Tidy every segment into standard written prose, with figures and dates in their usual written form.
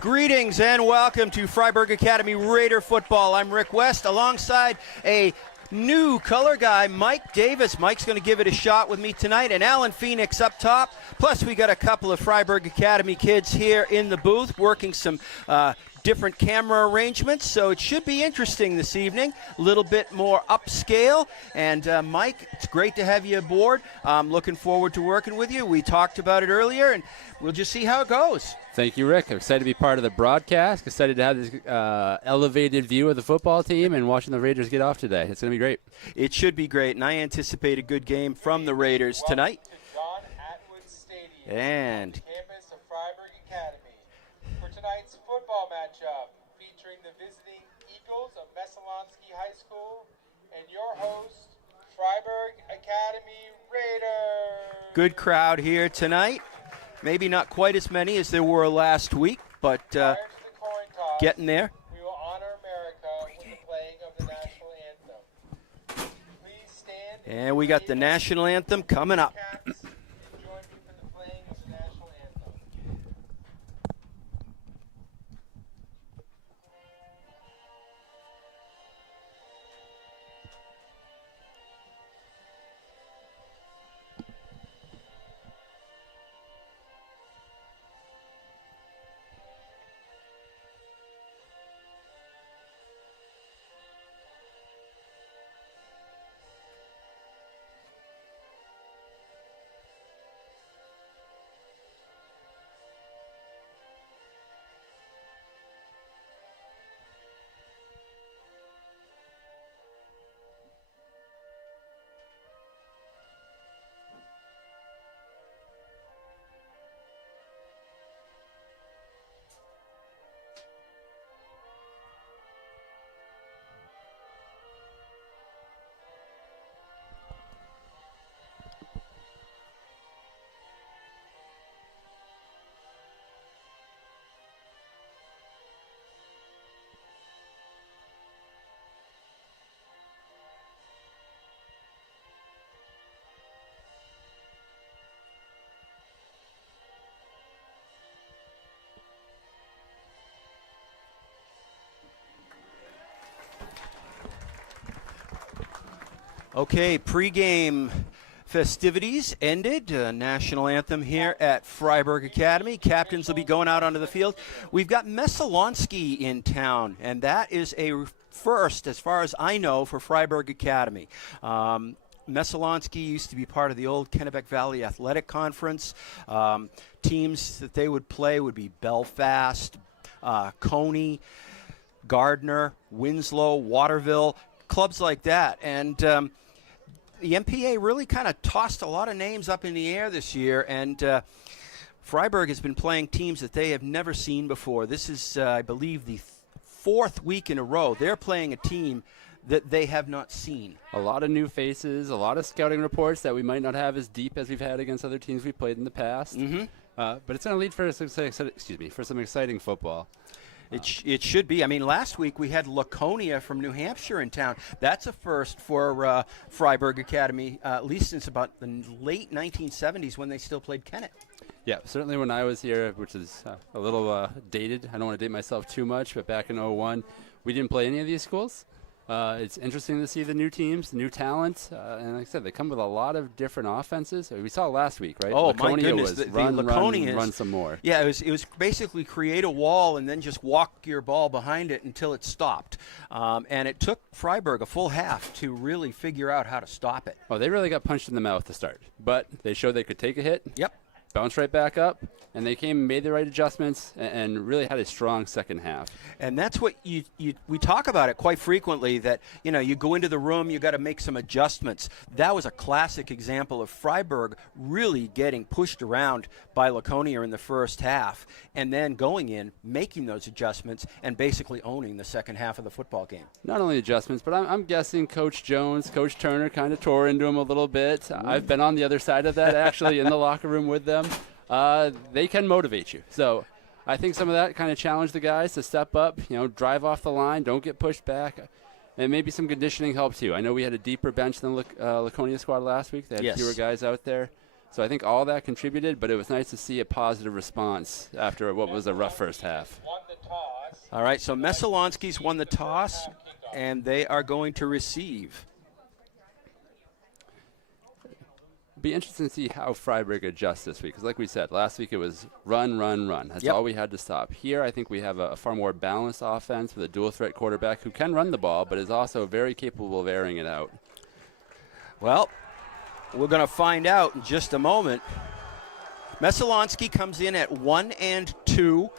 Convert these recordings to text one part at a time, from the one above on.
Greetings and welcome to Freiburg Academy Raider Football. I'm Rick West alongside a new color guy, Mike Davis. Mike's going to give it a shot with me tonight, and Alan Phoenix up top. Plus, we got a couple of Freiburg Academy kids here in the booth working some different camera arrangements, so it should be interesting this evening. A little bit more upscale. And Mike, it's great to have you aboard. I'm looking forward to working with you. We talked about it earlier, and we'll just see how it goes. Thank you, Rick. I'm excited to be part of the broadcast. Excited to have this elevated view of the football team and watching the Raiders get off today. It's going to be great. It should be great, and I anticipate a good game from the Raiders tonight. John Atwood Stadium, And campus of Freiburg Academy, for tonight's football matchup featuring the visiting Eagles of Messalonskee High School and your host, Freiburg Academy Raiders. good crowd here tonight. Maybe not quite as many as there were last week, but Prior to the coin toss, getting there. we will honor America with the playing of the national anthem. Please stand. And we got the national anthem coming up. Caps, and join me for the playing of the national anthem. Okay, pregame festivities ended. National anthem here at Freiburg Academy. Captains will be going out onto the field. We've got Messalonskee in town, and that is a first, as far as I know, for Freiburg Academy. Messalonskee used to be part of the old Kennebec Valley Athletic Conference. Teams that they would play would be Belfast, Coney, Gardner, Winslow, Waterville, clubs like that. And the MPA really kind of tossed a lot of names up in the air this year, and Freiburg has been playing teams that they have never seen before. This is, I believe, the fourth week in a row they're playing a team that they have not seen. A lot of new faces, a lot of scouting reports that we might not have as deep as we've had against other teams we've played in the past. But it's going to lead for some exciting football. It should be. I mean, last week we had Laconia from New Hampshire in town. That's a first for Freiburg Academy, at least since about the late 1970s when they still played Kennet. Yeah, certainly when I was here, which is a little dated. I don't want to date myself too much, but back in 2001, we didn't play any of these schools. It's interesting to see the new teams, the new talent, and like I said, they come with a lot of different offenses. We saw it last week, right? Oh, Laconia my goodness. Was run, run some more. Yeah, it was basically create a wall and then just walk your ball behind it until it stopped. And it took Freiburg a full half to really figure out how to stop it. Oh, they really got punched in the mouth to start, but they showed they could take a hit. Yep. Bounced right back up, and they came and made the right adjustments and really had a strong second half. And that's what we talk about it quite frequently, that, you know, you go into the room, you got to make some adjustments. That was a classic example of Freiburg really getting pushed around by Laconia in the first half, and then going in, making those adjustments, and basically owning the second half of the football game. Not only adjustments, but I'm guessing Coach Jones, Coach Turner kind of tore into him a little bit. I've been on the other side of that, actually, in the locker room with them. They can motivate you. So I think some of that kind of challenged the guys to step up, you know, drive off the line, don't get pushed back. And maybe some conditioning helped too. I know we had a deeper bench than Laconia squad last week. They had fewer guys out there. So I think all that contributed, but it was nice to see a positive response after what was a rough first half. All right, so Messalonskee's won the toss, and they are going to receive. Be interesting to see how Freiburg adjusts this week, because like we said, last week it was run, run, run. That's all we had to stop. Here I think we have a far more balanced offense with a dual-threat quarterback who can run the ball, but is also very capable of airing it out. Well, we're going to find out in just a moment. Messalonskee comes in at 1-2.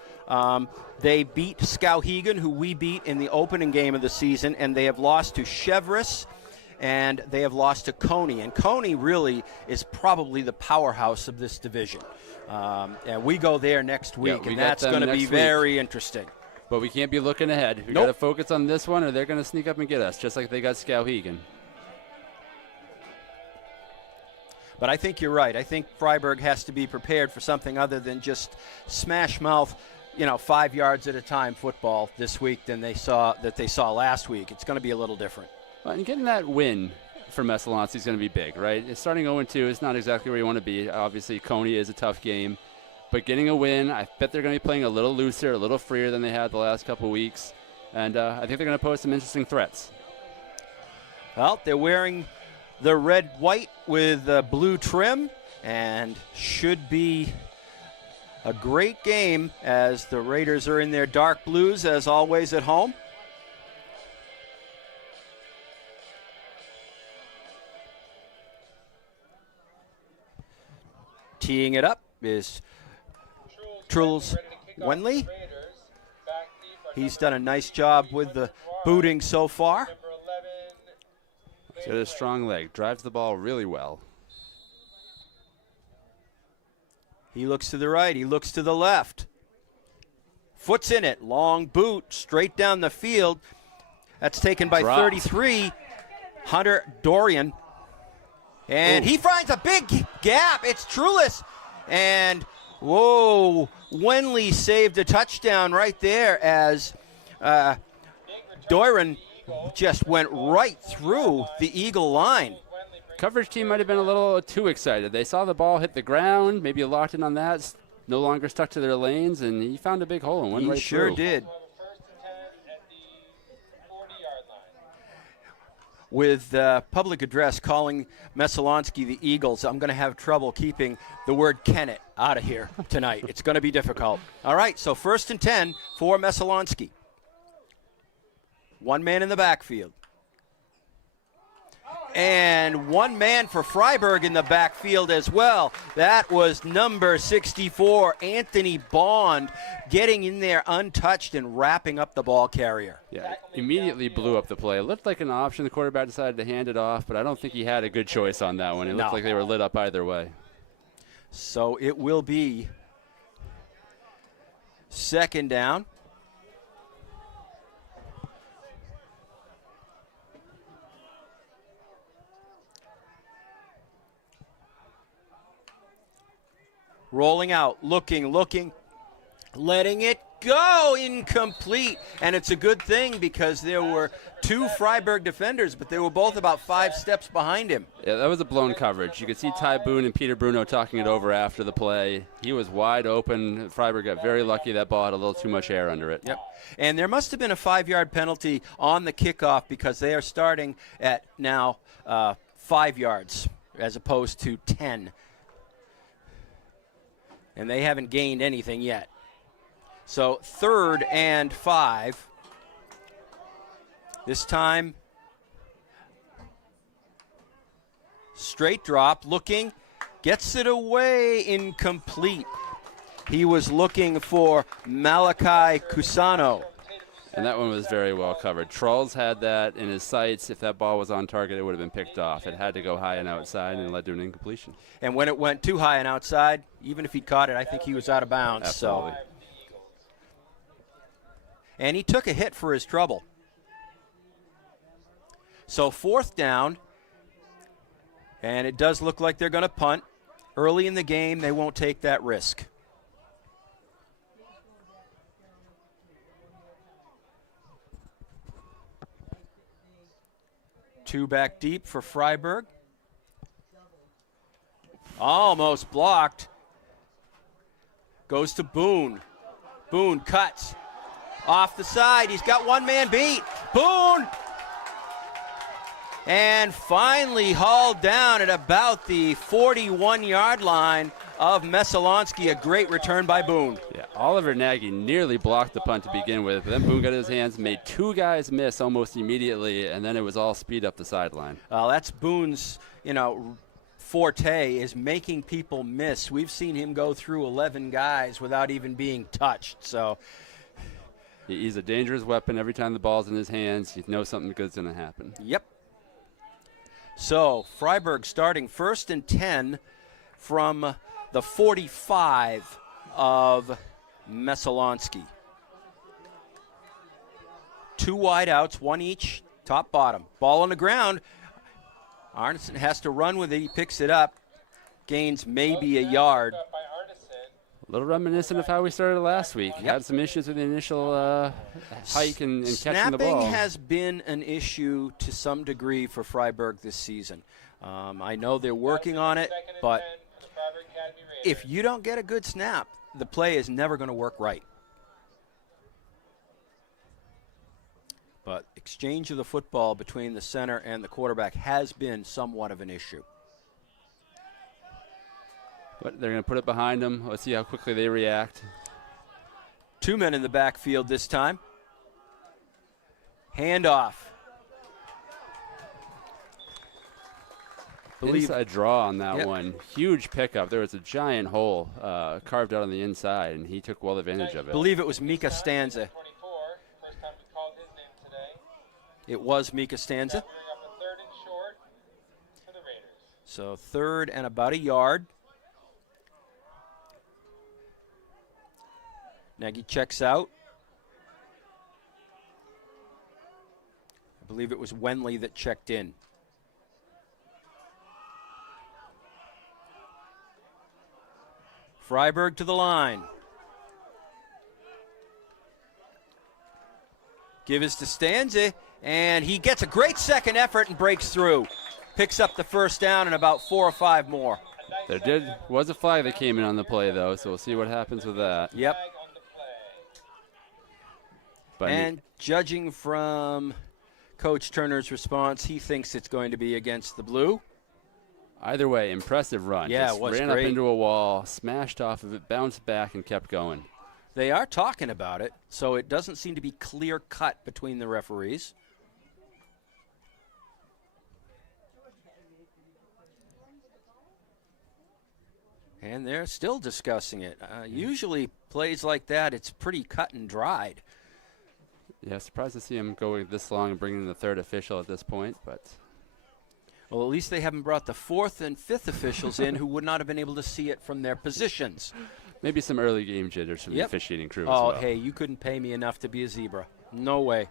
They beat Skowhegan, who we beat in the opening game of the season, and they have lost to Chevrolet, and they have lost to Coney. And Coney really is probably the powerhouse of this division. And we go there next week, and that's going to be very interesting. But we can't be looking ahead. We've got to focus on this one, or they're going to sneak up and get us, just like they got Skowhegan. But I think you're right. I think Freiburg has to be prepared for something other than just smash mouth, 5 yards at a time football this week than they saw last week. It's going to be a little different. And getting that win for Messalonskee is going to be big, right? Starting 0-2 is not exactly where you want to be. Obviously, Coney is a tough game. But getting a win, I bet they're going to be playing a little looser, a little freer than they had the last couple of weeks. And I think they're going to pose some interesting threats. Well, they're wearing the red-white with blue trim, and should be a great game as the Raiders are in their dark blues, as always, at home. Teeing it up is Truls Wenley. He's done a nice job with the booting so far. He's got a strong leg. Drives the ball really well. He looks to the right. He looks to the left. Foot's in it. Long boot straight down the field. That's taken by 33, Hunter Dorian. And he finds a big gap. It's Trulis. And, whoa, Wenley saved a touchdown right there as Dorian just went right through the Eagle line. Coverage team might have been a little too excited. They saw the ball hit the ground, maybe locked in on that, no longer stuck to their lanes, and he found a big hole and went right through. He sure did. With public address calling Messalonskee the Eagles, I'm going to have trouble keeping the word Kennett out of here tonight. It's going to be difficult. All right, so 1st and 10 for Messalonskee. One man in the backfield. And one man for Freiburg in the backfield as well. That was number 64, Anthony Bond, getting in there untouched and wrapping up the ball carrier. Yeah, immediately blew up the play. It looked like an option. The quarterback decided to hand it off, but I don't think he had a good choice on that one. It looked like they were lit up either way. So it will be 2nd down. Rolling out, looking, letting it go, incomplete. And it's a good thing because there were 2 Freiburg defenders, but they were both about 5 steps behind him. Yeah, that was a blown coverage. You could see Ty Boone and Peter Bruno talking it over after the play. He was wide open. Freiburg got very lucky. That ball had a little too much air under it. Yep. And there must have been a 5-yard penalty on the kickoff because they are starting at now 5 yards as opposed to 10. And they haven't gained anything yet. So 3rd and 5. This time, straight drop, looking, gets it away, incomplete. He was looking for Malachi Cusano. And that one was very well covered. Trolls had that in his sights. If that ball was on target, it would have been picked off. It had to go high and outside and led to an incompletion. And when it went too high and outside, even if he caught it, I think he was out of bounds. Absolutely. So. And he took a hit for his trouble. So 4th down, and it does look like they're going to punt. Early in the game, they won't take that risk. Two back deep for Freiburg. Almost blocked. Goes to Boone. Boone cuts. Off the side. He's got one man beat. Boone! And finally hauled down at about the 41-yard line of Messalonskee. A great return by Boone. Yeah, Oliver Nagy nearly blocked the punt to begin with. Then Boone got his hands, made two guys miss almost immediately, and then it was all speed up the sideline. That's Boone's, forte, is making people miss. We've seen him go through 11 guys without even being touched. So he's a dangerous weapon. Every time the ball's in his hands, you know something good's going to happen. Yep. So Freiburg starting 1st and 10 from the 45 of Messalonskee. Two wideouts, one each, top bottom. Ball on the ground. Arneson has to run with it. He picks it up. Gains maybe a yard. A little reminiscent of how we started last week. Yep. Had some issues with the initial hike and catching the ball. Snapping has been an issue to some degree for Freiburg this season. I know they're working on it, but if you don't get a good snap, the play is never going to work right. But exchange of the football between the center and the quarterback has been somewhat of an issue. But they're going to put it behind them. Let's see how quickly they react. Two men in the backfield this time. Handoff. Inside draw on that one. Huge pickup. There was a giant hole carved out on the inside, and he took well advantage of it. I believe it was Mika Stanza. It was Mika Stanza. So 3rd and about a yard. Nagy checks out. I believe it was Wenley that checked in. Freiburg to the line. Give is to Stanza, and he gets a great second effort and breaks through. Picks up the first down and about 4 or 5 more. There was a flag that came in on the play, though, so we'll see what happens with that. Yep. But and judging from Coach Turner's response, he thinks it's going to be against the blue. Either way, impressive run. Yeah, just it was ran great. Up into a wall, smashed off of it, bounced back, and kept going. They are talking about it, so it doesn't seem to be clear cut between the referees. And they're still discussing it. Usually plays like that, it's pretty cut and dried. Yeah, surprised to see him going this long and bringing in the 3rd official at this point, but... Well, at least they haven't brought the 4th and 5th officials in who would not have been able to see it from their positions. Maybe some early game jitters from the officiating crew as well. Hey, you couldn't pay me enough to be a zebra. No way.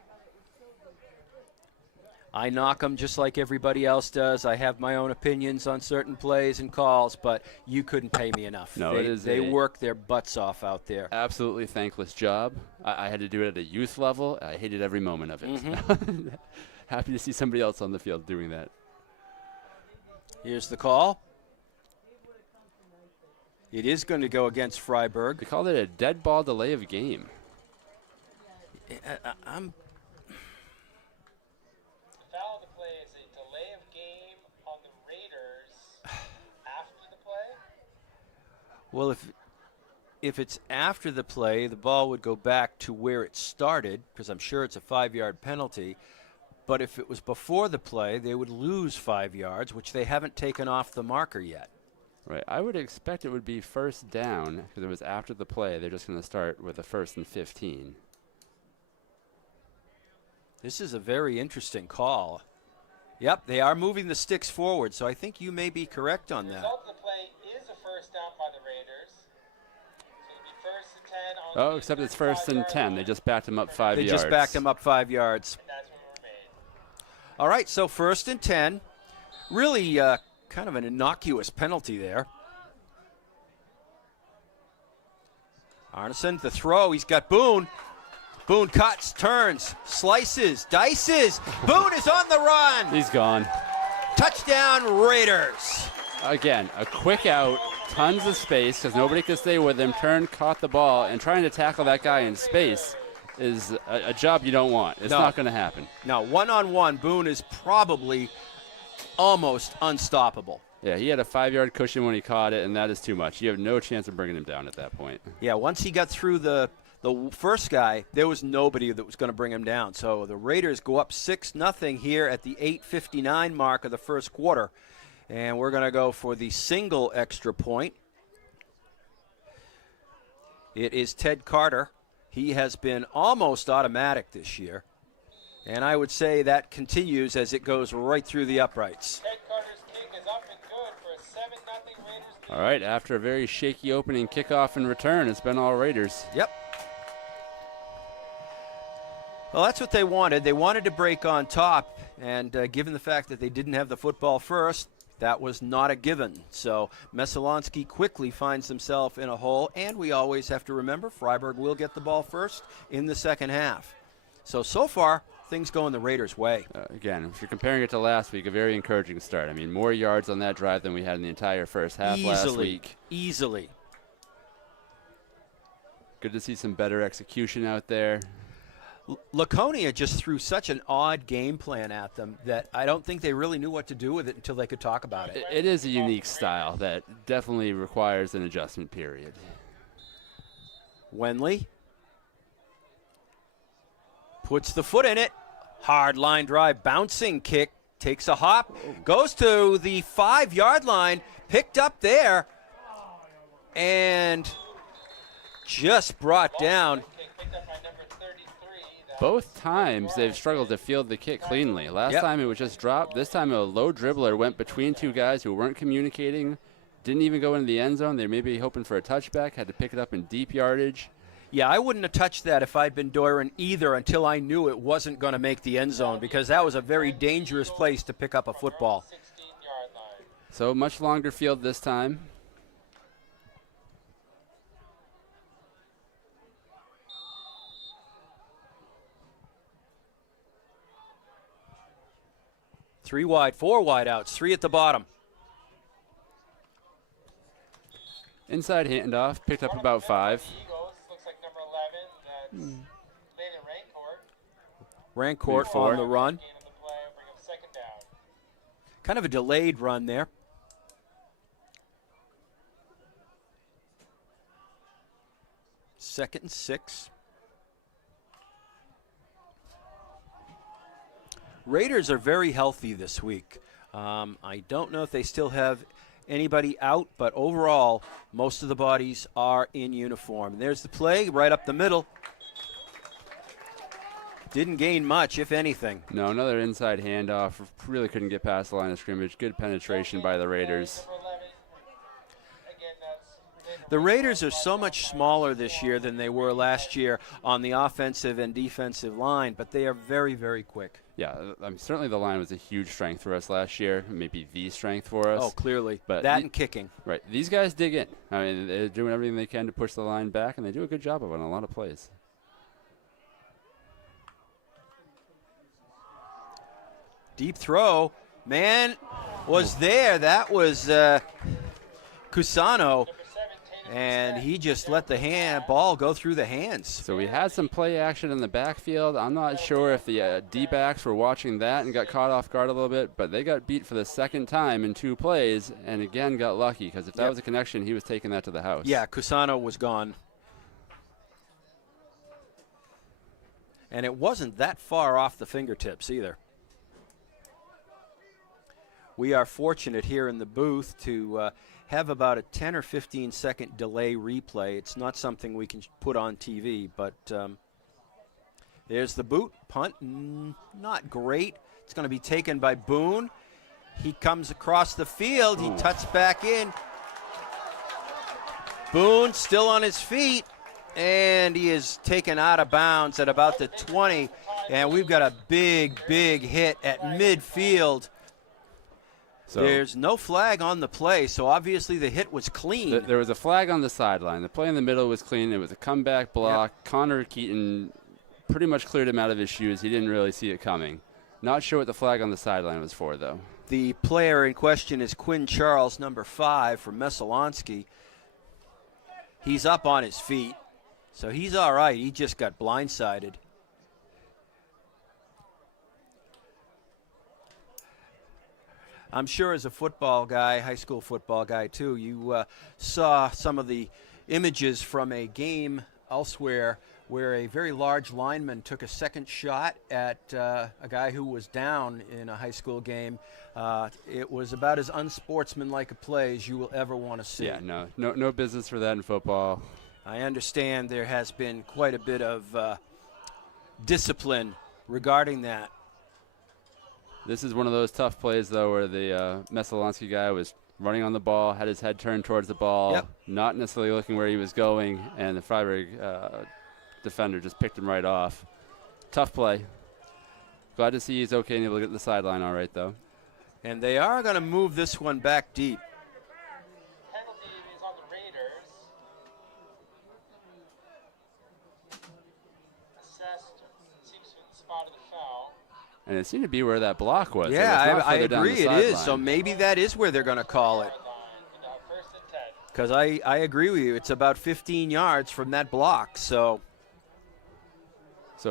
I knock them just like everybody else does. I have my own opinions on certain plays and calls, but you couldn't pay me enough. No, they work their butts off out there. Absolutely thankless job. I had to do it at a youth level. I hated every moment of it. Mm-hmm. Happy to see somebody else on the field doing that. Here's the call. It is going to go against Freiburg. They called it a dead ball delay of game. I'm Foul on the play is a delay of game on the Raiders after the play. Well, if it's after the play, the ball would go back to where it started, because I'm sure it's a 5-yard penalty. But if it was before the play, they would lose 5 yards, which they haven't taken off the marker yet. Right. I would expect it would be first down because it was after the play. They're just going to start with a 1st and 15. This is a very interesting call. Yep, they are moving the sticks forward, so I think you may be correct on The that. result of the play is a first down by the Raiders. So it'll be 1st and 10 on Oh, except it's 1st and 10. They just backed him up 5 They yards. just backed him up 5 yards. And that's when we're made. All right, so 1st and 10. Really kind of an innocuous penalty there. Arneson, the throw. He's got Boone. Boone cuts, turns, slices, dices. Boone is on the run. He's gone. Touchdown, Raiders. Again, a quick out, tons of space because nobody could stay with him, turned, caught the ball, and trying to tackle that guy in space is a job you don't want. It's not going to happen. No, one-on-one, Boone is probably almost unstoppable. Yeah, he had a 5-yard cushion when he caught it, and that is too much. You have no chance of bringing him down at that point. Yeah, once he got through the first guy, there was nobody that was going to bring him down. So the Raiders go up 6-0 here at the 8:59 mark of the first quarter. And we're going to go for the single extra point. It is Ted Carter. He has been almost automatic this year. And I would say that continues as it goes right through the uprights. Ted Carter's kick is up and good for a 7-0 Raiders lead. All right, after a very shaky opening kickoff and return, it's been all Raiders. Yep. Well, that's what they wanted. They wanted to break on top. And given the fact that they didn't have the football first, that was not a given. So Messalonskee quickly finds himself in a hole, and we always have to remember Freiburg will get the ball first in the second half. So far, things go in the Raiders' way. Again, if you're comparing it to last week, a very encouraging start. I mean, more yards on that drive than we had in the entire first half last week. Easily. Good to see some better execution out there. Laconia just threw such an odd game plan at them that I don't think they really knew what to do with it until they could talk about it. It is a unique style that definitely requires an adjustment period. Wenley puts the foot in it. Hard line drive, bouncing kick, takes a hop, goes to the 5-yard line, picked up there, and just brought down. Both times they've struggled to field the kick cleanly. Last time it was just dropped. This time a low dribbler went between two guys who weren't communicating, didn't even go into the end zone. They may be hoping for a touchback, had to pick it up in deep yardage. Yeah, I wouldn't have touched that if I'd been Doiron either until I knew it wasn't going to make the end zone, because that was a very dangerous place to pick up a football. So much longer field this time. Three wide, 4 wide outs, 3 at the bottom. Inside handoff, picked up about 5. Looks like number 11, that's Rancourt on the run. gain on the play, bring up second down. Kind of a delayed run there. Second and 6. Raiders are very healthy this week. I don't know if they still have anybody out, but overall, most of the bodies are in uniform. There's the play right up the middle. Didn't gain much, if anything. No, another inside handoff. Really couldn't get past the line of scrimmage. Good penetration by the Raiders. The Raiders are so much smaller this year than they were last year on the offensive and defensive line, but they are very, very quick. Yeah, I mean, certainly the line was a huge strength for us last year, maybe the strength for us. Oh, clearly. But that and kicking. Right. These guys dig in. I mean, they're doing everything they can to push the line back, and they do a good job of it on a lot of plays. Deep throw. Man was there. That was Cusano. And he just let the ball go through the hands. So we had some play action in the backfield. I'm not sure if the D-backs were watching that and got caught off guard a little bit, but they got beat for the second time in 2 plays and again got lucky because if that was a connection, he was taking that to the house. Yeah, Cusano was gone. And it wasn't that far off the fingertips either. We are fortunate here in the booth to have about a 10 or 15 second delay replay. It's not something we can put on TV, but there's the boot. Punt, not great. It's going to be taken by Boone. He comes across the field. He tucks back in. Boone still on his feet, and he is taken out of bounds at about the 20. And we've got a big, big hit at midfield. So there's no flag on the play, so obviously the hit was clean. There was a flag on the sideline. The play in the middle was clean. It was a comeback block. Yep. Connor Keaton pretty much cleared him out of his shoes. He didn't really see it coming. Not sure what the flag on the sideline was for, though. The player in question is Quinn Charles, number 5 from Messalonskee. He's up on his feet, so he's all right. He just got blindsided. I'm sure as a football guy, high school football guy too, you saw some of the images from a game elsewhere where a very large lineman took a second shot at a guy who was down in a high school game. It was about as unsportsmanlike a play as you will ever want to see. Yeah, no business for that in football. I understand there has been quite a bit of discipline regarding that. This is one of those tough plays, though, where the Messalonskee guy was running on the ball, had his head turned towards the ball, not necessarily looking where he was going, and the Freiburg defender just picked him right off. Tough play. Glad to see he's okay and able to get to the sideline all right, though. And they are going to move this one back deep. Penalty is on the Raiders. Assessed, seems to have spotted the foul. And it seemed to be where that block was. Yeah, I agree it is. So maybe that is where they're going to call it. First and 10. Because I agree with you. It's about 15 yards from that block. So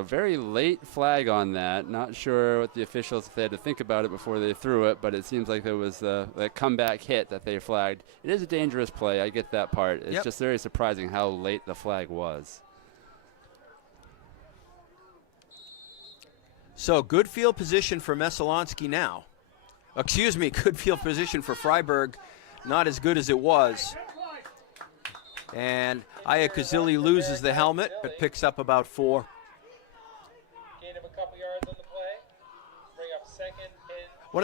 very late flag on that. Not sure what the officials, if they had to think about it before they threw it, but it seems like there was a comeback hit that they flagged. It is a dangerous play. I get that part. It's just very surprising how late the flag was. So good field position for Messalonskee now. Excuse me, good field position for Freiburg. Not as good as it was. And Iakazili loses the helmet, but picks up about 4. Gain of a couple yards on the play. Bring up second and One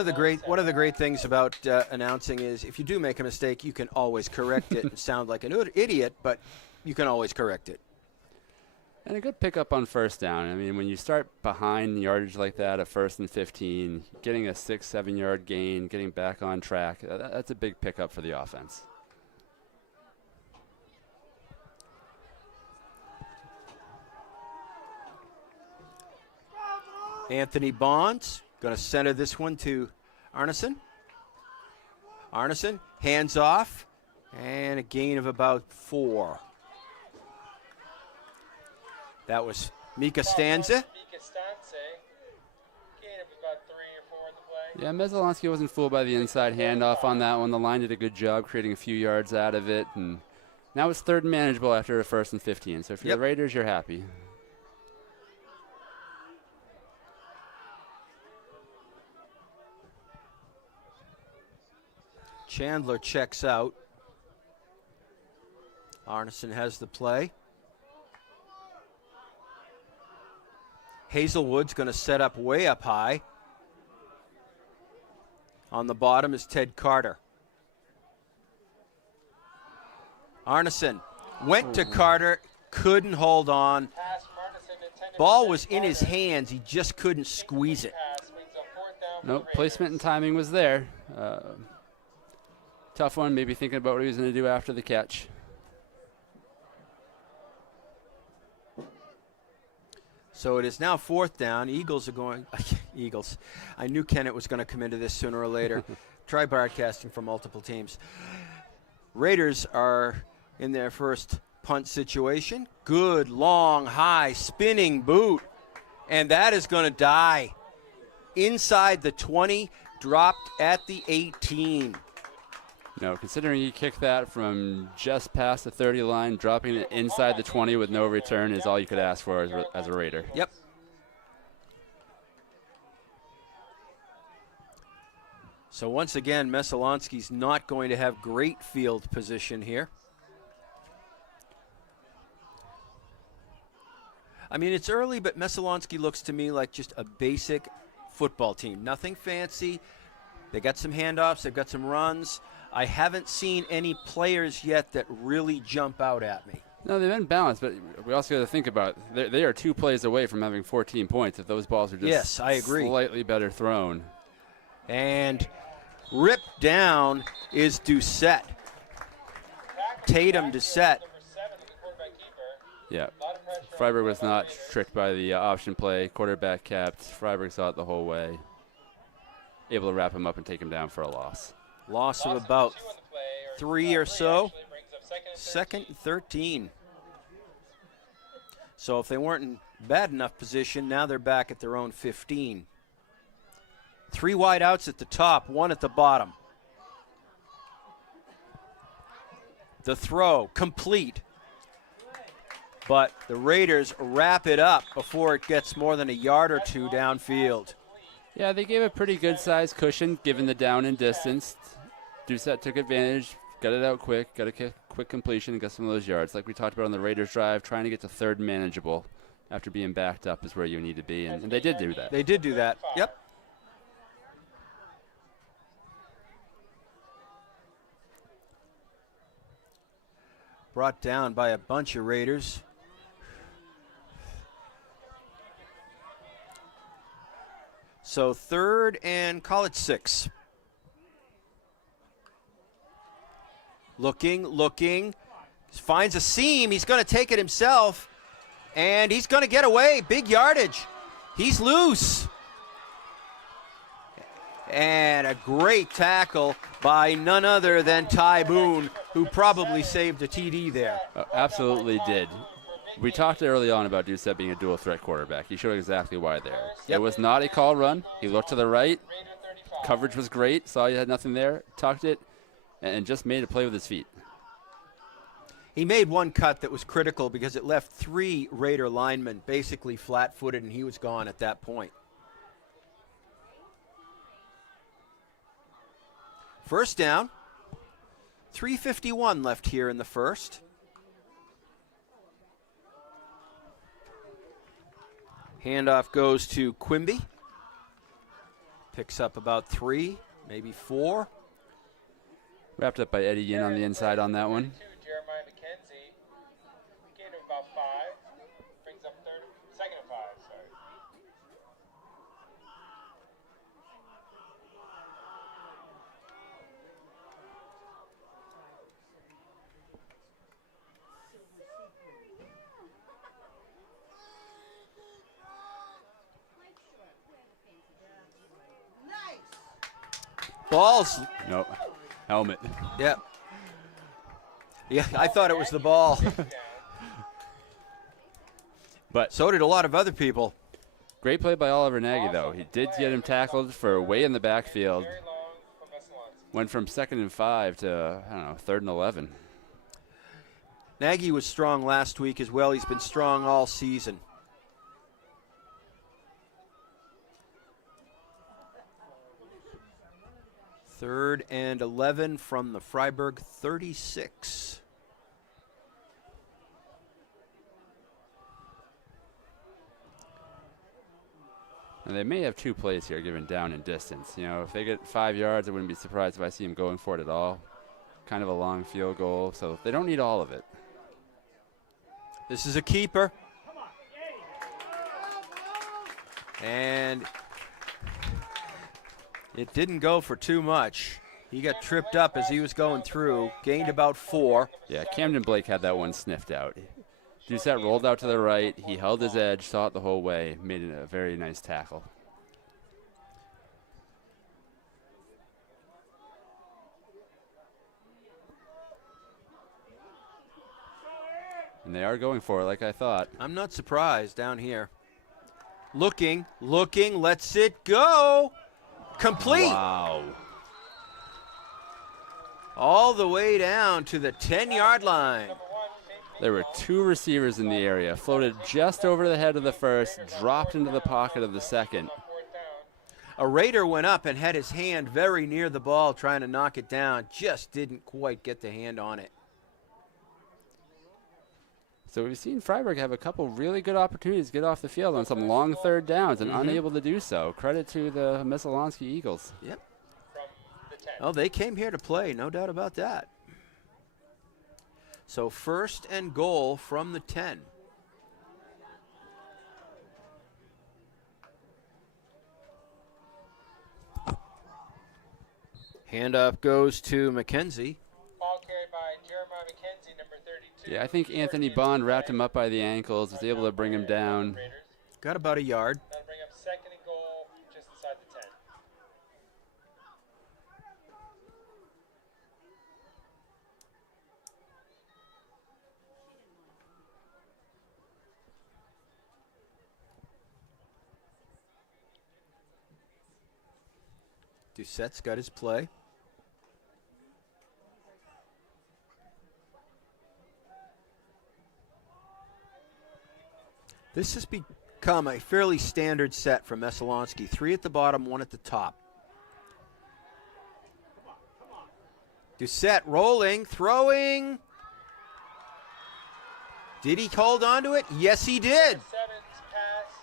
of the great things about announcing is if you do make a mistake, you can always correct it and sound like an idiot, but you can always correct it. And a good pickup on first down. I mean, when you start behind yardage like that at 1st and 15, getting a 6-7 yard gain, getting back on track, that's a big pickup for the offense. Anthony Bonds going to center this one to Arneson. Arneson, hands off, and a gain of about 4. That was Mika Stanza. Gain of about 3 or 4 on the play. Yeah, Messalonskee wasn't fooled by the inside handoff on that one. The line did a good job creating a few yards out of it. And now it's 3rd and manageable after a 1st and 15. So if you're the Raiders, you're happy. Chandler checks out. Arneson has the play. Hazelwood's going to set up way up high. On the bottom is Ted Carter. Arneson went to Carter, couldn't hold on. Ball was in his hands, he just couldn't squeeze it. Nope, placement and timing was there. Tough one, maybe thinking about what he was going to do after the catch. So it is now 4th down. Eagles are going. Eagles. I knew Kennett was going to come into this sooner or later. Try broadcasting for multiple teams. Raiders are in their first punt situation. Good, long, high, spinning boot. And that is going to die. Inside the 20, dropped at the 18. No, considering he kicked that from just past the 30 line, dropping it inside the 20 with no return is all you could ask for as a Raider. Yep. So once again, Messalonskee's not going to have great field position here. I mean, it's early, but Messalonskee looks to me like just a basic football team. Nothing fancy. They got some handoffs. They've got some runs. I haven't seen any players yet that really jump out at me. No, they've been balanced, but we also got to think about they are 2 plays away from having 14 points if those balls are just slightly better thrown. And ripped down is Doucette. Tatum Doucette. Yeah, Freiburg was not tricked by the option play. Quarterback kept. Freiburg saw it the whole way. able to wrap him up and take him down for a loss. Loss of about 3 or so. Second and 13. So if they weren't in bad enough position, now they're back at their own 15. 3 wide outs at the top, 1 at the bottom. The throw, complete. But the Raiders wrap it up before it gets more than a yard or 2 downfield. Yeah, they gave a pretty good-sized cushion given the down and distance. Doucette took advantage, got it out quick, got a quick completion, and got some of those yards. Like we talked about on the Raiders drive, trying to get to third manageable after being backed up is where you need to be, and they did do that. They did do that, yep. Brought down by a bunch of Raiders. So third and call it 6. Looking, finds a seam. He's going to take it himself, and he's going to get away. Big yardage. He's loose. And a great tackle by none other than Ty Boone, who probably saved a TD there. Absolutely did. We talked early on about Doucette being a dual threat quarterback. He showed exactly why there. Yep. It was not a call run. He looked to the right. Coverage was great. Saw you had nothing there. Tucked it and just made a play with his feet. He made one cut that was critical because it left 3 Raider linemen basically flat-footed, and he was gone at that point. First down. 3:51 left here in the first. Handoff goes to Quimby. Picks up about 3, maybe 4. Wrapped up by Eddie Yin on the inside on that one. Jeremiah McKenzie. Gain of about 5. Brings up second and 5, sorry. Balls. No, helmet. Yep. Yeah, I thought it was the ball. But So did a lot of other people. great play by Oliver Nagy, though. He did get him tackled for way in the backfield. Very long from Messalonskee. Went from 2nd and 5 to, I don't know, 3rd and 11. Nagy was strong last week as well. He's been strong all season. Third and 11 from the Freiburg 36. And they may have 2 plays here given down and distance. You know, if they get 5 yards, I wouldn't be surprised if I see them going for it at all. Kind of a long field goal, so they don't need all of it. This is a keeper. And it didn't go for too much. He got tripped up as he was going through, gained about 4. Yeah, Camden Blake had that one sniffed out. Doucette rolled out to the right. He held his edge, saw it the whole way, made it a very nice tackle. And they are going for it like I thought. I'm not surprised down here. Looking, lets it go. Complete. Wow. All the way down to the 10-yard line. There were 2 receivers in the area. Floated just over the head of the first, dropped into the pocket of the second. A Raider went up and had his hand very near the ball trying to knock it down. Just didn't quite get the hand on it. So we've seen Freiburg have a couple really good opportunities to get off the field on some long third downs and unable to do so. Credit to the Messalonskee Eagles. Yep. Oh, they came here to play, no doubt about that. So first and goal from the 10. Handoff goes to McKenzie. Ball carried by Jeremiah McKenzie, number 32. Yeah, I think Anthony Bond wrapped him up by the ankles, was able to bring him down. Got about a yard. That'll bring up second and goal just inside the 10. Doucette's got his play. This has become a fairly standard set for Messalonskee. 3 at the bottom, 1 at the top. Doucette rolling, throwing. Did he hold on to it? Yes, he did. Seven's pass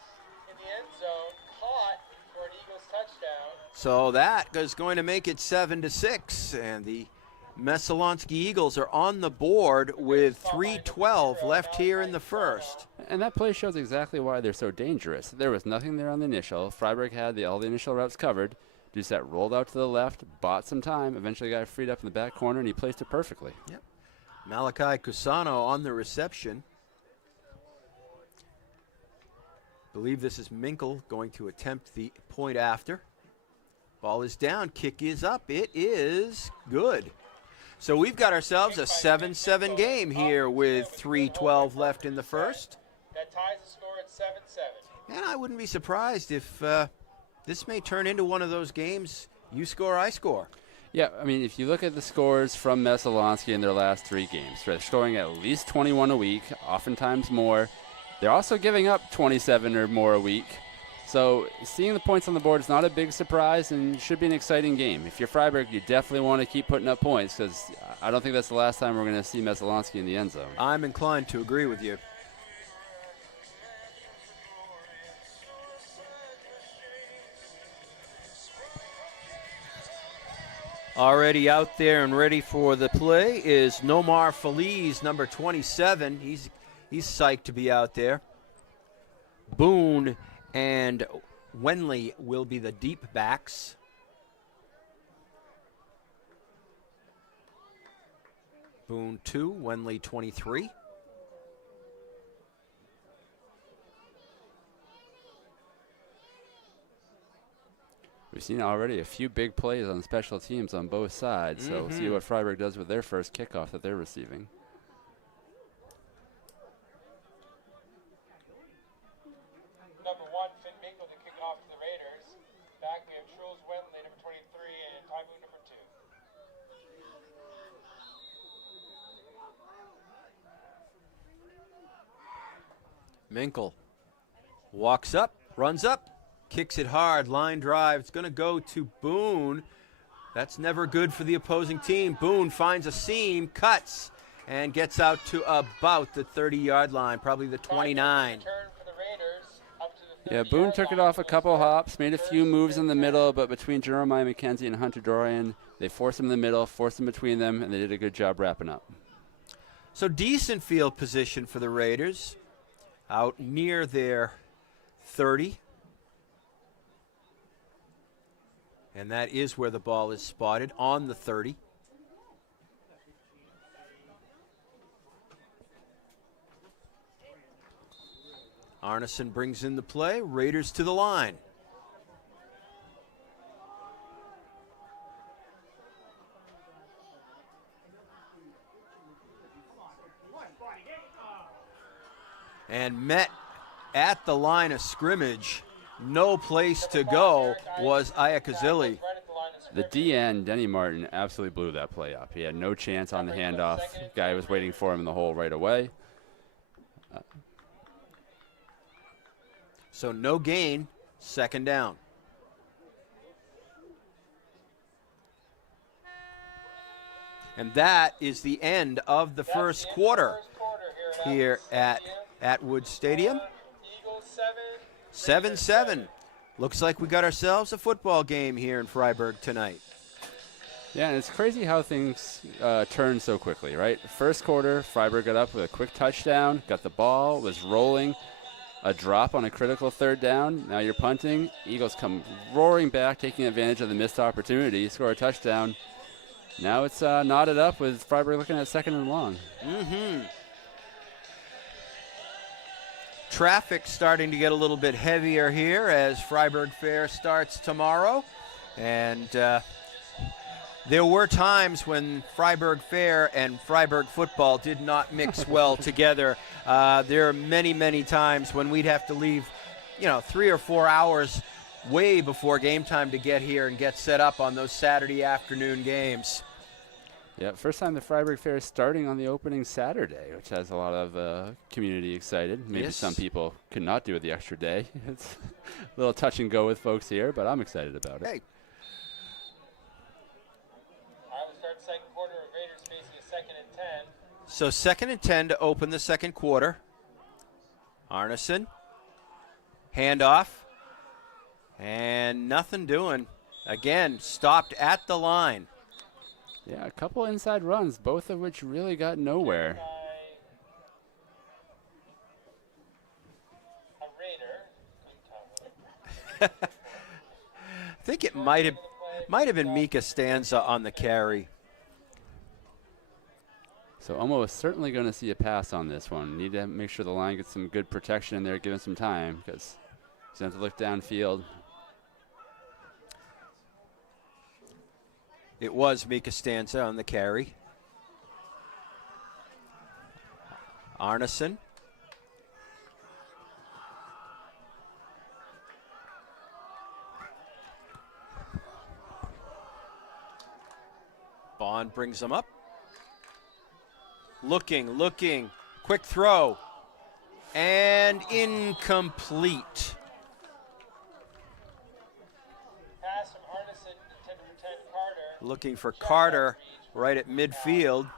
in the end zone, caught for an Eagles touchdown. So that is going to make it 7-6, and the Messalonskee Eagles are on the board with 3:12 left here in the first. And that play shows exactly why they're so dangerous. There was nothing there on the initial. Freiburg had all the initial routes covered. Doucette rolled out to the left, bought some time, eventually got freed up in the back corner, and he placed it perfectly. Yep. Malachi Cusano on the reception. Believe this is Minkle going to attempt the point after. Ball is down, kick is up. It is good. So we've got ourselves a 7-7 game here with 3:12 left in the first. That ties the score at 7-7. And I wouldn't be surprised if this may turn into one of those games, you score, I score. Yeah, I mean, if you look at the scores from Messalonskee in their last 3 games, they're scoring at least 21 a week, oftentimes more. They're also giving up 27 or more a week. So seeing the points on the board is not a big surprise and should be an exciting game. If you're Freiburg, you definitely want to keep putting up points because I don't think that's the last time we're going to see Messalonskee in the end zone. I'm inclined to agree with you. Already out there and ready for the play is Nomar Feliz, number 27. He's psyched to be out there. Boone and Wenley will be the deep backs. Boone 2, Wenley 23. We've seen already a few big plays on special teams on both sides, so we'll see what Freiburg does with their first kickoff that they're receiving. Number 1, Finn Minkle to kick off to the Raiders. Back we have Truls Wenley, number 23, and Ty Boone, number 2. Minkle walks up, runs up, kicks it hard, line drive. It's going to go to Boone. That's never good for the opposing team. Boone finds a seam, cuts, and gets out to about the 30-yard line, probably the 29. Return for the Raiders, up to the Yeah, 30-yard Boone took it line off a for the couple score. hops, made a few moves in the middle, but between Jeremiah McKenzie and Hunter Dorian, they forced him in the middle, forced him between them, and they did a good job wrapping up. So decent field position for the Raiders, out near their 30. And that is where the ball is spotted, on the 30. Arneson brings in the play. Raiders to the line. And met at the line of scrimmage. No place to go was Iacozili. Right at the line of The scrimmage. DN, Denny Martin, absolutely blew that play up. He had no chance on the handoff. Guy was waiting for him in the hole right away. So no gain, second down. And that is the end of the That's first the end of the quarter first quarter here at Stadium. Wood Stadium. Eagles 7. 7-7. Looks like we got ourselves a football game here in Freiburg tonight. Yeah, and it's crazy how things turn so quickly, right? First quarter, Freiburg got up with a quick touchdown, got the ball, was rolling, a drop on a critical third down. Now you're punting. Eagles come roaring back, taking advantage of the missed opportunity, score a touchdown. Now it's knotted up with Freiburg looking at second and long. Traffic starting to get a little bit heavier here as Freiburg Fair starts tomorrow. And there were times when Freiburg Fair and Freiburg football did not mix well together. There are many, many times when we'd have to leave, 3 or 4 hours way before game time to get here and get set up on those Saturday afternoon games. Yeah, first time the Freiburg Fair is starting on the opening Saturday, which has a lot of community excited. Maybe Yes. some people could not do it the extra day. It's a little touch and go with folks here, but I'm excited about it. Hey, Iowa starts second quarter with Raiders facing a 2nd and 10. so 2nd and 10 to open the second quarter. Arneson, handoff, and nothing doing. Again, stopped at the line. Yeah, a couple inside runs, both of which really got nowhere. By a Raider. I think it might have been Mika Stanza on the carry. So almost certainly going to see a pass on this one. Need to make sure the line gets some good protection in there, give him some time, because he's going to have to look downfield. It was Mika Stanza on the carry. Arneson. Bond brings him up. Looking, quick throw, and incomplete. Pass from Arneson intended for Ted Carter. Looking for Carter right at midfield.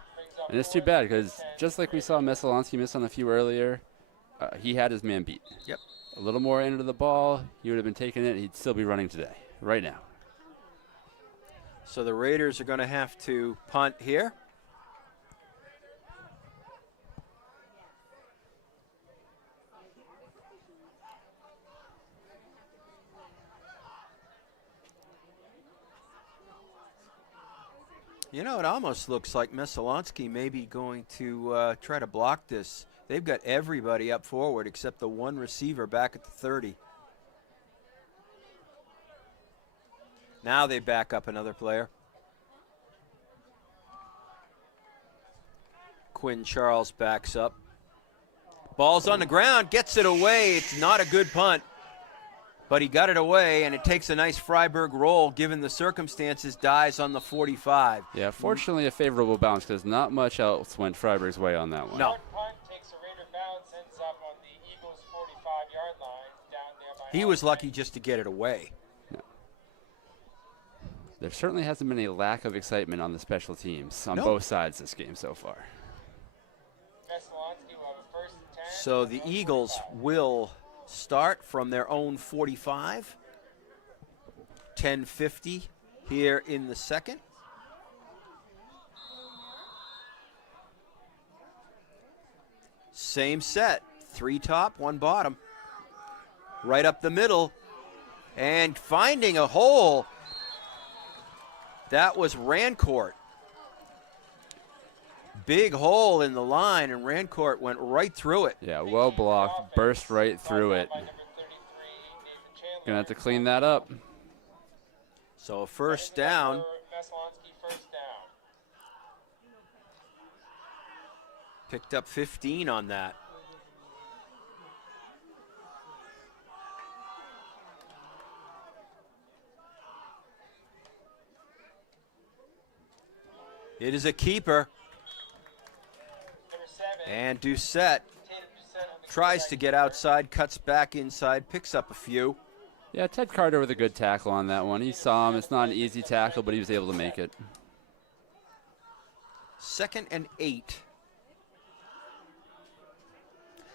And it's too bad because just like we saw Messalonskee miss on a few earlier, he had his man beat. Yep. A little more into the ball, he would have been taking it. He'd still be running today, right now. So the Raiders are going to have to punt here. You know, it almost looks like Messalonskee may be going to try to block this. They've got everybody up forward except the one receiver back at the 30. Now they back up another player. Quinn Charles backs up. Ball's on the ground, gets it away. It's not a good punt, but he got it away, and it takes a nice Freiburg roll given the circumstances, dies on the 45. Yeah, fortunately a favorable bounce because not much else went Freiburg's way on that one. No. Short punt takes a Raider bounce, ends up on the Eagles' 45-yard line down there by He was lucky just to get it away. There certainly hasn't been a lack of excitement on the special teams on No. both sides this game so far. Messalonskee will have a 1st and 10. So the Eagles will start from their own 45. 10:50 here in the second. Same set. 3 top, 1 bottom. Right up the middle. And finding a hole. That was Rancourt. Big hole in the line, and Rancourt went right through it. Yeah, well blocked, burst right through it. By number 33, Nathan Chandler. Gonna have to clean that up. So a first down. Messalonskee 1st down. Picked up 15 on that. It is a keeper, Number 7. and Doucette Tatum Doucette on the tries to quarterback. get outside, cuts back inside, picks up a few. Yeah, Ted Carter with a good tackle on that one. He saw him. It's not an easy tackle, but he was able to make it. 2nd and 8.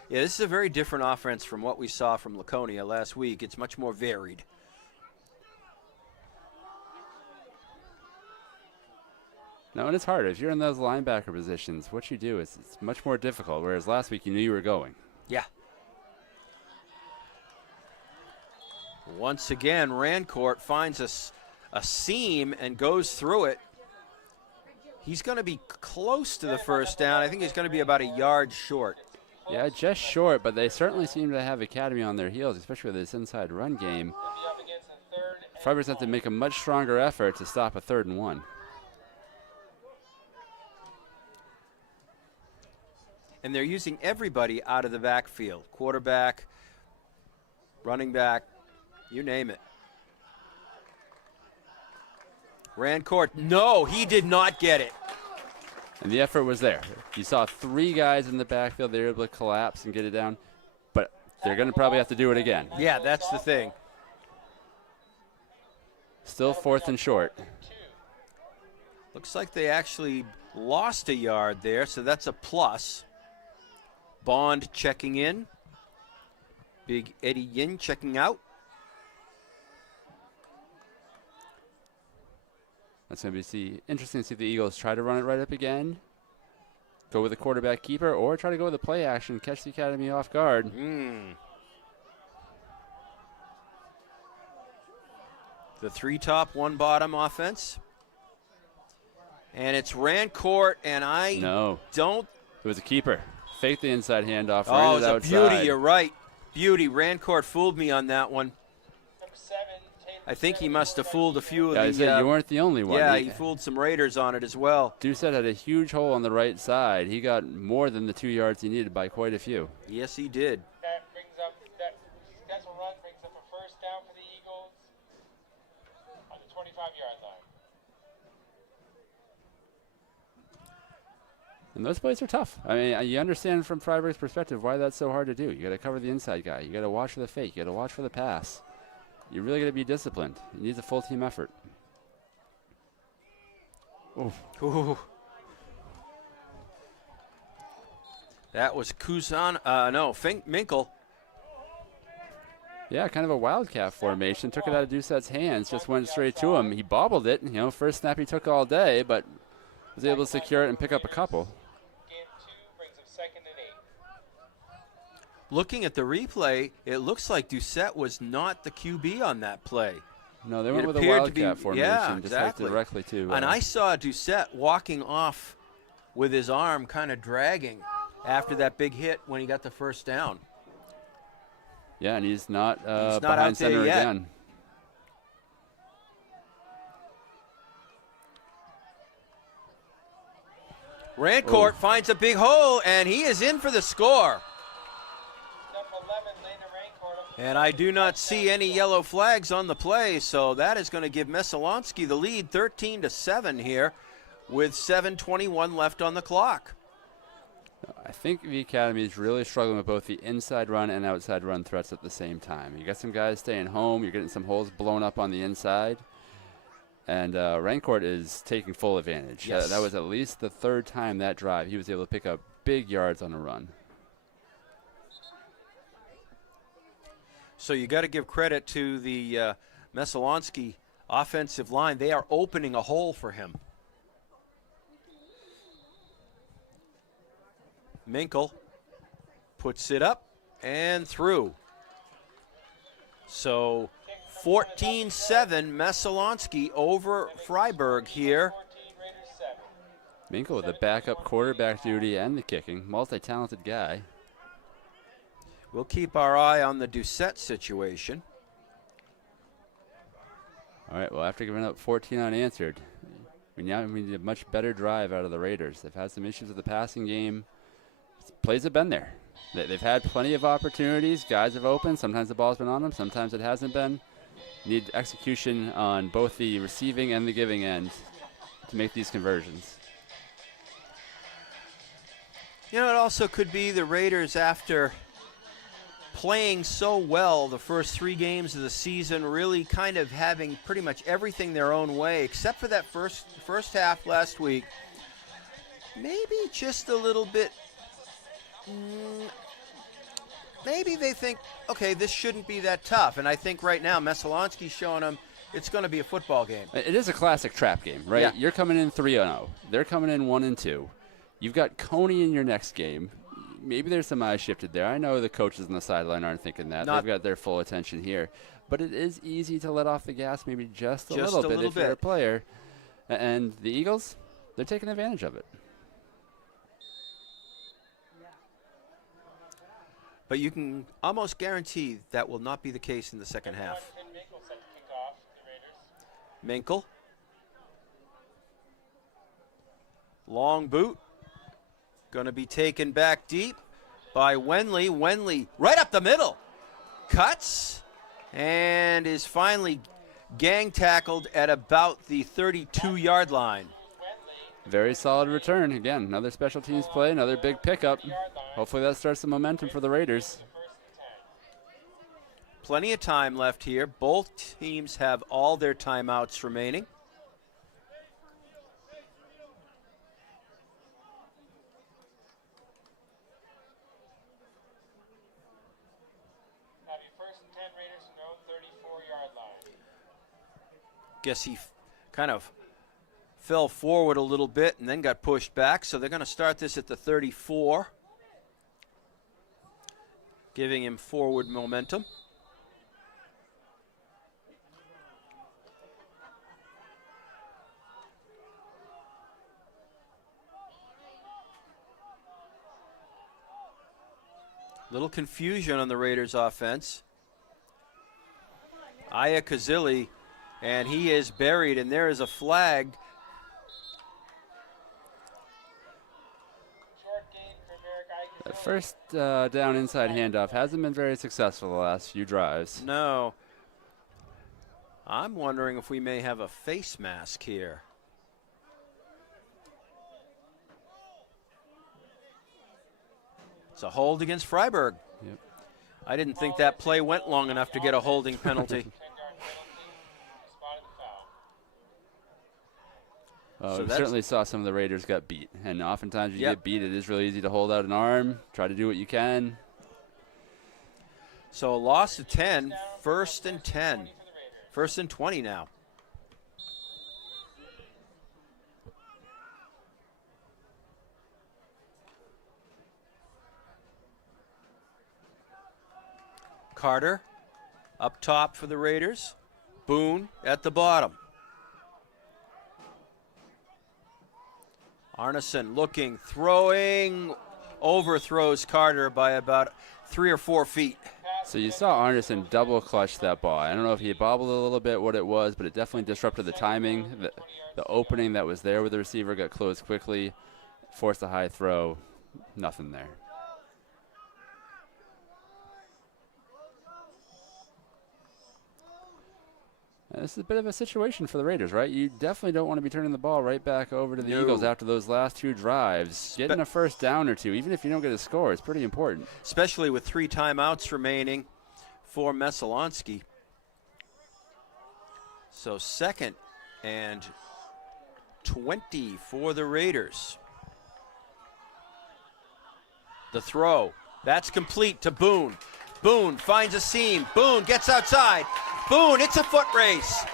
Yeah, this is a very different offense from what we saw from Laconia last week. It's much more varied. No, and it's hard. If you're in those linebacker positions, what you do is it's much more difficult, whereas last week you knew you were going. Yeah. Once again, Rancourt finds a seam and goes through it. He's going to be close to the first down. I think he's going to be about a yard short. Yeah, just short, but they certainly seem to have Academy on their heels, especially with this inside run game. He'll be up against a 3rd and Freiburg's have to make a much stronger effort to stop a 3rd and 1. And they're using everybody out of the backfield. Quarterback, running back, you name it. Rancourt, no, he did not get it. And the effort was there. You saw 3 guys in the backfield. They were able to collapse and get it down. But they're going to probably have to do it again. Yeah, that's the thing. Still 4th and short. Looks like they actually lost a yard there, so that's a plus. Bond checking in. Big Eddie Yin checking out. That's going to be interesting to see if the Eagles try to run it right up again, go with the quarterback keeper, or try to go with the play action, catch the Academy off guard. The 3 top, 1 bottom offense. And it's Rancourt, and don't. It was a keeper. Fake the inside handoff. Oh, it was a beauty. You're right. Beauty. Rancourt fooled me on that one. I think he must have fooled a few of the. I said you weren't the only one. Yeah, he fooled some Raiders on it as well. Doucette had a huge hole on the right side. He got more than the 2 yards he needed by quite a few. Yes, he did. That successful run brings up a first down for the Eagles on the 25-yard line. And those plays are tough. I mean, you understand from Freiburg's perspective why that's so hard to do. You got to cover the inside guy. You got to watch for the fake. You got to watch for the pass. You really got to be disciplined. It needs a full team effort. Ooh. That was Kuzan. Minkle. Yeah, kind of a wildcat formation. Took it out of Doucette's hands. Just went straight to him. He bobbled it. First snap he took all day, but was able to secure it and pick up a couple. Game 2 brings up 2nd and 8. Looking at the replay, it looks like Doucette was not the QB on that play. No, they went with a wildcat formation. Yeah, just like directly to. And I saw Doucette walking off with his arm kind of dragging after that big hit when he got the first down. Yeah, and he's not out behind there center yet. again. Rancourt finds a big hole, and he is in for the score. And I do not see any yellow flags on the play, so that is going to give Messalonskee the lead 13-7 here with 7:21 left on the clock. I think the Academy is really struggling with both the inside run and outside run threats at the same time. You got some guys staying home. You're getting some holes blown up on the inside. And Rancourt is taking full advantage. Yes. That was at least the 3rd time that drive he was able to pick up big yards on a run. So you got to give credit to the Messalonskee offensive line. They are opening a hole for him. Minkle puts it up and through. So 14-7 Messalonskee over Freiburg here. Minkle with the backup quarterback duty and the kicking. Multi-talented guy. We'll keep our eye on the Doucette situation. All right, well, after giving up 14 unanswered, we need a much better drive out of the Raiders. They've had some issues with the passing game. Plays have been there. They've had plenty of opportunities. Guys have opened. Sometimes the ball's been on them. Sometimes it hasn't been. Need execution on both the receiving and the giving end to make these conversions. It also could be the Raiders, after playing so well the first 3 games of the season, really kind of having pretty much everything their own way, except for that first half last week. Maybe just a little bit. Maybe they think, okay, this shouldn't be that tough. And I think right now Messalonskee's showing them it's going to be a football game. It is a classic trap game, right? Yeah. You're coming in 3-0. They're coming in 1-2. You've got Coney in your next game. Maybe there's some eyes shifted there. I know the coaches on the sideline aren't thinking that. They've got their full attention here. But it is easy to let off the gas maybe just a little bit if you're a player. And the Eagles, they're taking advantage of it. But you can almost guarantee that will not be the case in the second half. Minkle. Long boot. Going to be taken back deep by Wenley. Wenley right up the middle. Cuts and is finally gang tackled at about the 32-yard line. Very solid return. Again, another special teams play, another big pickup. Hopefully that starts the momentum for the Raiders. Plenty of time left here. Both teams have all their timeouts remaining. Guess he kind of fell forward a little bit and then got pushed back. So they're going to start this at the 34, giving him forward momentum. Little confusion on the Raiders offense. Aya Kazili, and he is buried, and there is a flag. That first down inside handoff hasn't been very successful the last few drives. No. I'm wondering if we may have a face mask here. It's a hold against Freiburg. Yep. I didn't think that play went long enough to get a holding penalty. We certainly saw some of the Raiders got beat. And oftentimes when you get beat, it is really easy to hold out an arm, try to do what you can. So a loss of 10, 1st and 10. 1st and 20 now. Carter up top for the Raiders. Boone at the bottom. Arneson looking, throwing, overthrows Carter by about 3 or 4 feet. So you saw Arneson double clutch that ball. I don't know if he bobbled a little bit what it was, but it definitely disrupted the timing. The opening that was there with the receiver got closed quickly, forced a high throw, nothing there. And this is a bit of a situation for the Raiders, right? You definitely don't want to be turning the ball right back over to the Eagles after those last 2 drives. Getting a first down or 2, even if you don't get a score, is pretty important. Especially with 3 timeouts remaining for Messalonskee. So 2nd and 20 for the Raiders. The throw. That's complete to Boone. Boone finds a seam. Boone gets outside. Boone, it's a foot race.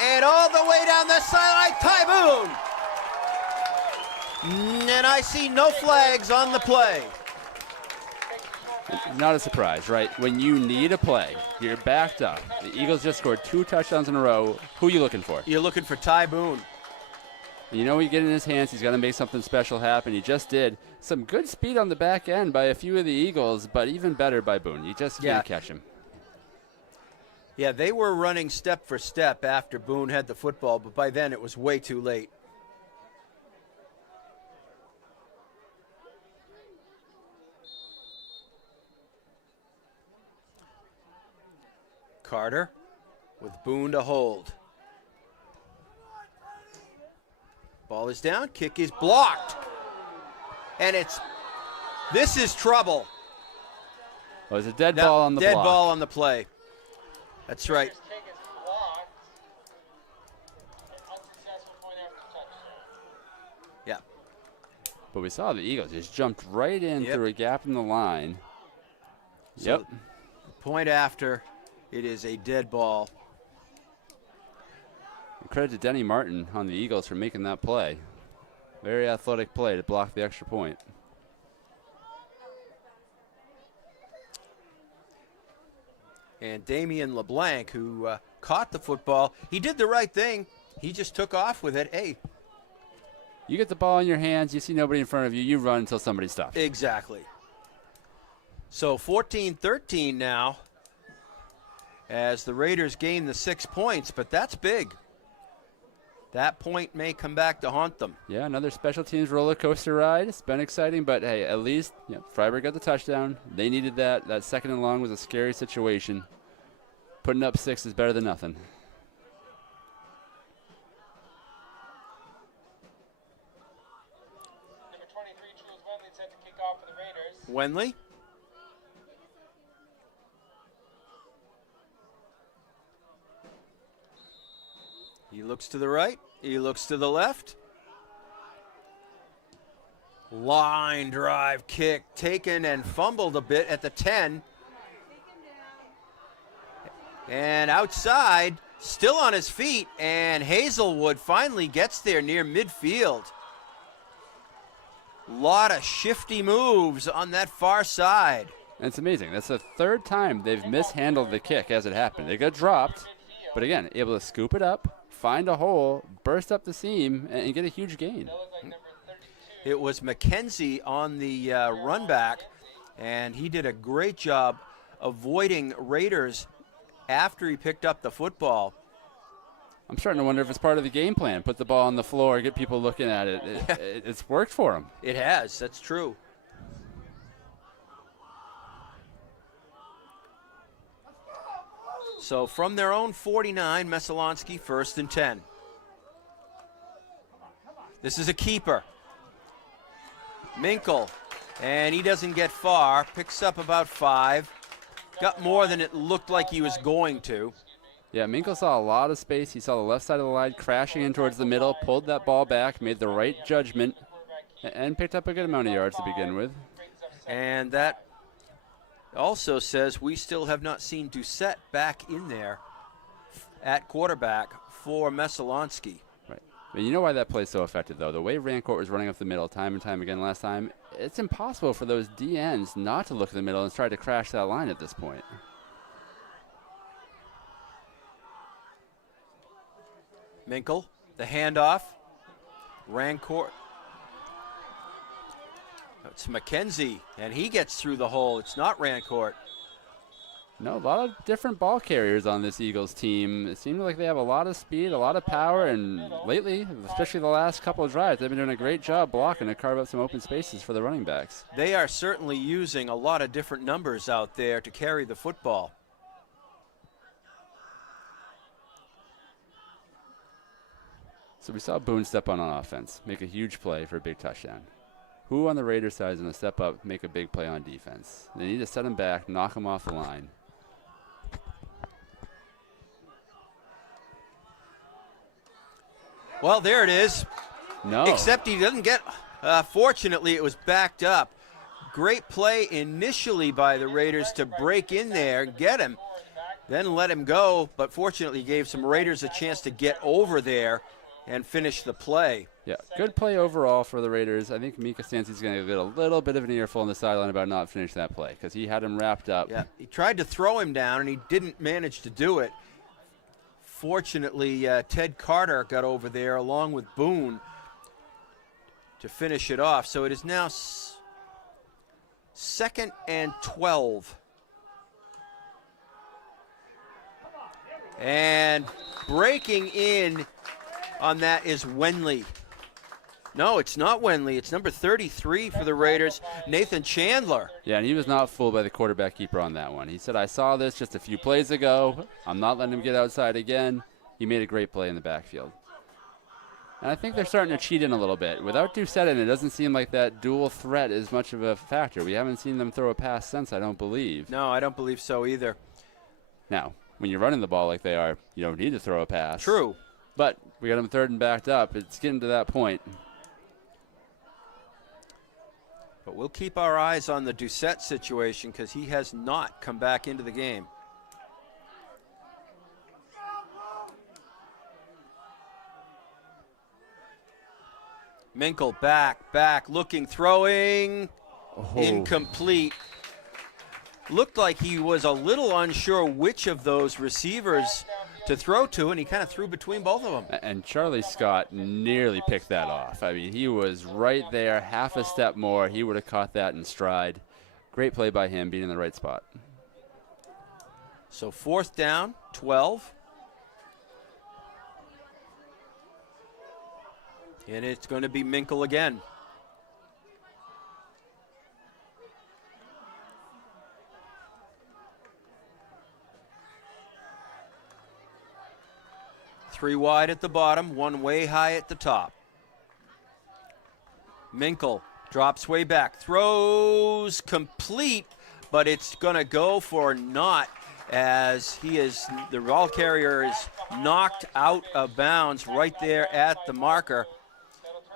And all the way down the sideline, Ty Boone. And I see no flags on the play. Not a surprise, right? When you need a play, you're backed up. The Eagles just scored 2 touchdowns in a row. Who are you looking for? You're looking for Ty Boone. You know, when you get in his hands, he's got to make something special happen. He just did. Some good speed on the back end by a few of the Eagles, but even better by Boone. You just can't catch him. Yeah, they were running step for step after Boone had the football, but by then it was way too late. Carter with Boone to hold. Ball is down, kick is blocked. And this is trouble. Well, it was a dead ball on the block. Dead ball on the play. That's right. Yeah. But we saw the Eagles just jumped right in through a gap in the line. So point after, it is a dead ball. Credit to Denny Martin on the Eagles for making that play. Very athletic play to block the extra point. And Damian LeBlanc, who caught the football, he did the right thing. He just took off with it. Hey. You get the ball in your hands, you see nobody in front of you, you run until somebody stops. Exactly. So 14-13 now as the Raiders gain the 6 points, but that's big. That point may come back to haunt them. Yeah, another special teams roller coaster ride. It's been exciting, but hey, at least Freiburg got the touchdown. They needed that. That 2nd and long was a scary situation. Putting up 6 is better than nothing. Number 23, Jules Wendley, set to kick off for the Raiders. Wendley. He looks to the right. He looks to the left. Line drive kick taken and fumbled a bit at the 10. And outside, still on his feet, and Hazelwood finally gets there near midfield. Lot of shifty moves on that far side. And it's amazing. That's the 3rd time they've mishandled the kick as it happened. They got dropped, but again, able to scoop it up, find a hole, burst up the seam, and get a huge gain. It was McKenzie on the run back, and he did a great job avoiding Raiders after he picked up the football. I'm starting to wonder if it's part of the game plan. Put the ball on the floor, get people looking at it. It's worked for him. It has, that's true. So from their own 49, Messalonskee 1st and 10. This is a keeper. Minkle, and he doesn't get far, picks up about 5. Got more than it looked like he was going to. Yeah, Minkle saw a lot of space. He saw the left side of the line crashing in towards the middle, pulled that ball back, made the right judgment, and picked up a good amount of yards to begin with. And that also says we still have not seen Doucette back in there at quarterback for Messalonskee. Right. But you know why that play's so effective, though? The way Rancourt was running up the middle time and time again last time, it's impossible for those DNs not to look at the middle and try to crash that line at this point. Minkle, the handoff. Rancourt. It's McKenzie, and he gets through the hole. It's not Rancourt. No, a lot of different ball carriers on this Eagles team. It seems like they have a lot of speed, a lot of power, and lately, especially the last couple of drives, they've been doing a great job blocking to carve up some open spaces for the running backs. They are certainly using a lot of different numbers out there to carry the football. So we saw Boone step on offense, make a huge play for a big touchdown. Who on the Raiders side is going to step up, make a big play on defense? They need to set him back, knock him off the line. Well, there it is. No. Except he doesn't get, fortunately, it was backed up. Great play initially by the Raiders to break in there, get him, then let him go, but fortunately gave some Raiders a chance to get over there and finish the play. Yeah, good play overall for the Raiders. I think Mika Stancy's going to get a little bit of an earful on the sideline about not finishing that play because he had him wrapped up. Yeah, he tried to throw him down, and he didn't manage to do it. Fortunately, Ted Carter got over there along with Boone to finish it off. So it is now 2nd and 12. And breaking in on that is Wendley. No, it's not Wendley. It's number 33 for the Raiders, Nathan Chandler. Yeah, and he was not fooled by the quarterback keeper on that one. He said, I saw this just a few plays ago. I'm not letting him get outside again. He made a great play in the backfield. And I think they're starting to cheat in a little bit. Without Doucette in, it doesn't seem like that dual threat is much of a factor. We haven't seen them throw a pass since, I don't believe. No, I don't believe so either. Now, when you're running the ball like they are, you don't need to throw a pass. True. But we got them 3rd and backed up. It's getting to that point. But we'll keep our eyes on the Doucette situation because he has not come back into the game. Minkle back, looking, throwing, incomplete. Looked like he was a little unsure which of those receivers to throw to, and he kind of threw between both of them. And Charlie Scott nearly picked that off. I mean, he was right there, half a step more. He would have caught that in stride. Great play by him, being in the right spot. So 4th down, 12. And it's going to be Minkle again. 3 wide at the bottom, 1 way high at the top. Minkle drops way back, throws complete, but it's going to go for naught as the ball carrier is knocked out of bounds right there at the marker.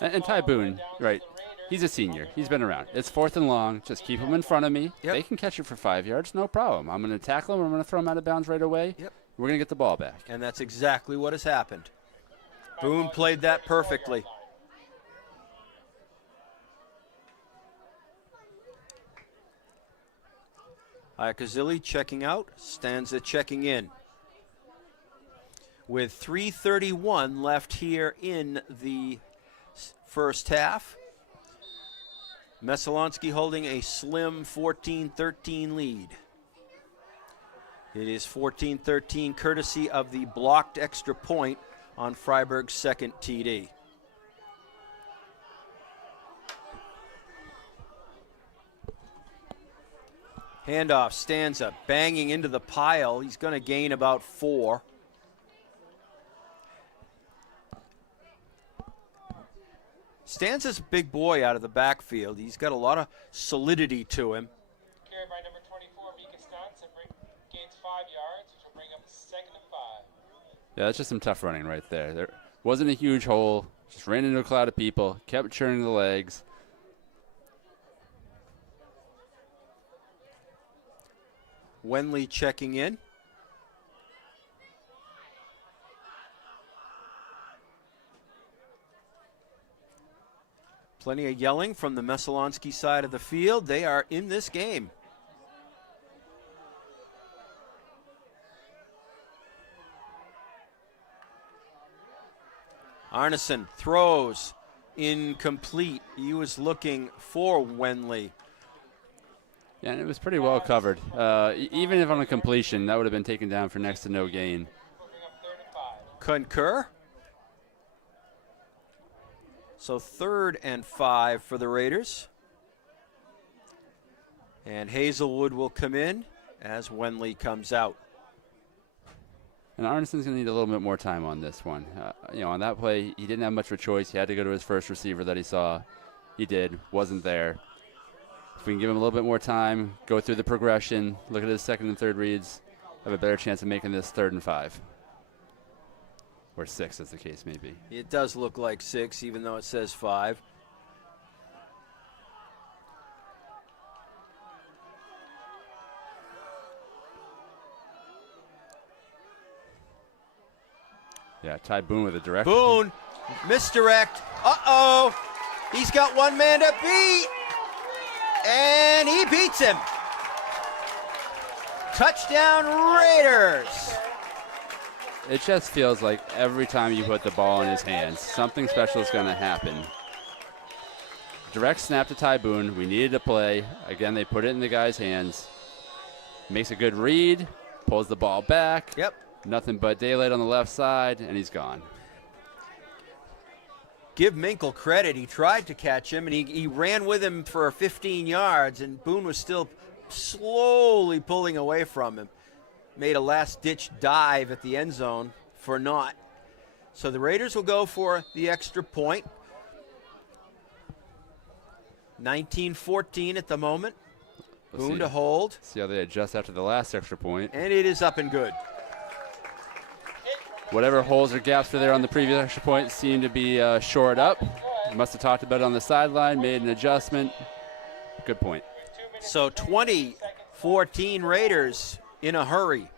And Ty Boone, right, he's a senior. He's been around. It's 4th and long. Just keep him in front of me. Yep. They can catch it for 5 yards, no problem. I'm going to tackle him. I'm going to throw him out of bounds right away. Yep. We're going to get the ball back. And that's exactly what has happened. Boone played that perfectly. Iacozzi checking out, Stanza checking in. With 3:31 left here in the first half, Messalonskee holding a slim 14-13 lead. It is 14-13 courtesy of the blocked extra point on Freiburg's second TD. Handoff, Stanza banging into the pile. He's going to gain about 4. Stanza's a big boy out of the backfield. He's got a lot of solidity to him. Carried by number 24, Mika Stanza, gains 5 yards, which will bring up 2nd and 5. Yeah, that's just some tough running right there. There wasn't a huge hole. Just ran into a cloud of people, kept churning the legs. Wenley checking in. Plenty of yelling from the Messalonskee side of the field. They are in this game. Arneson throws incomplete. He was looking for Wenley. Yeah, and it was pretty well covered. Even if on a completion, that would have been taken down for next to no gain. Concur. So 3rd and 5 for the Raiders. And Hazelwood will come in as Wenley comes out. And Arneson's going to need a little bit more time on this one. On that play, he didn't have much of a choice. He had to go to his first receiver that he saw. He did. Wasn't there. If we can give him a little bit more time, go through the progression, look at his 2nd and 3rd reads, have a better chance of making this 3rd and 5. Or 6, as the case may be. It does look like 6, even though it says 5. Yeah, Ty Boone with a direct. Boone, misdirect. Uh-oh. He's got one man to beat. And he beats him. Touchdown Raiders. It just feels like every time you put the ball in his hands, something special is going to happen. Direct snap to Ty Boone. We needed a play. Again, they put it in the guy's hands. Makes a good read. Pulls the ball back. Yep. Nothing but daylight on the left side, and he's gone. Give Minkle credit. He tried to catch him, and he ran with him for 15 yards, and Boone was still slowly pulling away from him. Made a last-ditch dive at the end zone for naught. So the Raiders will go for the extra point. 19-14 at the moment. Boone to hold. See how they adjust after the last extra point. And it is up and good. Whatever holes or gaps were there on the previous extra point seem to be shored up. Must have talked about it on the sideline, made an adjustment. Good point. So 20-14 Raiders in a hurry.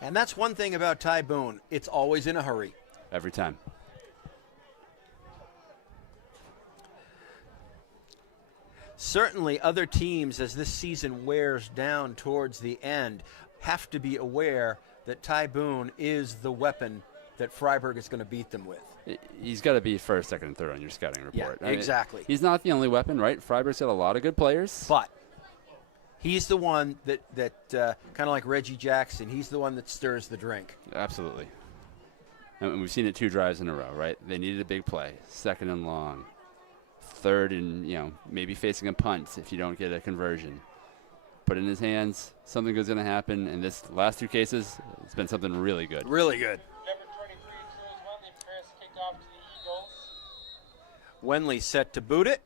And that's one thing about Ty Boone. It's always in a hurry. Every time. Certainly other teams, as this season wears down towards the end, have to be aware that Ty Boone is the weapon that Freiburg is going to beat them with. He's got to be first, second, and third on your scouting report. Yeah, exactly. He's not the only weapon, right? Freiburg's got a lot of good players. But he's the one that kind of like Reggie Jackson, he's the one that stirs the drink. Absolutely. And we've seen it 2 drives in a row, right? They needed a big play. 2nd and long. 3rd and, maybe facing a punt if you don't get a conversion. Put it in his hands, something good's going to happen. In this last 2 cases, it's been something really good. Really good. Number Wenley set to boot it.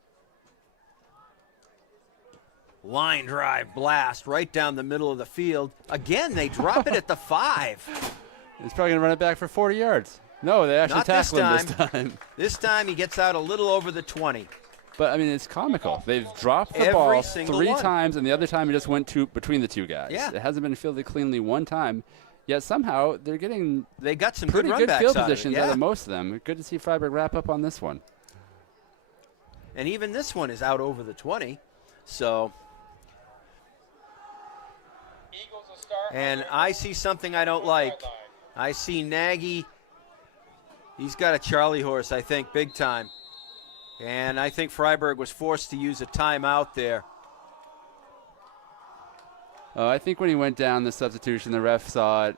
Line drive blast right down the middle of the field. Again, they drop it at the 5. He's probably going to run it back for 40 yards. No, they actually Not tackle him this time. time. This time he gets out a little over the 20. But, I mean, it's comical. They've dropped the Every ball single 3 one. times, and the other time it just went between the two guys. Yeah. It hasn't been fielded cleanly one time. Yet somehow they're getting They got some pretty good good runbacks field out of it, positions yeah. out of most of them. Good to see Freiburg wrap up on this one. And even this one is out over the 20. So, Eagles will start. and I see something I don't like. I see Nagy. He's got a Charlie horse, I think, big time. And I think Freiburg was forced to use a timeout there. I think when he went down the substitution, the ref saw it,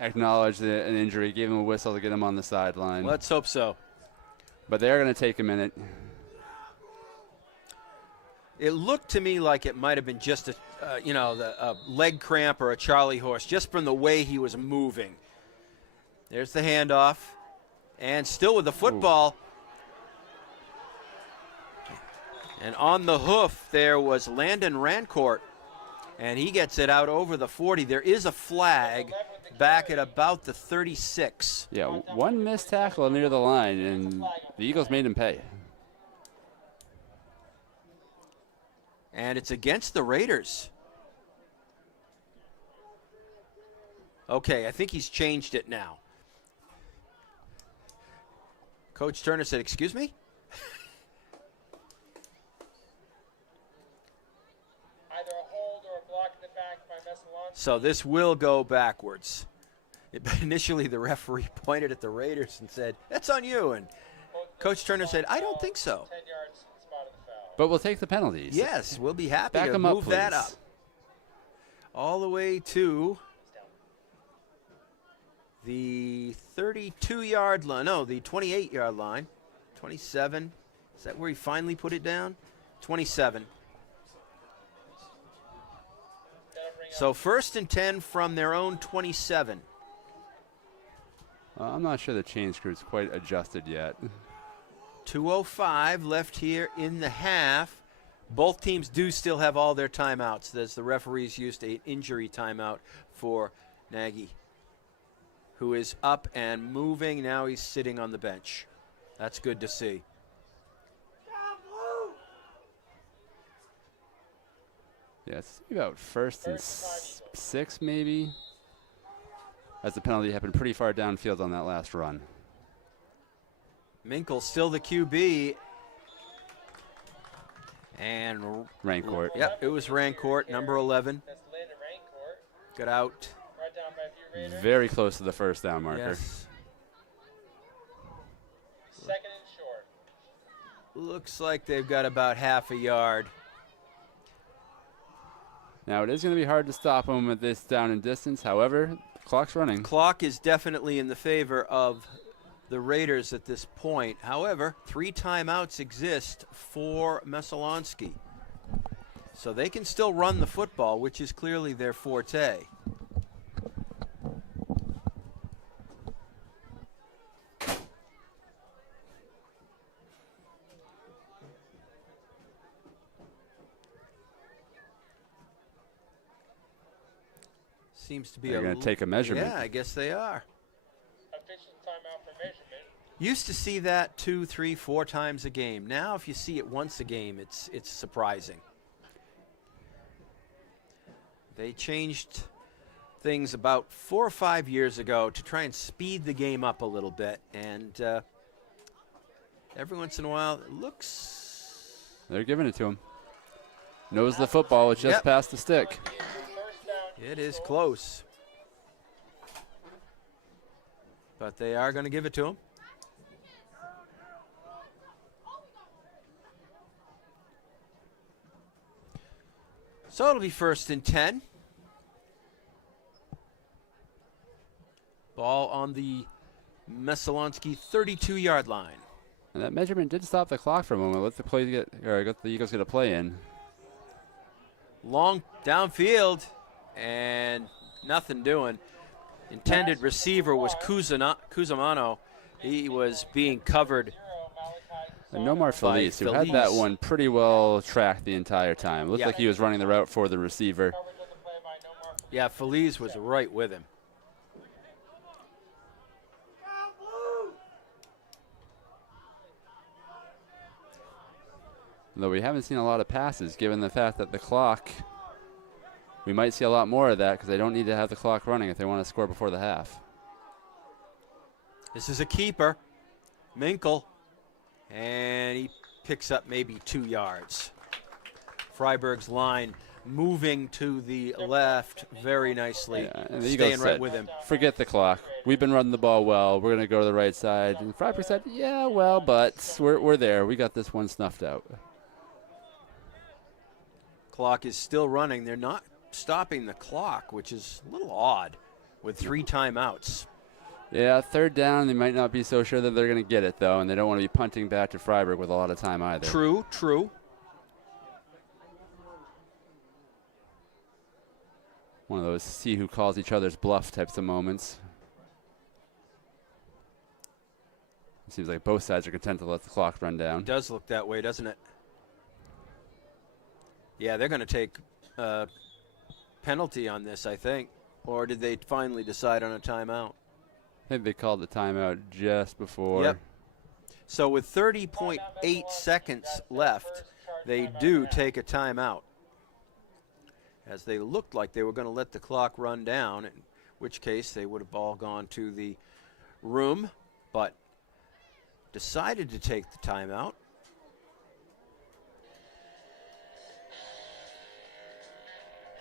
acknowledged an injury, gave him a whistle to get him on the sideline. Let's hope so. But they are going to take a minute. It looked to me like it might have been just a leg cramp or a Charlie horse, just from the way he was moving. There's the handoff, and still with the football. And on the hoof there was Landon Rancourt, and he gets it out over the 40. There is a flag back at about the 36. Yeah, one missed tackle near the line, and the Eagles made him pay. And it's against the Raiders. Okay, I think he's changed it now. Coach Turner said, "Excuse me?" Either a hold or a block in the back by Messalonskee. So this will go backwards. Initially, the referee pointed at the Raiders and said, "That's on you." And Coach Turner said, "I don't think so." 10 yards spot of the foul. But we'll take the penalties. Yes, we'll be happy Back to him up, move that please. up. All the way to the 32-yard line. No, the 28-yard line. 27. Is that where he finally put it down? 27. So 1st and 10 from their own 27. I'm not sure the chain screw's quite adjusted yet. 2:05 left here in the half. Both teams do still have all their timeouts, as the referees used an injury timeout for Nagy, who is up and moving. Now he's sitting on the bench. That's good to see. Yeah, it's about 1st and 6 maybe, as the penalty happened pretty far downfield on that last run. Minkle still the QB. And Rancourt. Yep, it was Rancourt, number 11. That's Landon Rancourt. Got out. Right down by a few Raiders. Very close to the first down marker. Yes. 2nd and short. Looks like they've got about half a yard. Now, it is going to be hard to stop them at this down and distance. However, the clock's running. Clock is definitely in the favor of the Raiders at this point. However, 3 timeouts exist for Messalonskee. So they can still run the football, which is clearly their forte. Seems to be They're going to take a measurement. Yeah, I guess they are. Official timeout for measurement. Used to see that 2, 3, 4 times a game. Now, if you see it once a game, it's surprising. They changed things about 4 or 5 years ago to try and speed the game up a little bit, and every once in a while, it looks. They're giving it to him. Knows the football. It's just Yep. past the stick. First down. It is close. But they are going to give it to him. So it'll be 1st and 10. Ball on the Messalonskee 32-yard line. And that measurement did stop the clock for a moment. Let the Eagles get a play in. Long downfield and nothing doing. Intended receiver was Cusimano. He was being covered. And Nomar Felice, who had Felice. that one pretty well tracked the entire time. Looked Yeah. like he was running the route for the receiver. Coverage on the play by no more. Yeah, Feliz was right with him. Though we haven't seen a lot of passes, given the fact that the clock, we might see a lot more of that because they don't need to have the clock running if they want to score before the half. This is a keeper, Minkle, and he picks up maybe 2 yards. Freiburg's line moving to the left very nicely, Yeah, and the staying Eagles right said, with him. forget the clock. We've been running the ball well. We're going to go to the right side. And Freiburg said, yeah, well, but we're there. We got this one snuffed out. Clock is still running. They're not stopping the clock, which is a little odd with 3 timeouts. Yeah, third down, they might not be so sure that they're going to get it, though, and they don't want to be punting back to Freiburg with a lot of time either. True, true. One of those see who calls each other's bluff types of moments. It seems like both sides are content to let the clock run down. It does look that way, doesn't it? Yeah, they're going to take a penalty on this, I think. Or did they finally decide on a timeout? I think they called the timeout just before. Yep. So with 30.8 seconds left, they do take a timeout, as they looked like they were going to let the clock run down, in which case they would have all gone to the room, but decided to take the timeout.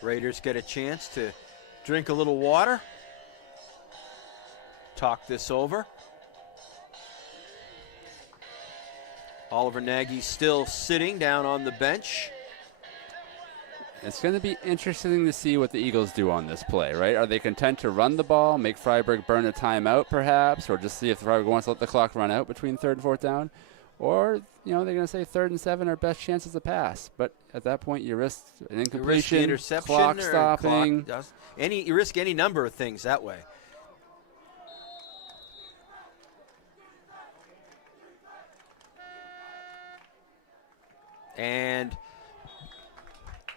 Raiders get a chance to drink a little water, talk this over. Oliver Nagy still sitting down on the bench. It's going to be interesting to see what the Eagles do on this play, right? Are they content to run the ball, make Freiburg burn a timeout perhaps, or just see if Freiburg wants to let the clock run out between 3rd and 4th down? Or, they're going to say 3rd and 7 are best chances to pass. But at that point, you risk an incompletion, You risk the interception, clock or stopping. you risk any number of things that way. And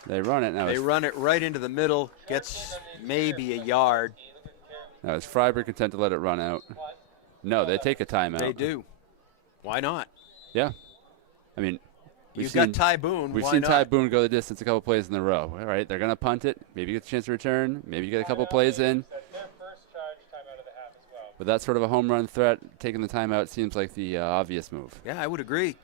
They run it. Now they it's, run it right into the middle, gets maybe a yard. now is Freiburg content to let it run out? No, they take a timeout. They do. Why not? Yeah. I mean, You've got Ty Boone. We've Why seen not? Ty Boone go the distance a couple plays in a row. All right, they're going to punt it. Maybe you get a chance to return. Maybe you get a couple plays in. That's their first charge timeout of the half as well. With that sort of a home run threat, taking the timeout seems like the obvious move. Yeah, I would agree.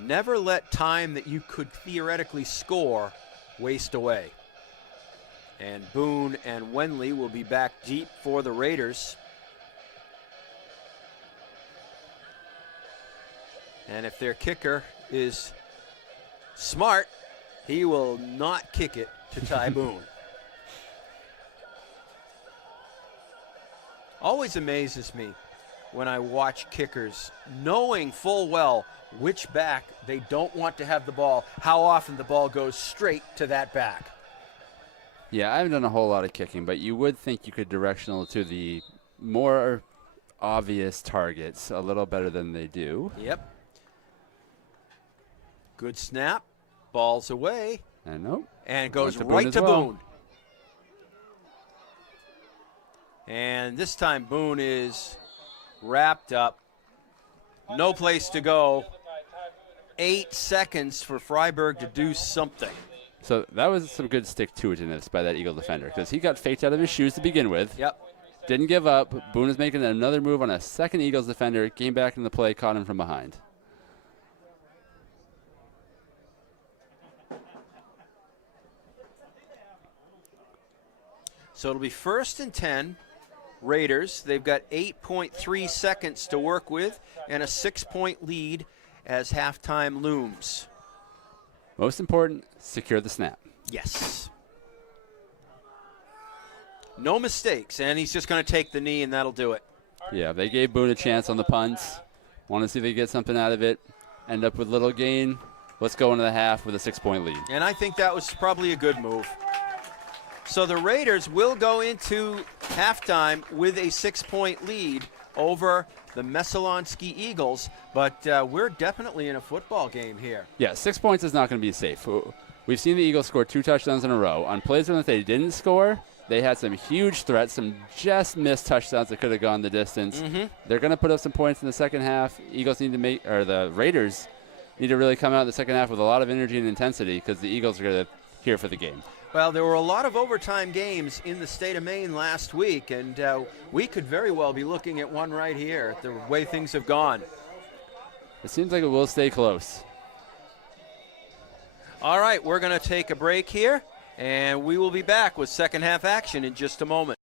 Never let time that you could theoretically score waste away. And Boone and Wenley will be back deep for the Raiders. And if their kicker is smart, he will not kick it to Ty Boone. Always amazes me when I watch kickers, knowing full well which back they don't want to have the ball, how often the ball goes straight to that back. Yeah, I haven't done a whole lot of kicking, but you would think you could directional to the more obvious targets a little better than they do. Yep. Good snap, ball's away, And nope. and goes Went to Boone right as to well. Boone. And this time Boone is wrapped up. No place to go. 8 seconds for Freiburg to do something. So that was some good stick-to-itiveness by that Eagle defender because he got faked out of his shoes to begin with. Yep. Didn't give up. Boone is making another move on a second Eagles defender. Came back in the play, caught him from behind. So it'll be 1st and 10. Raiders. They've got 8.3 seconds to work with and a 6-point lead as halftime looms. Most important, secure the snap. Yes. No mistakes, and he's just going to take the knee, and that'll do it. Yeah, they gave Boone a chance on the punts. Want to see if they get something out of it. End up with little gain. Let's go into the half with a 6-point lead. And I think that was probably a good move. So the Raiders will go into halftime with a 6-point lead over the Messalonskee Eagles, but we're definitely in a football game here. Yeah, 6 points is not going to be safe. We've seen the Eagles score 2 touchdowns in a row. On plays when they didn't score, they had some huge threats, some just missed touchdowns that could have gone the distance. They're going to put up some points in the second half. Eagles need to the Raiders need to really come out in the second half with a lot of energy and intensity because the Eagles are going to here for the game. Well, there were a lot of overtime games in the state of Maine last week, and we could very well be looking at one right here, the way things have gone. It seems like it will stay close. All right, we're going to take a break here, and we will be back with second half action in just a moment.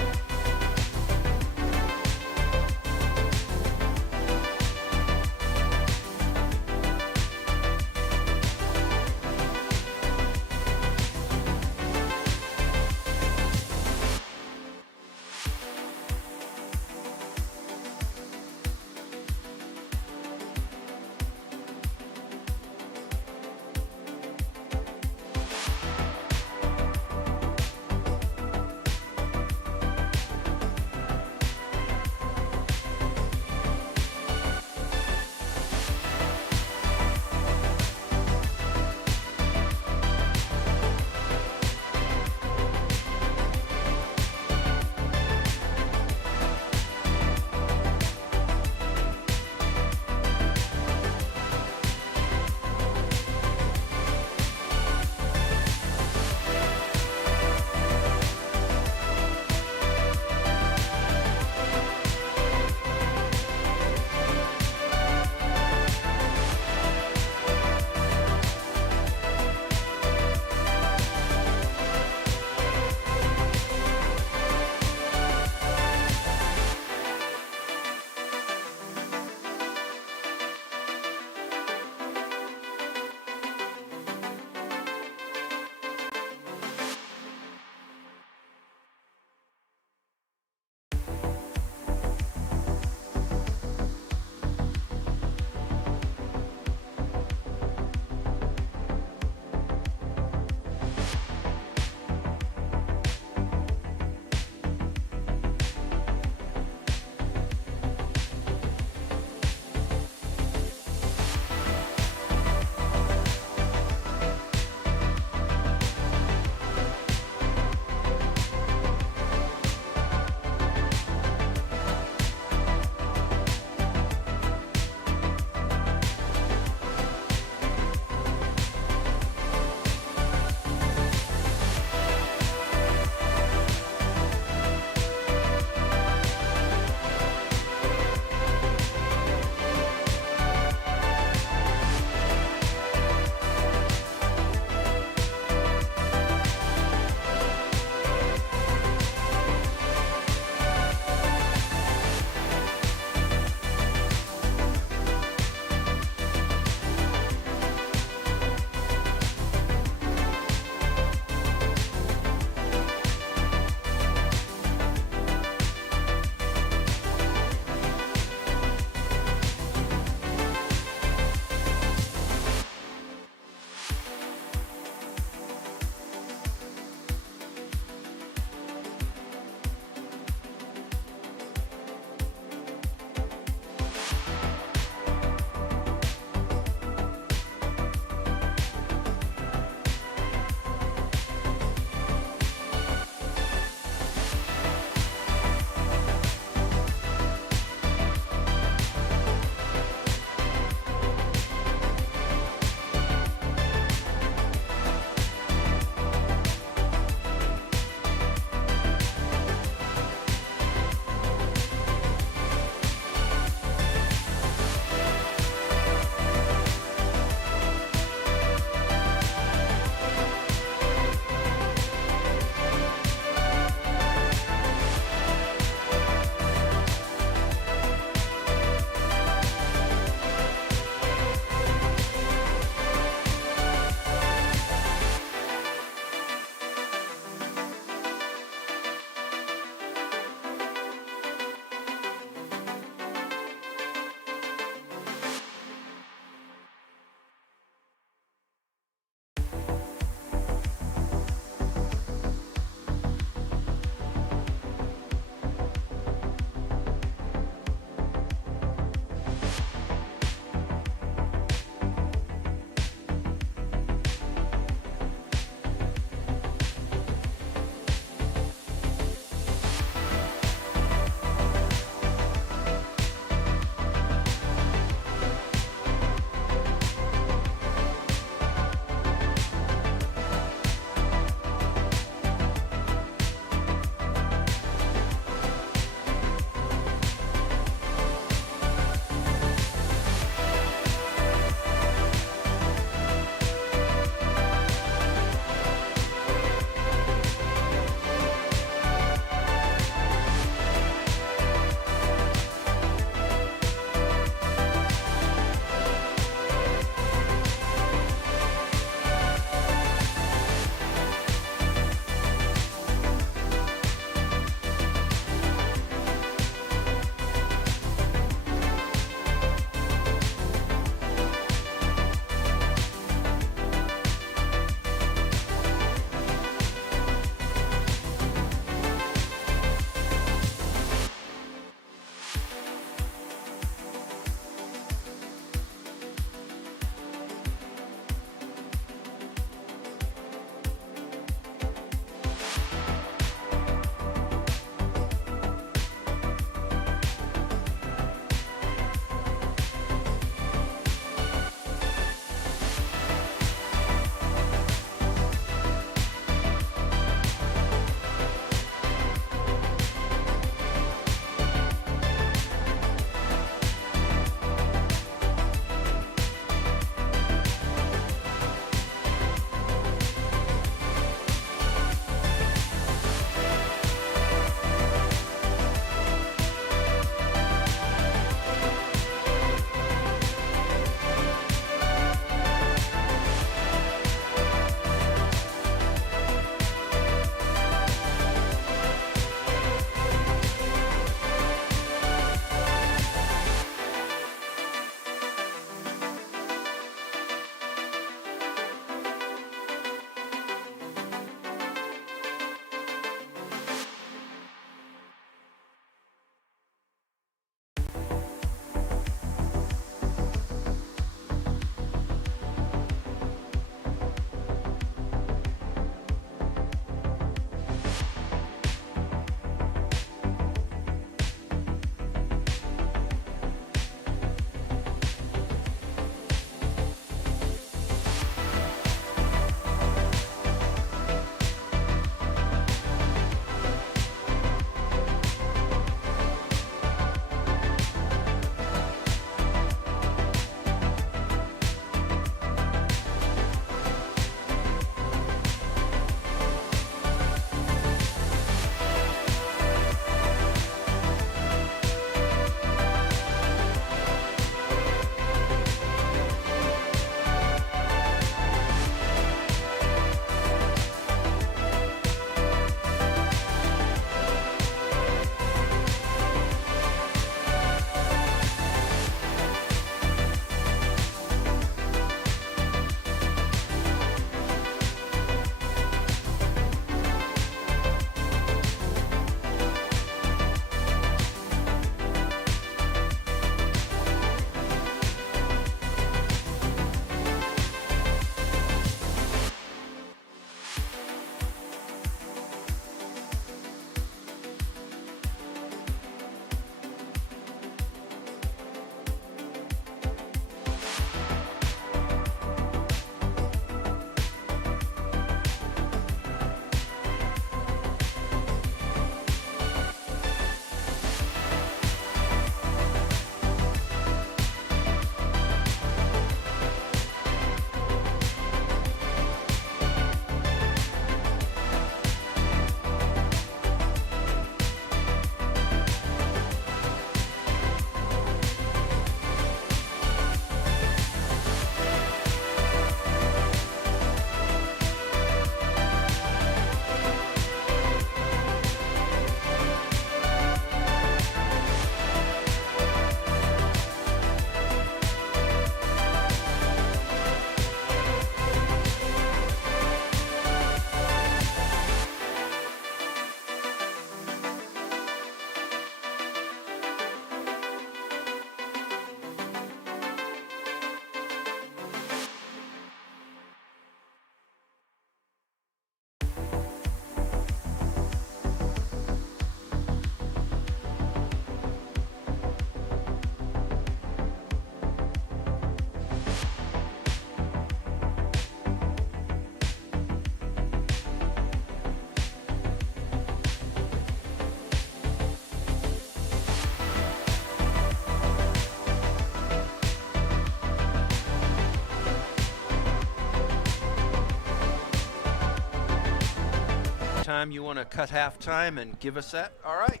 time you want to cut halftime and give us that? All right.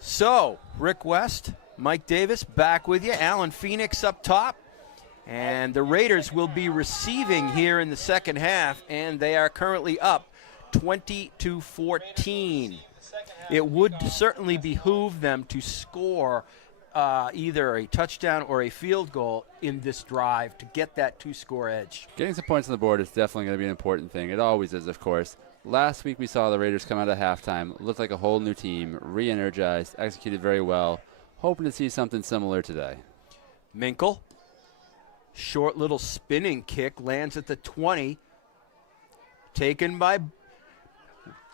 So, Rick West, Mike Davis back with you. Alan Phoenix up top. And the Raiders will be receiving here in the second half, and they are currently up 20-14. It would certainly behoove them to score either a touchdown or a field goal in this drive to get that two-score edge. Getting some points on the board is definitely going to be an important thing. It always is, of course. Last week we saw the Raiders come out at halftime, looked like a whole new team, re-energized, executed very well. Hoping to see something similar today. Minkle, short little spinning kick, lands at the 20. Taken by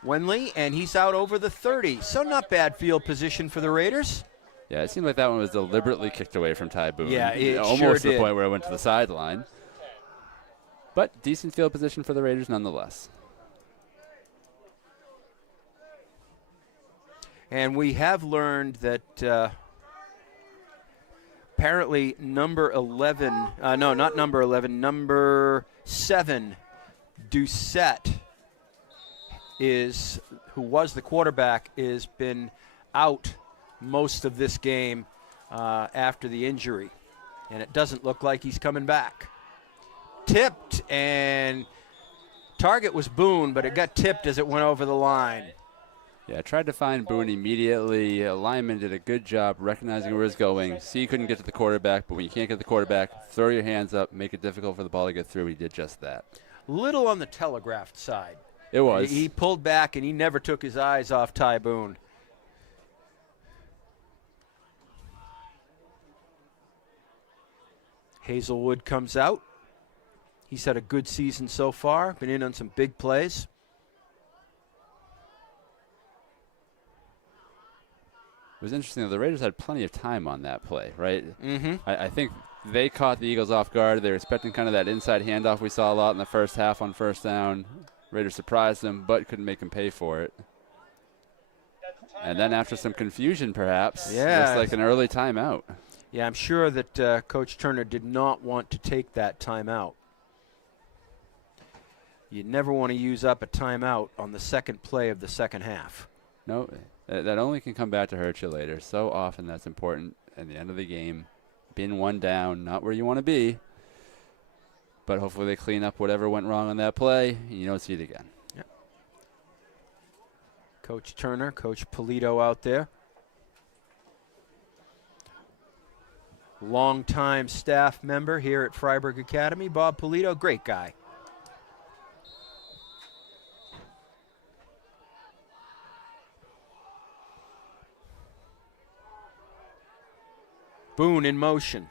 Wenley, and he's out over the 30. So not bad field position for the Raiders. Yeah, it seemed like that one was deliberately kicked away from Ty Boone. Yeah, it almost sure to the did. point where it went to the sideline. But decent field position for the Raiders nonetheless. And we have learned that apparently number 11, no, not number 11, number 7, Doucette, who was the quarterback, has been out most of this game after the injury. And it doesn't look like he's coming back. Tipped, and target was Boone, but it got tipped as it went over the line. Yeah, tried to find Boone immediately. Lyman did a good job recognizing where he was going. See, he couldn't get to the quarterback, but when you can't get the quarterback, throw your hands up, make it difficult for the ball to get through. He did just that. Little on the telegraphed side. It was. He pulled back, and he never took his eyes off Ty Boone. Hazelwood comes out. He's had a good season so far, been in on some big plays. It was interesting that the Raiders had plenty of time on that play, right? Mm-hmm. I think they caught the Eagles off guard. They were expecting kind of that inside handoff we saw a lot in the first half on first down. Raiders surprised them, but couldn't make them pay for it. And then after some confusion, perhaps, looks like an early timeout. Yeah, I'm sure that Coach Turner did not want to take that timeout. You never want to use up a timeout on the second play of the second half. No, that only can come back to hurt you later. So often that's important at the end of the game. Being one down, not where you want to be. But hopefully they clean up whatever went wrong on that play, and you don't see it again. Yep. Coach Turner, Coach Polito out there. Longtime staff member here at Freiburg Academy, Bob Polito, great guy. Boone in motion.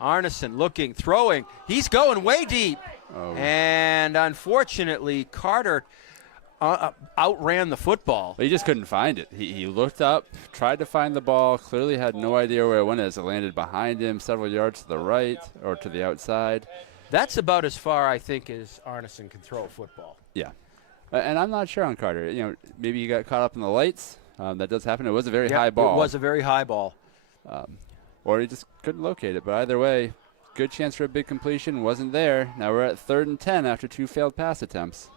Arneson looking, throwing. He's going way deep. Oh. And unfortunately, Carter outran the football. But he just couldn't find it. He looked up, tried to find the ball, clearly had no idea where it went as it landed behind him, several yards to the right or to the outside. That's about as far, I think, as Arneson can throw a football. Yeah. And I'm not sure on Carter. You know, maybe he got caught up in the lights. That does happen. It was a very high ball. It was a very high ball. Or he just couldn't locate it. But either way, good chance for a big completion. Wasn't there. Now we're at 3rd and 10 after 2 failed pass attempts.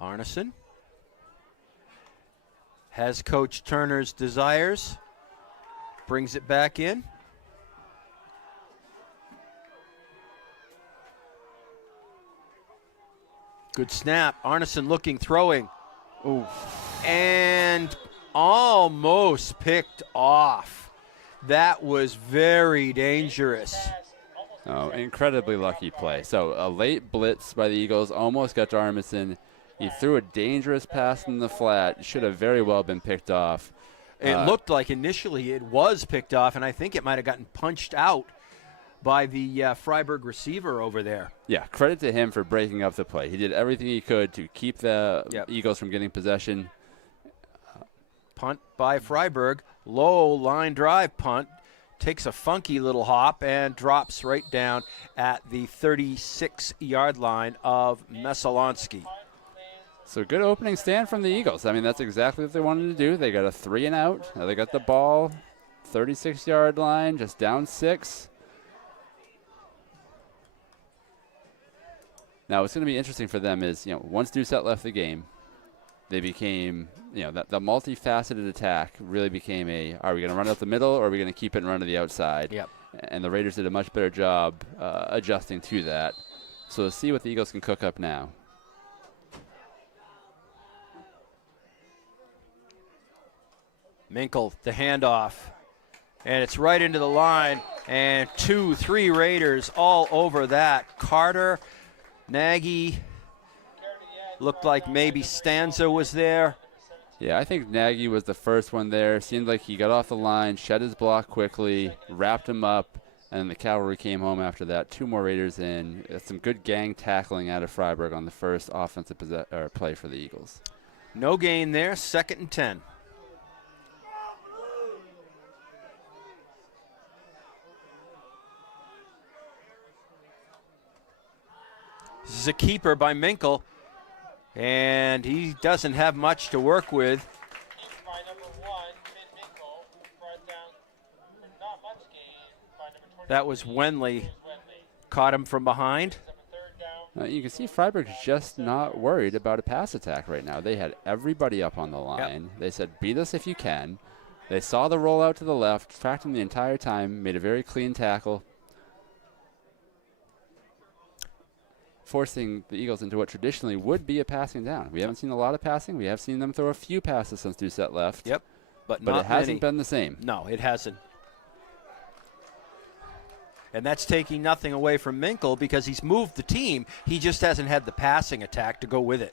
Arneson has Coach Turner's desires. Brings it back in. Good snap. Arneson looking, throwing. Ooh. And almost picked off. That was very dangerous. Oh, incredibly lucky play. So a late blitz by the Eagles almost got to Arneson. He threw a dangerous pass in the flat. Should have very well been picked off. It looked like initially it was picked off, and I think it might have gotten punched out by the Freiburg receiver over there. Yeah, credit to him for breaking up the play. He did everything he could to keep the Eagles from getting possession. Punt by Freiburg. Low line drive punt. Takes a funky little hop and drops right down at the 36-yard line of Messalonskee. So good opening stand from the Eagles. I mean, that's exactly what they wanted to do. They got a 3 and out. They got the ball 36-yard line, just down 6. Now, what's going to be interesting for them is, once Doucette left the game, they became, the multifaceted attack really became are we going to run out the middle or are we going to keep it and run to the outside? Yep. And the Raiders did a much better job adjusting to that. So let's see what the Eagles can cook up now. Minkle, the handoff. And it's right into the line. And 2, 3 Raiders all over that. Carter, Nagy, looked like maybe Stanza was there. Yeah, I think Nagy was the first one there. Seemed like he got off the line, shed his block quickly, wrapped him up, and the cavalry came home after that. 2 more Raiders in. Some good gang tackling out of Freiburg on the first offensive play for the Eagles. No gain there, 2nd and 10. This is a keeper by Minkle, and he doesn't have much to work with. By number 1, Finn Minkle, brought down for not much gain by number 20. That was Wenley. Caught him from behind. You can see Freiburg's just not worried about a pass attack right now. They had everybody up on the line. Yep. They said, beat us if you can. They saw the rollout to the left, tracked him the entire time, made a very clean tackle, forcing the Eagles into what traditionally would be a passing down. We haven't seen a lot of passing. We have seen them throw a few passes since Doucette left. Yep, but it hasn't been the same. No, it hasn't. And that's taking nothing away from Minkle because he's moved the team. He just hasn't had the passing attack to go with it.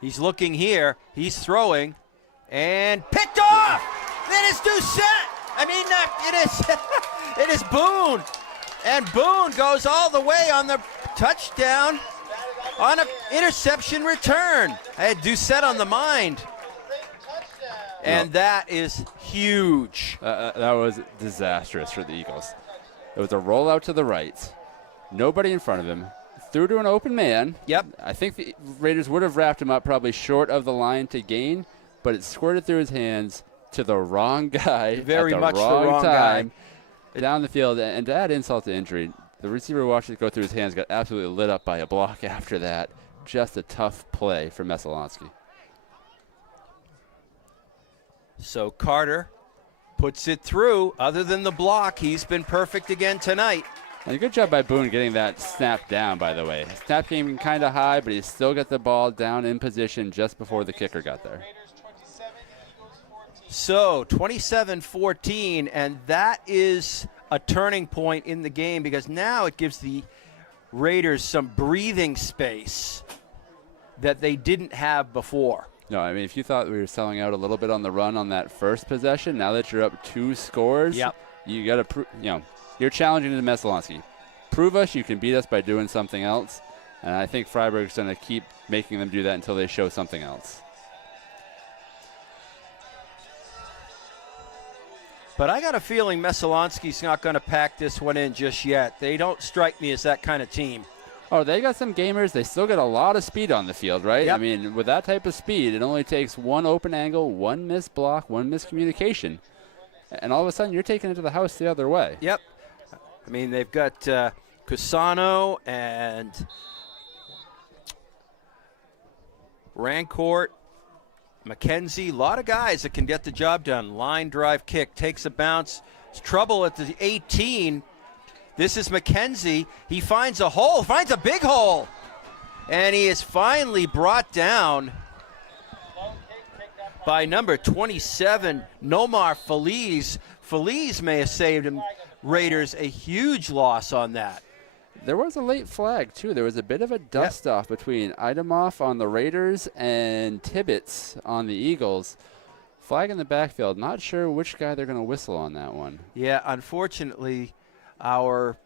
He's looking here. He's throwing. And picked off! It is Doucette! It is Boone. And Boone goes all the way on the touchdown on an interception return. I had Doucette on the mind. And that is huge. That was disastrous for the Eagles. It was a rollout to the right. Nobody in front of him. Threw to an open man. Yep. I think the Raiders would have wrapped him up probably short of the line to gain, but it squirted through his hands to the wrong guy Very at the much wrong the wrong time guy. Down the field. And to add insult to injury, the receiver watched it go through his hands, got absolutely lit up by a block after that. Just a tough play for Messalonskee. So Carter puts it through. Other than the block, he's been perfect again tonight. And a good job by Boone getting that snap down, by the way. Snap came kind of high, but he still got the ball down in position just before the kicker got there. So 27-14, and that is a turning point in the game because now it gives the Raiders some breathing space that they didn't have before. No, I mean, if you thought we were selling out a little bit on the run on that first possession, now that you're up 2 scores, you got to you're challenging to Messalonskee. Prove us you can beat us by doing something else, and I think Freiburg's going to keep making them do that until they show something else. But I got a feeling Messalonskee's not going to pack this one in just yet. They don't strike me as that kind of team. Oh, they got some gamers. They still got a lot of speed on the field, right? Yep. I mean, with that type of speed, it only takes one open angle, one missed block, one miscommunication, and all of a sudden you're taking it to the house the other way. Yep. I mean, they've got Cusano and Rancourt, McKenzie, a lot of guys that can get the job done. Line drive kick, takes a bounce. It's trouble at the 18. This is McKenzie. He finds a hole, finds a big hole. And he is finally brought down by number 27, Nomar Feliz. Feliz may have saved him, Raiders, a huge loss on that. There was a late flag, too. There was a bit of a dust-off between Idamoff on the Raiders and Tibbetts on the Eagles. Flag in the backfield. Not sure which guy they're going to whistle on that one. Yeah, unfortunately, our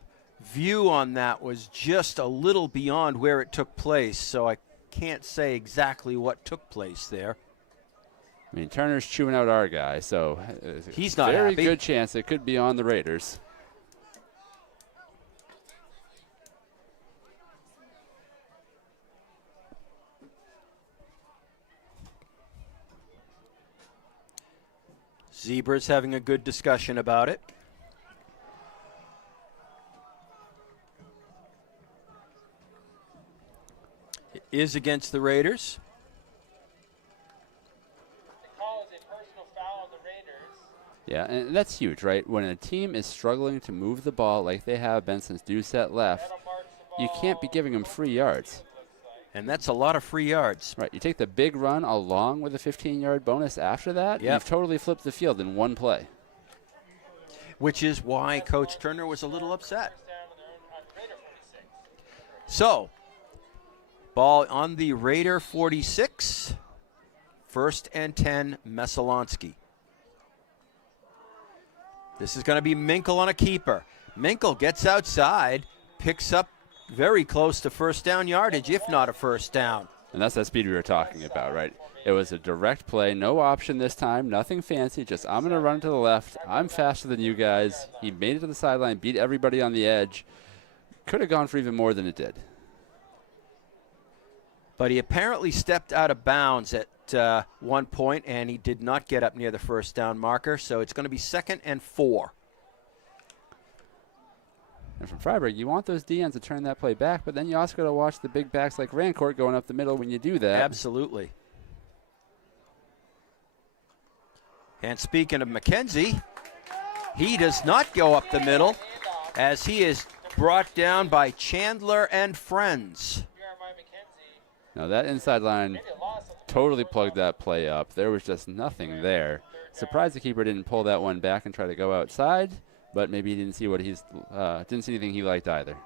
view on that was just a little beyond where it took place, so I can't say exactly what took place there. I mean, Turner's chewing out our guy, so he's not very happy. Good chance it could be on the Raiders. Zebras having a good discussion about it. It is against the Raiders. The call is a personal foul on the Raiders. Yeah, and that's huge, right? When a team is struggling to move the ball like they have been since Doucette left, That'll mark the you ball. can't be giving them free yards. And that's a lot of free yards. Right, you take the big run along with a 15-yard bonus after that, Yep. you've totally flipped the field in one play. Which is why Coach Turner was a little upset. First down on their own on Raider 46. So, ball on the Raider 46. 1st and 10, Messalonskee. This is going to be Minkle on a keeper. Minkle gets outside, picks up very close to first down yardage, if not a first down. And that's that speed we were talking about, right? It was a direct play, no option this time, nothing fancy, just I'm going to run to the left. I'm faster than you guys. He made it to the sideline, beat everybody on the edge. Could have gone for even more than it did. But he apparently stepped out of bounds at one point, and he did not get up near the first down marker, so it's going to be 2nd and 4. And from Freiburg, you want those DNs to turn that play back, but then you also got to watch the big backs like Rancourt going up the middle when you do that. Absolutely. And speaking of McKenzie, he does not go up the middle as he is brought down by Chandler and friends. Jeremiah McKenzie. Now that inside line Maybe a loss of totally plugged that play up. There was just nothing there. Surprised the keeper didn't pull that one back and try to go outside, but maybe he didn't see didn't see anything he liked either.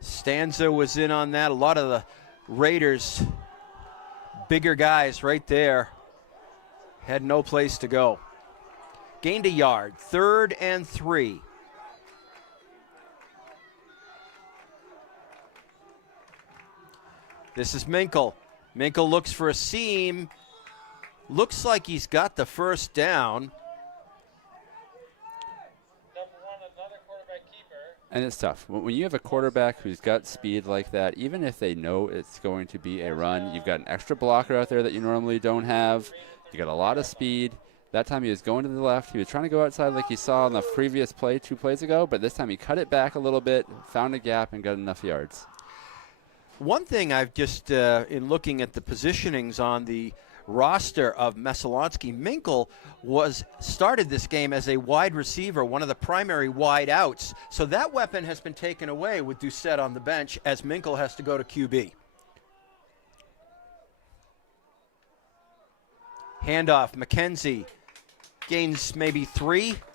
Stanza was in on that. A lot of the Raiders, bigger guys right there, had no place to go. Gained a yard, 3rd and 3. This is Minkle. Minkle looks for a seam. Looks like he's got the first down. number 1, another quarterback keeper. And it's tough. When you have a quarterback who's got speed like that, even if they know it's going to be a run, you've got an extra blocker out there that you normally don't have. You got a lot of speed. That time he was going to the left. He was trying to go outside like you saw on the previous play 2 plays ago, but this time he cut it back a little bit, found a gap, and got enough yards. One thing I've just, in looking at the positionings on the roster of Messalonskee, Minkle started this game as a wide receiver, one of the primary wide outs. So that weapon has been taken away with Doucette on the bench as Minkle has to go to QB. Handoff, McKenzie gains maybe 3. Number 32,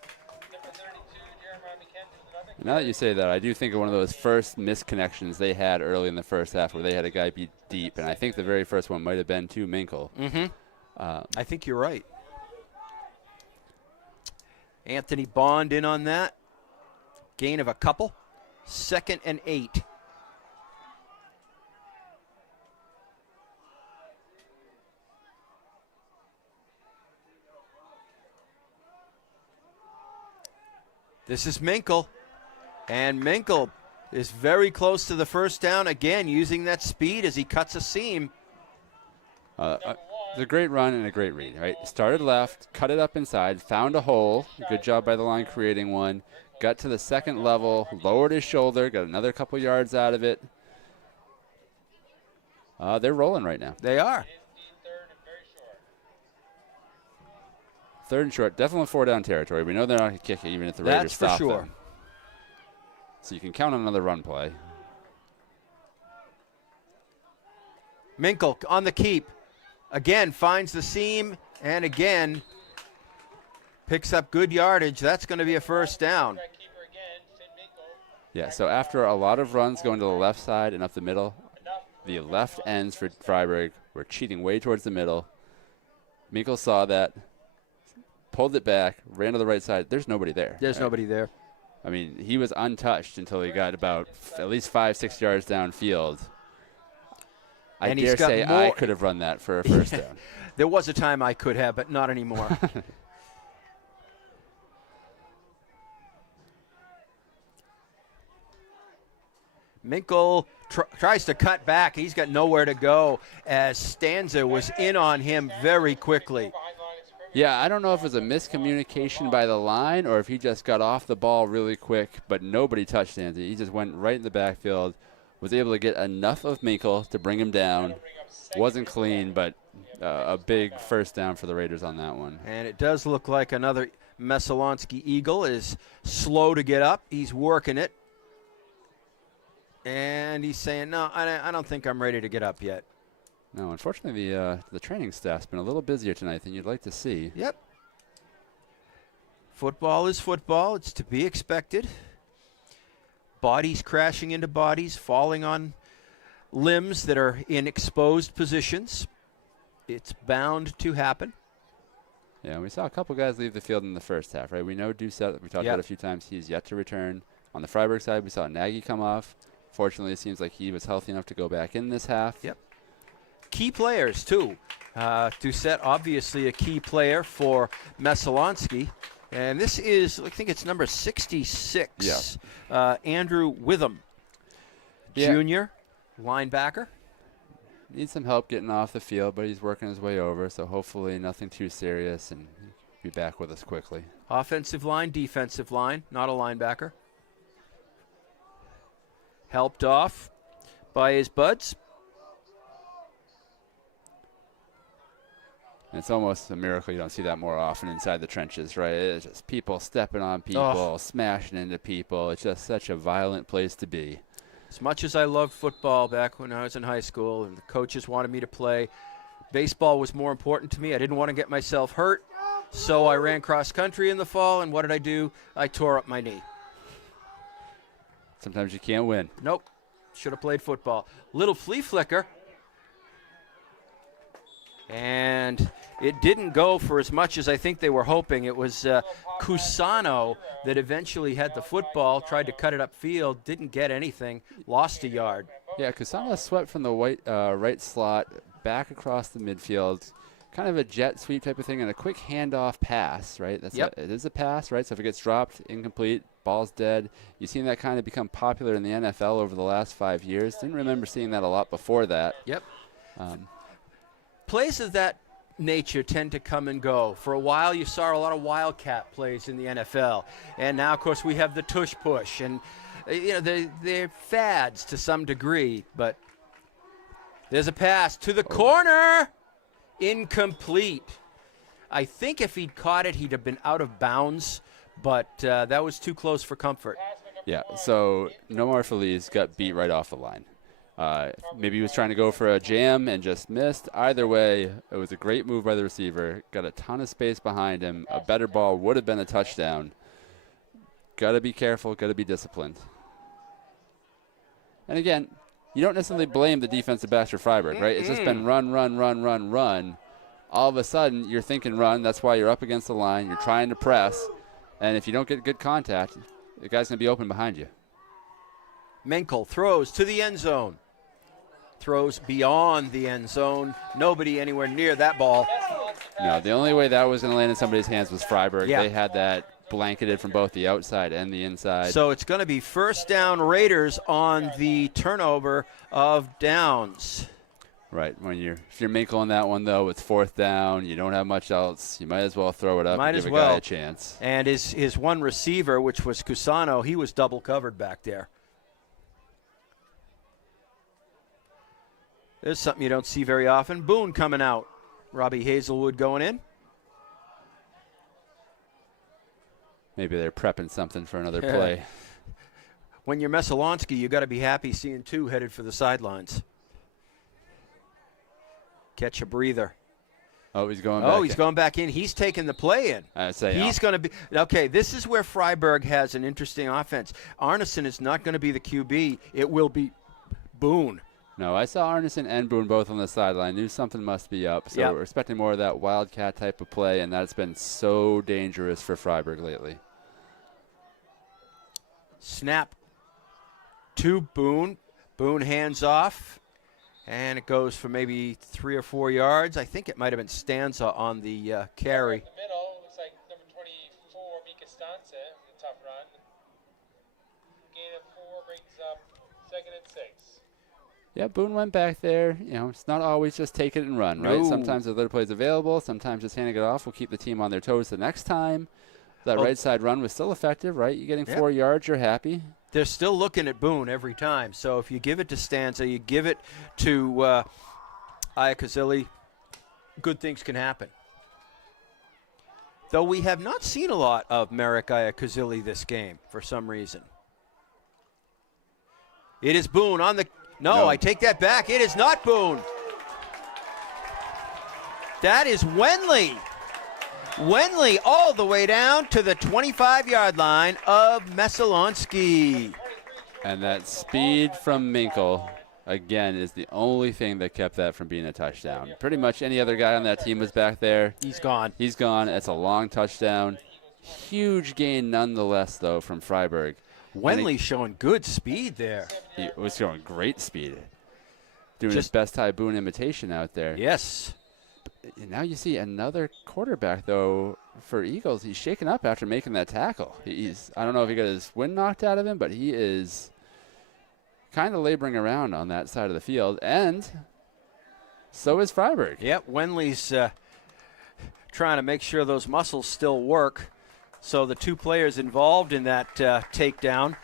Jeremiah McKenzie, another Now that you say that, I do think of one of those first misconnections they had early in the first half where they had a guy beat deep, and I think the very first one might have been to Minkle. I think you're right. Anthony Bond in on that. Gain of a couple. 2nd and 8. This is Minkle. And Minkle is very close to the first down again, using that speed as he cuts a seam. It's a great run and a great read, right? Started left, cut it up inside, found a hole. Good job by the line creating one. Got to the second level, lowered his shoulder, got another couple yards out of it. They're rolling right now. They are. third and very short. 3rd and short, definitely 4-down territory. We know they're not going to kick it even if the Raiders That's for stop sure. them. So you can count on another run play. Minkle on the keep. Again, finds the seam and again picks up good yardage. That's going to be a first down. Quarterback keeper again, Finn Minkle. Yeah, so after a lot of runs going to the left side and up the middle, the left ends for Freiburg were cheating way towards the middle. Minkle saw that, pulled it back, ran to the right side. There's nobody there. There's nobody there. I mean, he was untouched until he got about at least 5-6 yards downfield. I And he's dare got say more- I could have run that for a first down. There was a time I could have, but not anymore. Minkle tries to cut back. He's got nowhere to go as Stanza was in on him very quickly. Behind the line of Yeah, I don't know if it was a miscommunication by the line or if he just got off the ball really quick, but nobody touched Anthony. He just went right in the backfield, was able to get enough of Minkle to bring him down. Wasn't clean, but a big first down for the Raiders on that one. And it does look like another Messalonskee Eagle is slow to get up. He's working it. And he's saying, no, I don't think I'm ready to get up yet. No, unfortunately, the training staff's been a little busier tonight than you'd like to see. Yep. Football is football. It's to be expected. Bodies crashing into bodies, falling on limbs that are in exposed positions. It's bound to happen. Yeah, we saw a couple guys leave the field in the first half, right? We know Doucette, we talked about a few times, he's yet to return. On the Freiburg side, we saw Nagy come off. Fortunately, it seems like he was healthy enough to go back in this half. Yep. Key players, too. Doucette, obviously a key player for Messalonskee. And this is, I think it's number 66, Andrew Witham, junior linebacker. Needs some help getting off the field, but he's working his way over, so hopefully nothing too serious, and he'll be back with us quickly. Offensive line, defensive line, not a linebacker. Helped off by his buds. And it's almost a miracle you don't see that more often inside the trenches, right? It's just people stepping on people, smashing into people. It's just such a violent place to be. As much as I loved football back when I was in high school and the coaches wanted me to play, baseball was more important to me. I didn't want to get myself hurt, so I ran cross country in the fall, and what did I do? I tore up my knee. Sometimes you can't win. Nope. Should have played football. Little flea flicker. And it didn't go for as much as I think they were hoping. It was Cusano that eventually had the football, tried to cut it upfield, didn't get anything, lost a yard. Yeah, Cusano swept from the right slot back across the midfield, kind of a jet sweep type of thing, and a quick handoff pass, right? It is a pass, right? So if it gets dropped, incomplete, ball's dead. You've seen that kind of become popular in the NFL over the last 5 years. Didn't remember seeing that a lot before that. Yep. Plays of that nature tend to come and go. For a while, you saw a lot of wildcat plays in the NFL, and now, of course, we have the tush push, and they're fads to some degree. But there's a pass to the corner, incomplete. I think if he'd caught it, he'd have been out of bounds, but that was too close for comfort. Yeah. So Nomar Feliz got beat right off the line. Maybe he was trying to go for a jam and just missed. Either way, it was a great move by the receiver. Got a ton of space behind him. A better ball would have been a touchdown. Got to be careful. Got to be disciplined. And again, you don't necessarily blame the defensive backs for Freiburg, right? It's just been run. All of a sudden, you're thinking run. That's why you're up against the line. You're trying to press. And if you don't get good contact, the guy's going to be open behind you. Menkel throws to the end zone. Throws beyond the end zone. Nobody anywhere near that ball. No, the only way that was going to land in somebody's hands was Freiburg. Yeah. They had that blanketed from both the outside and the inside. So it's going to be first down Raiders on the turnover of downs. Right. If you're Minkle on that one, though, it's fourth down. You don't have much else. You might as well throw it up and give a guy a chance. And his one receiver, which was Cusano, he was double covered back there. There's something you don't see very often. Boone coming out. Robbie Hazelwood going in. Maybe they're prepping something for another play. When you're Messalonskee, you got to be happy seeing two headed for the sidelines. Catch a breather. Oh, he's going back he's going back in. He's taking the play in. I'd say he's going to be – okay, this is where Freiburg has an interesting offense. Arneson is not going to be the QB. It will be Boone. No, I saw Arneson and Boone both on the sideline. Knew something must be up. So we're expecting more of that wildcat type of play, and that's been so dangerous for Freiburg lately. Snap to Boone. Boone hands off, and it goes for maybe 3 or 4 yards. I think it might have been Stanza on the carry. In the middle, looks like number 24, Mika Stanza, with a tough run. Gain of 4 brings up 2nd and 6. Yeah, Boone went back there. You know, it's not always just take it and run, right? No. Sometimes the other plays available. Sometimes just handing it off will keep the team on their toes the next time. That right side run was still effective, right? You're getting 4 yards, you're happy. They're still looking at Boone every time. So if you give it to Stanza, you give it to Iacozzi, good things can happen. Though we have not seen a lot of Merrick Iacozzi this game for some reason. It is Boone on the... No, I take that back. It is not Boone. That is Wenley. Wenley all the way down to the 25-yard line of Messalonskee. And that speed from Minkle, again, is the only thing that kept that from being a touchdown. Pretty much any other guy on that team was back there. He's gone. He's gone. It's a long touchdown. Huge gain nonetheless, though, from Freiburg. Wenley showing good speed there. He was showing great speed. Doing his best Ty Boone imitation out there. Yes. And now you see another quarterback, though, for Eagles. He's shaken up after making that tackle. I don't know if he got his wind knocked out of him, but he is kind of laboring around on that side of the field. And so is Freiburg. Yep, Wenley's trying to make sure those muscles still work. So the two players involved in that takedown,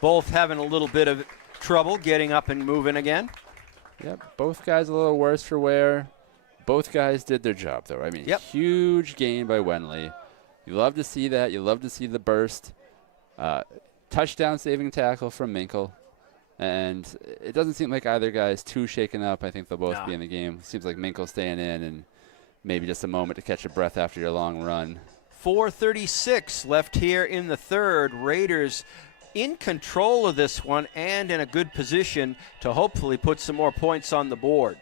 both having a little bit of trouble getting up and moving again. Yep, both guys a little worse for wear. Both guys did their job, though. I mean, huge gain by Wenley. You love to see that. You love to see the burst. Touchdown saving tackle from Minkle. And it doesn't seem like either guy is too shaken up. I think they'll both be in the game. Seems like Minkle staying in and maybe just a moment to catch a breath after your long run. 4:36 left here in the third. Raiders in control of this one and in a good position to hopefully put some more points on the board.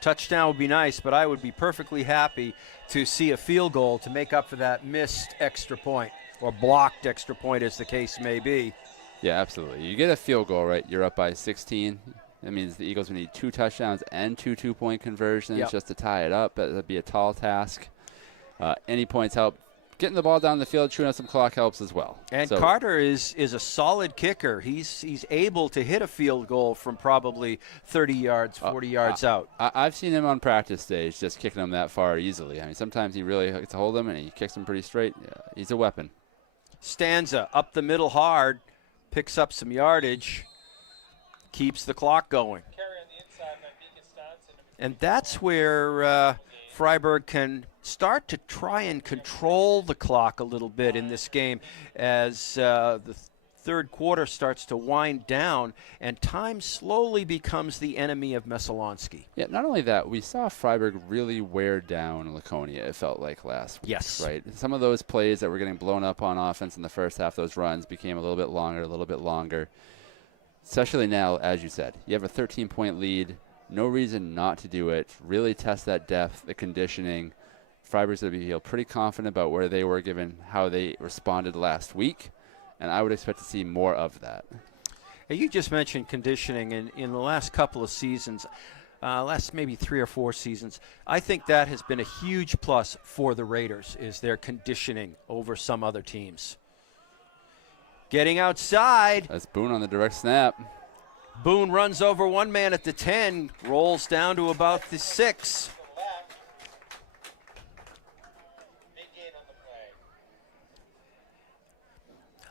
Touchdown would be nice, but I would be perfectly happy to see a field goal to make up for that missed extra point or blocked extra point, as the case may be. Yeah, absolutely. You get a field goal, right? You're up by 16. That means the Eagles would need 2 touchdowns and 2 two-point conversions just to tie it up. That would be a tall task. Any points help. Getting the ball down the field, chewing up some clock helps as well. And Carter is a solid kicker. He's able to hit a field goal from probably 30 yards, 40 yards out. I've seen him on practice days just kicking them that far easily. I mean, sometimes he really gets a hold of them and he kicks them pretty straight. He's a weapon. Stanza up the middle hard, picks up some yardage, keeps the clock going. And that's where Freiburg can start to try and control the clock a little bit in this game as the third quarter starts to wind down and time slowly becomes the enemy of Messalonskee. Yeah, not only that, we saw Freiburg really wear down Laconia, it felt like last week. Yes. Right? Some of those plays that were getting blown up on offense in the first half, those runs became a little bit longer. Especially now, as you said, you have a 13-point lead. No reason not to do it. Really test that depth, the conditioning. Freiburg's going to feel pretty confident about where they were given how they responded last week, and I would expect to see more of that. You just mentioned conditioning, and in the last couple of seasons, last maybe 3 or 4 seasons, I think that has been a huge plus for the Raiders, is their conditioning over some other teams. Getting outside. That's Boone on the direct snap. Boone runs over one man at the 10, rolls down to about the 6.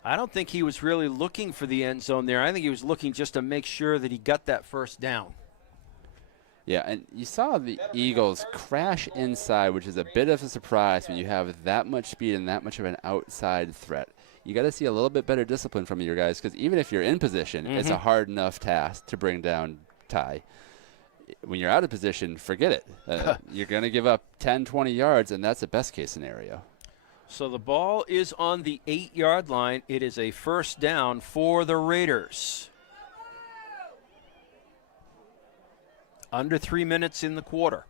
I don't think he was really looking for the end zone there. I think he was looking just to make sure that he got that first down. Yeah, and you saw the Eagles crash inside, which is a bit of a surprise when you have that much speed and that much of an outside threat. You got to see a little bit better discipline from your guys, because even if you're in position, it's a hard enough task to bring down Ty. When you're out of position, forget it. You're going to give up 10, 20 yards, and that's the best case scenario. So the ball is on the 8-yard line. It is a first down for the Raiders. Under 3 minutes in the quarter.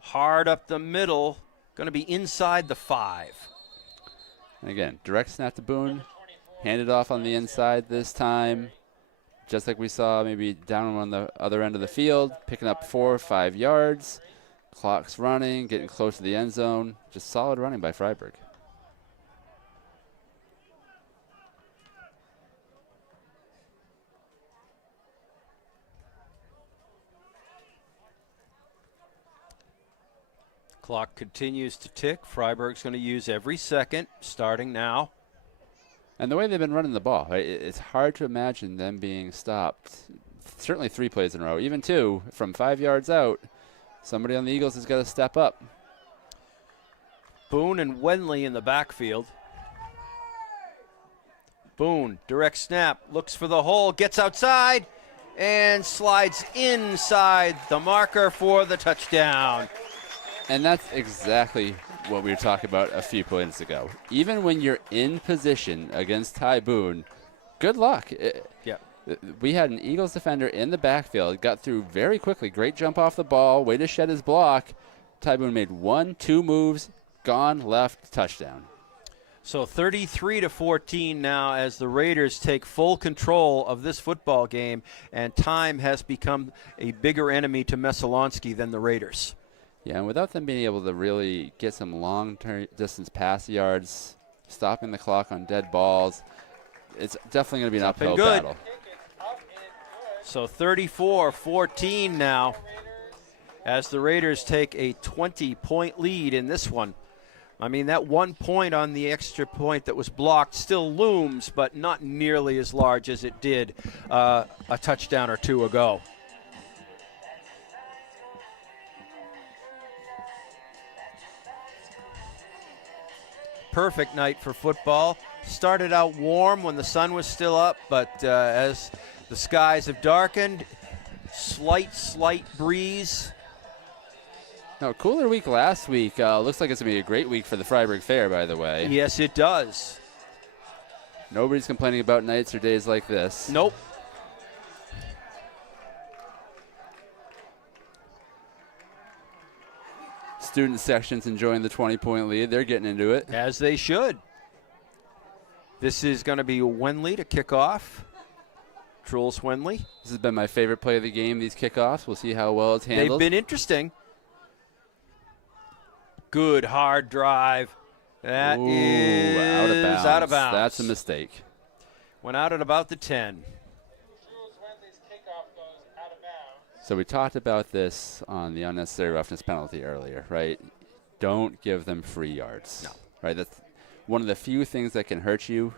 Hard up the middle. Going to be inside the 5. And again, direct snap to Boone. Handed off on the inside this time. Just like we saw maybe down on the other end of the field. Picking up 4 or 5 yards. Clock's running, getting close to the end zone. Just solid running by Freiburg. Clock continues to tick. Freiburg's going to use every second, starting now. And the way they've been running the ball, right, it's hard to imagine them being stopped. Certainly 3 plays in a row, even 2 from 5 yards out. Somebody on the Eagles has got to step up. Boone and Wenley in the backfield. Boone, direct snap, looks for the hole, gets outside, and slides inside the marker for the touchdown. And that's exactly what we were talking about a few points ago. Even when you're in position against Ty Boone, good luck. Yeah. We had an Eagles defender in the backfield, got through very quickly. Great jump off the ball, way to shed his block. Ty Boone made 1-2 moves, gone, left, touchdown. So 33-14 now as the Raiders take full control of this football game, and time has become a bigger enemy to Messalonskee than the Raiders. Yeah, and without them being able to really get some long-distance pass yards, stopping the clock on dead balls, it's definitely going to be an uphill battle. So 34-14 now as the Raiders take a 20-point lead in this one. I mean, that 1 point on the extra point that was blocked still looms, but not nearly as large as it did a touchdown or 2 ago. Perfect night for football. Started out warm when the sun was still up, but as the skies have darkened, slight breeze. No, cooler week last week. Looks like it's going to be a great week for the Freiburg Fair, by the way. Yes, it does. Nobody's complaining about nights or days like this. Nope. Student section's enjoying the 20-point lead. They're getting into it. As they should. This is going to be Wenley to kick off. Truls Wenley. This has been my favorite play of the game, these kickoffs. We'll see how well it's handled. They've been interesting. Good hard drive. That is out of bounds. Out of bounds. That's a mistake. Went out at about the 10. So we talked about this on the unnecessary roughness penalty earlier, right? Don't give them free yards. No. Right? That's one of the few things that can hurt you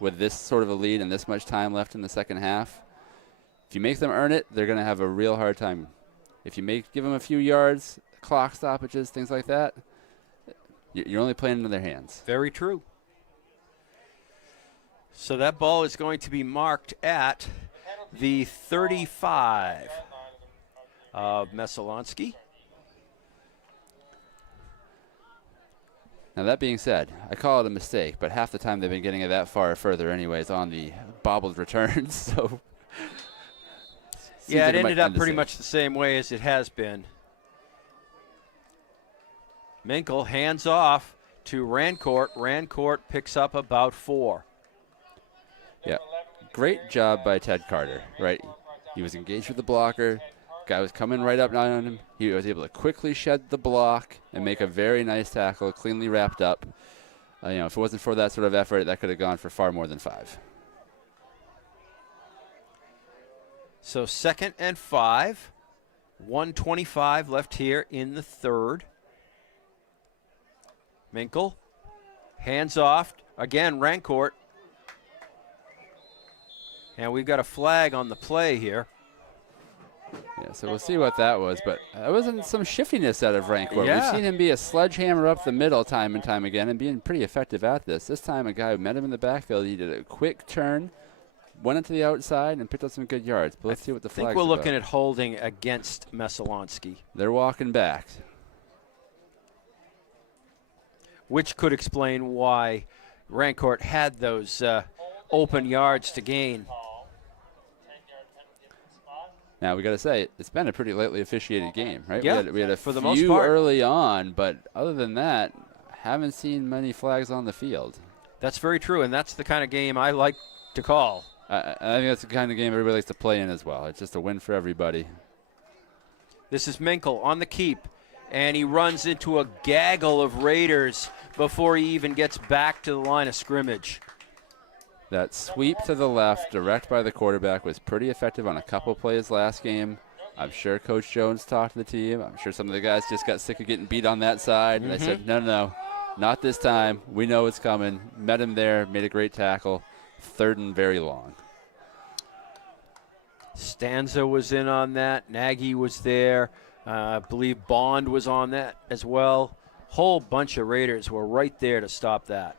with this sort of a lead and this much time left in the second half. If you make them earn it, they're going to have a real hard time. If you give them a few yards, clock stoppages, things like that, you're only playing into their hands. Very true. So that ball is going to be marked at the 35 of Messalonskee. Now, that being said, I call it a mistake, but half the time they've been getting it that far or further anyways on the bobbled returns. So, yeah, it ended up pretty much the same way as it has been. Minkle hands off to Rancourt. Rancourt picks up about 4. Yeah, great job by Ted Carter, right? He was engaged with the blocker. Guy was coming right up on him. He was able to quickly shed the block and make a very nice tackle, cleanly wrapped up. If it wasn't for that sort of effort, that could have gone for far more than 5. So 2nd and 5. 1:25 left here in the third. Minkle, hands off. Again, Rancourt. And we've got a flag on the play here. Yeah, so we'll see what that was, but that wasn't some shiftiness out of Rancourt. Yeah. We've seen him be a sledgehammer up the middle time and time again and being pretty effective at this. This time a guy who met him in the backfield, he did a quick turn, went into the outside, and picked up some good yards. But let's see what the flag's I think we're about. looking at holding against Messalonskee. They're walking back. Which could explain why Rancourt had those open yards to gain. Now, we got to say, it's been a pretty lightly officiated game, right? Yeah, we had a for the few most part. early on, but other than that, haven't seen many flags on the field. That's very true, and that's the kind of game I like to call. I think that's the kind of game everybody likes to play in as well. It's just a win for everybody. This is Minkle on the keep, and he runs into a gaggle of Raiders before he even gets back to the line of scrimmage. That sweep to the left, direct by the quarterback, was pretty effective on a couple plays last game. I'm sure Coach Jones talked to the team. I'm sure some of the guys just got sick of getting beat on that side. And they said, no, not this time. We know it's coming. Met him there, made a great tackle. 3rd and very long. Stanza was in on that. Nagy was there. I believe Bond was on that as well. Whole bunch of Raiders were right there to stop that.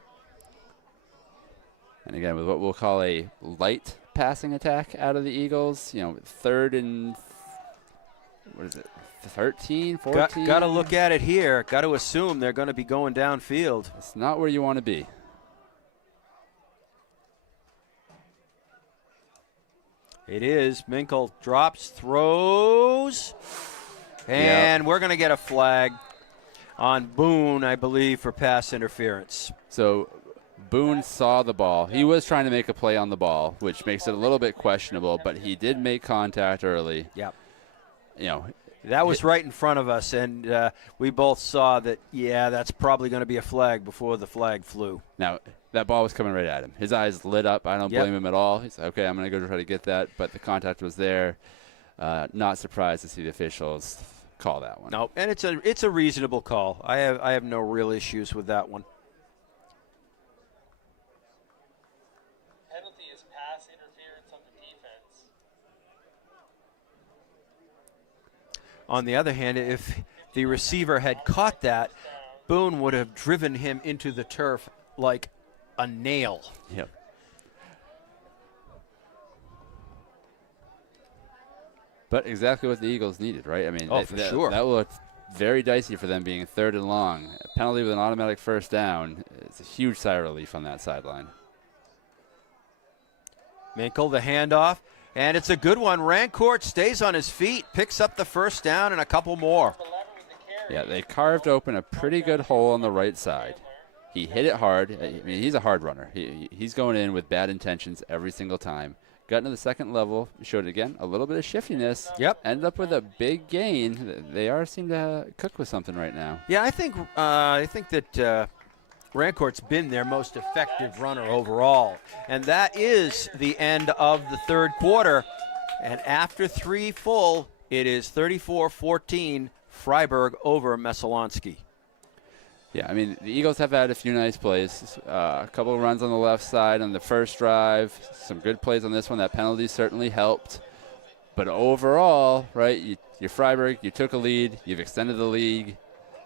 And again, with what we'll call a light passing attack out of the Eagles, 3rd and, 13, 14? Got to look at it here. Got to assume they're going to be going downfield. It's not where you want to be. It is. Minkle drops, throws, and we're going to get a flag on Boone, I believe, for pass interference. So Boone saw the ball. He was trying to make a play on the ball, which makes it a little bit questionable, but he did make contact early. Yep. That was right in front of us, and we both saw that, that's probably going to be a flag before the flag flew. Now, that ball was coming right at him. His eyes lit up. I don't blame him at all. He's like, okay, I'm going to go try to get that, but the contact was there. Not surprised to see the officials call that one. No, and it's a reasonable call. I have no real issues with that one. Penalty is pass interference on the defense. On the other hand, if the receiver had caught that, Boone would have driven him into the turf like a nail. Yep. But exactly what the Eagles needed, right? I mean, for sure. That looked very dicey for them being 3rd and long. A penalty with an automatic 1st down. It's a huge sigh of relief on that sideline. Minkle, the handoff, and it's a good one. Rancourt stays on his feet, picks up the 1st down and a couple more. Yeah, they carved open a pretty good hole on the right side. He hit it hard. I mean, he's a hard runner. He's going in with bad intentions every single time. Got into the 2nd level, showed again a little bit of shiftiness. Yep. Ended up with a big gain. They seem to cook with something right now. Yeah, I think that Rancourt's been their most effective runner overall, and that is the end of the 3rd quarter. And after 3 full, it is 34-14, Freiburg over Messalonskee. Yeah, I mean, the Eagles have had a few nice plays. A couple of runs on the left side on the first drive. Some good plays on this one. That penalty certainly helped. But overall, right, you're Freiburg. You took a lead. You've extended the lead,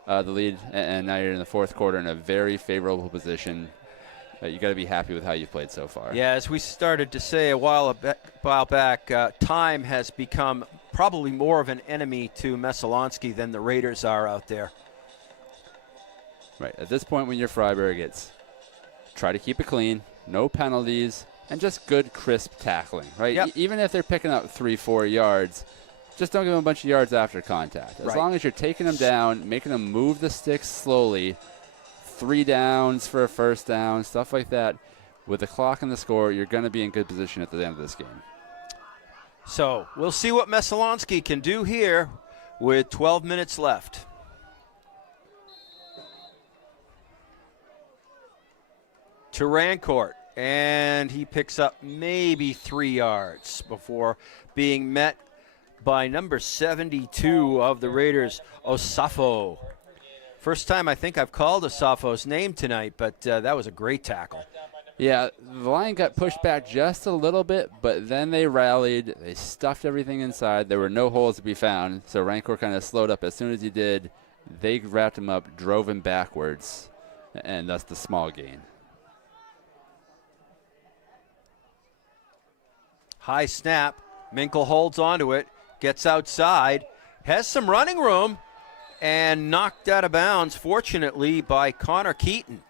and now you're in the 4th quarter in a very favorable position. You got to be happy with how you've played so far. Yeah, as we started to say a while back, time has become probably more of an enemy to Messalonskee than the Raiders are out there. Right. At this point, when you're Freiburg, it's try to keep it clean, no penalties, and just good, crisp tackling, right? Yep. Even if they're picking up 3-4 yards, just don't give them a bunch of yards after contact. As long as you're taking them down, making them move the sticks slowly, 3 downs for a 1st down, stuff like that, with the clock and the score, you're going to be in good position at the end of this game. So we'll see what Messalonskee can do here with 12 minutes left. To Rancourt, and he picks up maybe 3 yards before being met by number 72 of the Raiders, Osafo. First time I think I've called Osafo's name tonight, but that was a great tackle. Yeah, the line got pushed back just a little bit, but then they rallied. They stuffed everything inside. There were no holes to be found, so Rancourt kind of slowed up. As soon as he did, they wrapped him up, drove him backwards, and that's the small gain. High snap. Minkle holds onto it, gets outside, has some running room, and knocked out of bounds, fortunately, by Connor Keaton.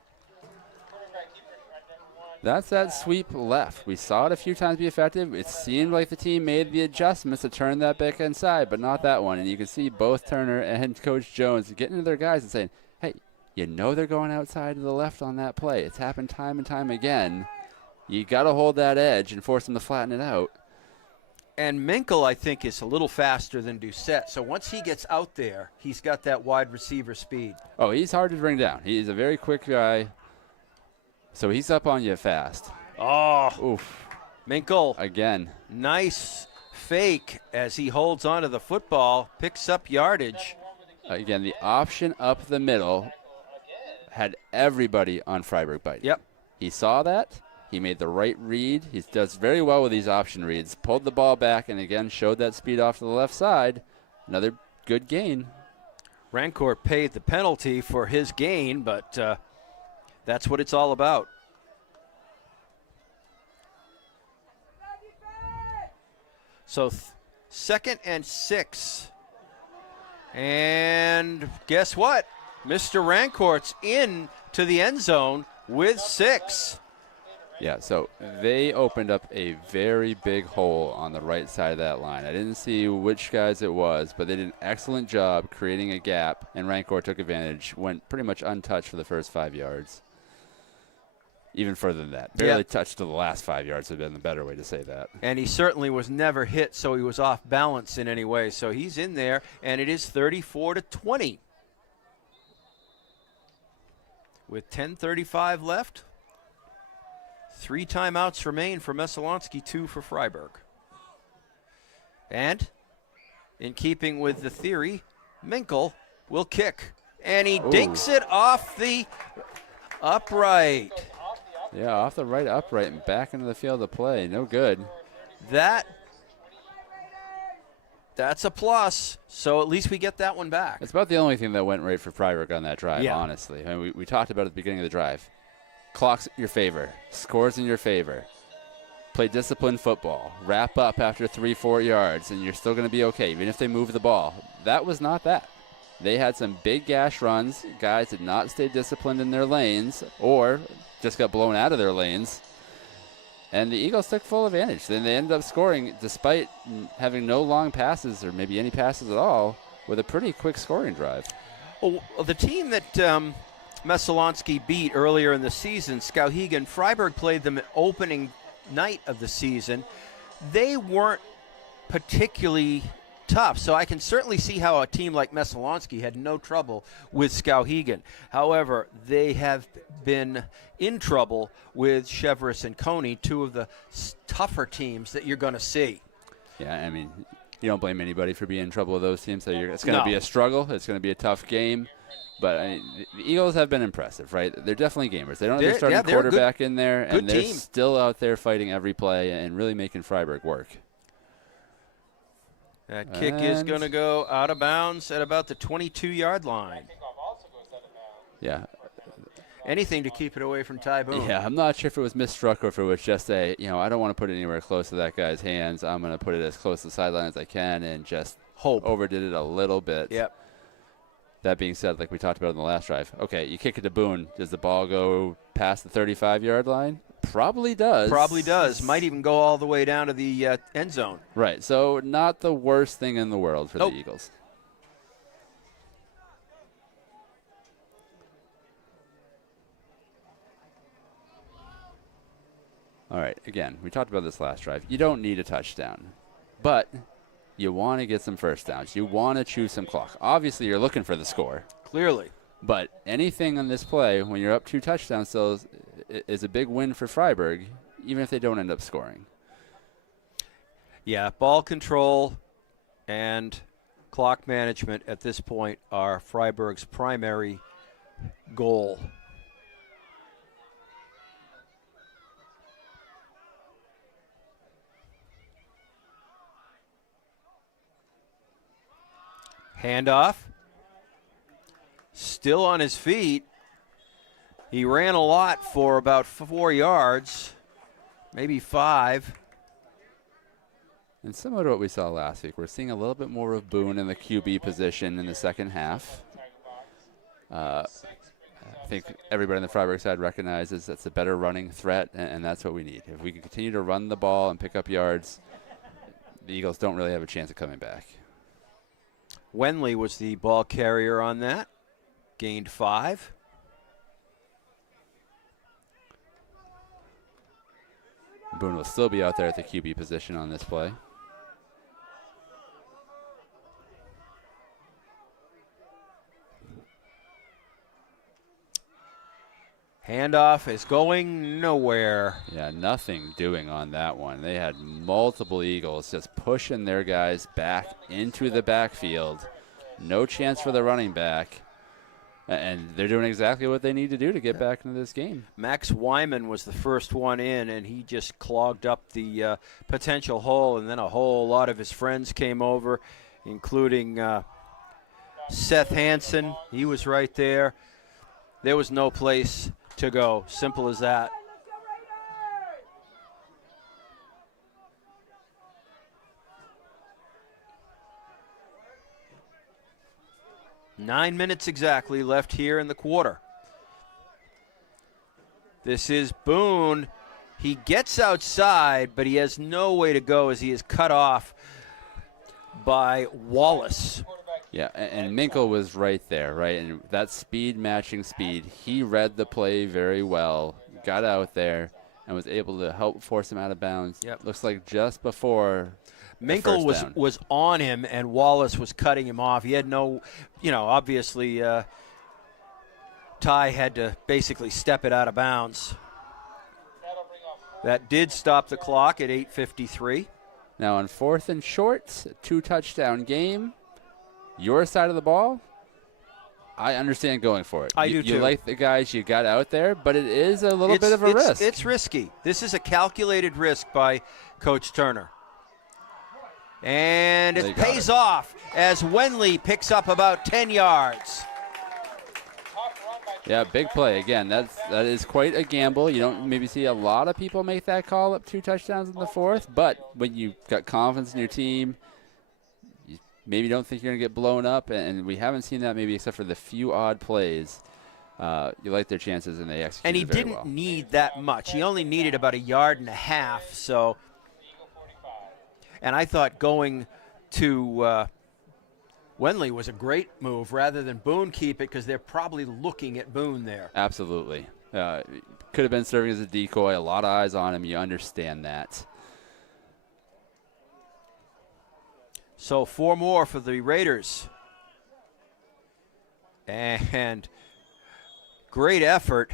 That's that sweep left. We saw it a few times be effective. It seemed like the team made the adjustments to turn that back inside, but not that one. And you can see both Turner and Coach Jones getting to their guys and saying, hey, you know they're going outside to the left on that play. It's happened time and time again. You got to hold that edge and force them to flatten it out. And Minkle, I think, is a little faster than Doucette. So once he gets out there, he's got that wide receiver speed. Oh, he's hard to bring down. He's a very quick guy. So he's up on you fast. Oh, oof. Minkle. Again. Nice fake as he holds onto the football, picks up yardage. Again, the option up the middle had everybody on Freiburg biting. Yep. He saw that. He made the right read. He does very well with these option reads. Pulled the ball back and, again, showed that speed off to the left side. Another good gain. Rancourt paid the penalty for his gain, but that's what it's all about. So 2nd and 6. And guess what? Mr. Rancourt's in to the end zone with 6. Yeah, so they opened up a very big hole on the right side of that line. I didn't see which guys it was, but they did an excellent job creating a gap, and Rancourt took advantage, went pretty much untouched for the first 5 yards. Even further than that. Barely touched to the last 5 yards would have been the better way to say that. And he certainly was never hit, so he was off balance in any way. So he's in there, and it is 34-20. With 10:35 left, 3 timeouts remain for Messalonskee, 2 for Freiburg. And in keeping with the theory, Minkel will kick. And he dinks it off the upright. Yeah, off the right upright and back into the field of play. No good. That's a plus. So at least we get that one back. It's about the only thing that went right for Freiburg on that drive, honestly. I mean, we talked about it at the beginning of the drive. Clock's in your favor. Scores in your favor. Play disciplined football. Wrap up after 3-4 yards, and you're still going to be okay, even if they move the ball. That was not that. They had some big gash runs. Guys did not stay disciplined in their lanes or just got blown out of their lanes. And the Eagles took full advantage. Then they ended up scoring, despite having no long passes or maybe any passes at all, with a pretty quick scoring drive. Well, the team that Messalonskee beat earlier in the season, Skowhegan, Freiburg played them opening night of the season. They weren't particularly tough, so I can certainly see how a team like Messalonskee had no trouble with Skowhegan. However, they have been in trouble with Cheverus and Coney, 2 of the tougher teams that you're going to see. Yeah, I mean, you don't blame anybody for being in trouble with those teams. So it's going to be a struggle. It's going to be a tough game. But I mean, the Eagles have been impressive, right? They're definitely gamers. They don't have their starting quarterback in there, and they're still out there fighting every play and really making Freiburg work. That kick is going to go out of bounds at about the 22-yard line. Yeah. Anything to keep it away from Ty Boone. Yeah, I'm not sure if it was misstruck or if it was just I don't want to put it anywhere close to that guy's hands. I'm going to put it as close to the sideline as I can and just overdid it a little bit. Yep. That being said, like we talked about in the last drive, okay, you kick it to Boone. Does the ball go past the 35-yard line? Probably does. Probably does. Might even go all the way down to the end zone. Right, so not the worst thing in the world for the Eagles. All right, again, we talked about this last drive. You don't need a touchdown, but you want to get some first downs. You want to chew some clock. Obviously, you're looking for the score. Clearly. But anything on this play, when you're up 2 touchdowns, still is a big win for Freiburg, even if they don't end up scoring. Yeah, ball control and clock management at this point are Freiburg's primary goal. Handoff. Still on his feet. He ran a lot for about 4 yards, maybe 5. And similar to what we saw last week, we're seeing a little bit more of Boone in the QB position in the second half. I think everybody on the Freiburg side recognizes that's a better running threat, and that's what we need. If we can continue to run the ball and pick up yards, the Eagles don't really have a chance of coming back. Wenley was the ball carrier on that. Gained 5. Boone will still be out there at the QB position on this play. Handoff is going nowhere. Yeah, nothing doing on that one. They had multiple Eagles just pushing their guys back into the backfield. No chance for the running back. And they're doing exactly what they need to do to get back into this game. Max Wyman was the first one in, and he just clogged up the potential hole, and then a whole lot of his friends came over, including Seth Hansen. He was right there. There was no place to go. Simple as that. Nine minutes exactly left here in the quarter. This is Boone. He gets outside, but he has no way to go as he is cut off by Wallace. Yeah, and Minkle was right there, right? And that speed matching speed, he read the play very well, got out there, and was able to help force him out of bounds. Yep. Looks like just before Minkle was on him, and Wallace was cutting him off. He had no, obviously Ty had to basically step it out of bounds. That did stop the clock at 8:53. Now on 4th and short, 2-touchdown game. Your side of the ball, I understand going for it. I do too. You like the guys you got out there, but it is a little bit of a risk. It's risky. This is a calculated risk by Coach Turner. And it pays off as Wenley picks up about 10 yards. Yeah, big play. Again, that is quite a gamble. You don't maybe see a lot of people make that call up 2 touchdowns in the 4th, but when you've got confidence in your team, you maybe don't think you're going to get blown up, and we haven't seen that maybe except for the few odd plays. You like their chances, and they executed And he very didn't well. need that much. He only needed about 1.5 yards, so. And I thought going to Wenley was a great move rather than Boone keep it because they're probably looking at Boone there. Absolutely. Could have been serving as a decoy. A lot of eyes on him. You understand that. So 4 more for the Raiders. And great effort.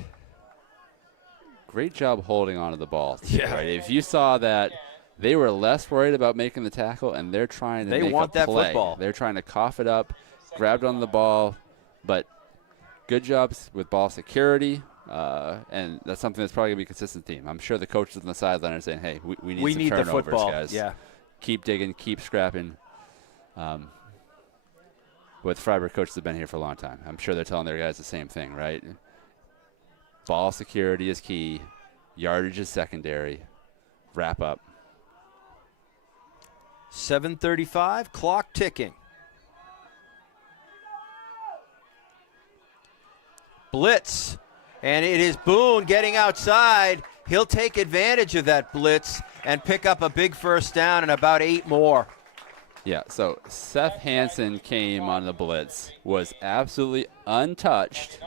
Great job holding onto the ball. Yeah. Right? If you saw that, they were less worried about making the tackle, and they're trying to make want a that play. football. They're trying to cough it up, grabbed on the ball, but good jobs with ball security, and that's something that's probably going to be a consistent theme. I'm sure the coaches on the sideline are saying, hey, we need some turnovers, the football. guys. Yeah. Keep digging, keep scrapping. But Freiburg coaches have been here for a long time. I'm sure they're telling their guys the same thing, right? Ball security is key. Yardage is secondary. Wrap up. 7:35, clock ticking. Blitz, and it is Boone getting outside. He'll take advantage of that blitz and pick up a big first down and about 8 more. Yeah, so Seth Hansen came on the blitz, was absolutely untouched.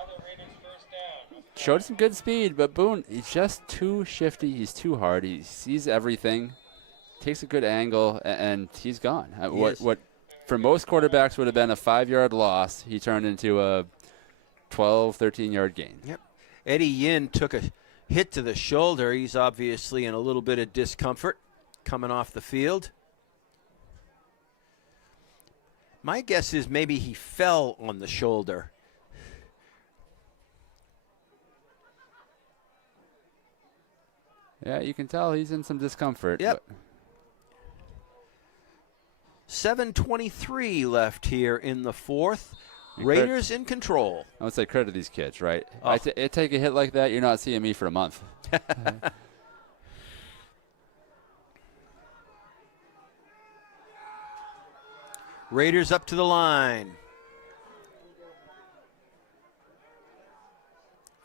Showed some good speed, but Boone, he's just too shifty. He's too hard. He sees everything. Takes a good angle, and he's gone. What for most quarterbacks would have been a 5-yard loss, he turned into a 12, 13-yard gain. Yep. Eddie Yin took a hit to the shoulder. He's obviously in a little bit of discomfort coming off the field. My guess is maybe he fell on the shoulder. Yeah, you can tell he's in some discomfort. Yep. 7:23 left here in the 4th. Raiders in control. I would say credit to these kids, right? Oh. I take a hit like that, you're not seeing me for a month. Raiders up to the line.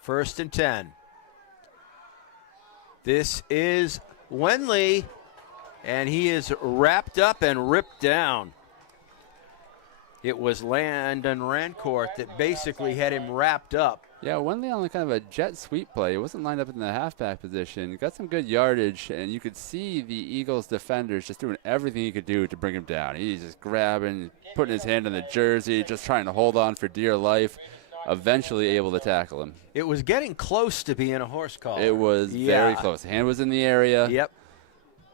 1st and 10. This is Wenley, and he is wrapped up and ripped down. It was Landon Rancourt that basically had him wrapped up. Yeah, Wenley on kind of a jet sweep play. It wasn't lined up in the halfback position. Got some good yardage, and you could see the Eagles defenders just doing everything he could do to bring him down. He's just grabbing, putting his hand in the jersey, just trying to hold on for dear life. eventually able to tackle him. It was getting close to being a horse collar. It was very close. The hand was in the area. Yep.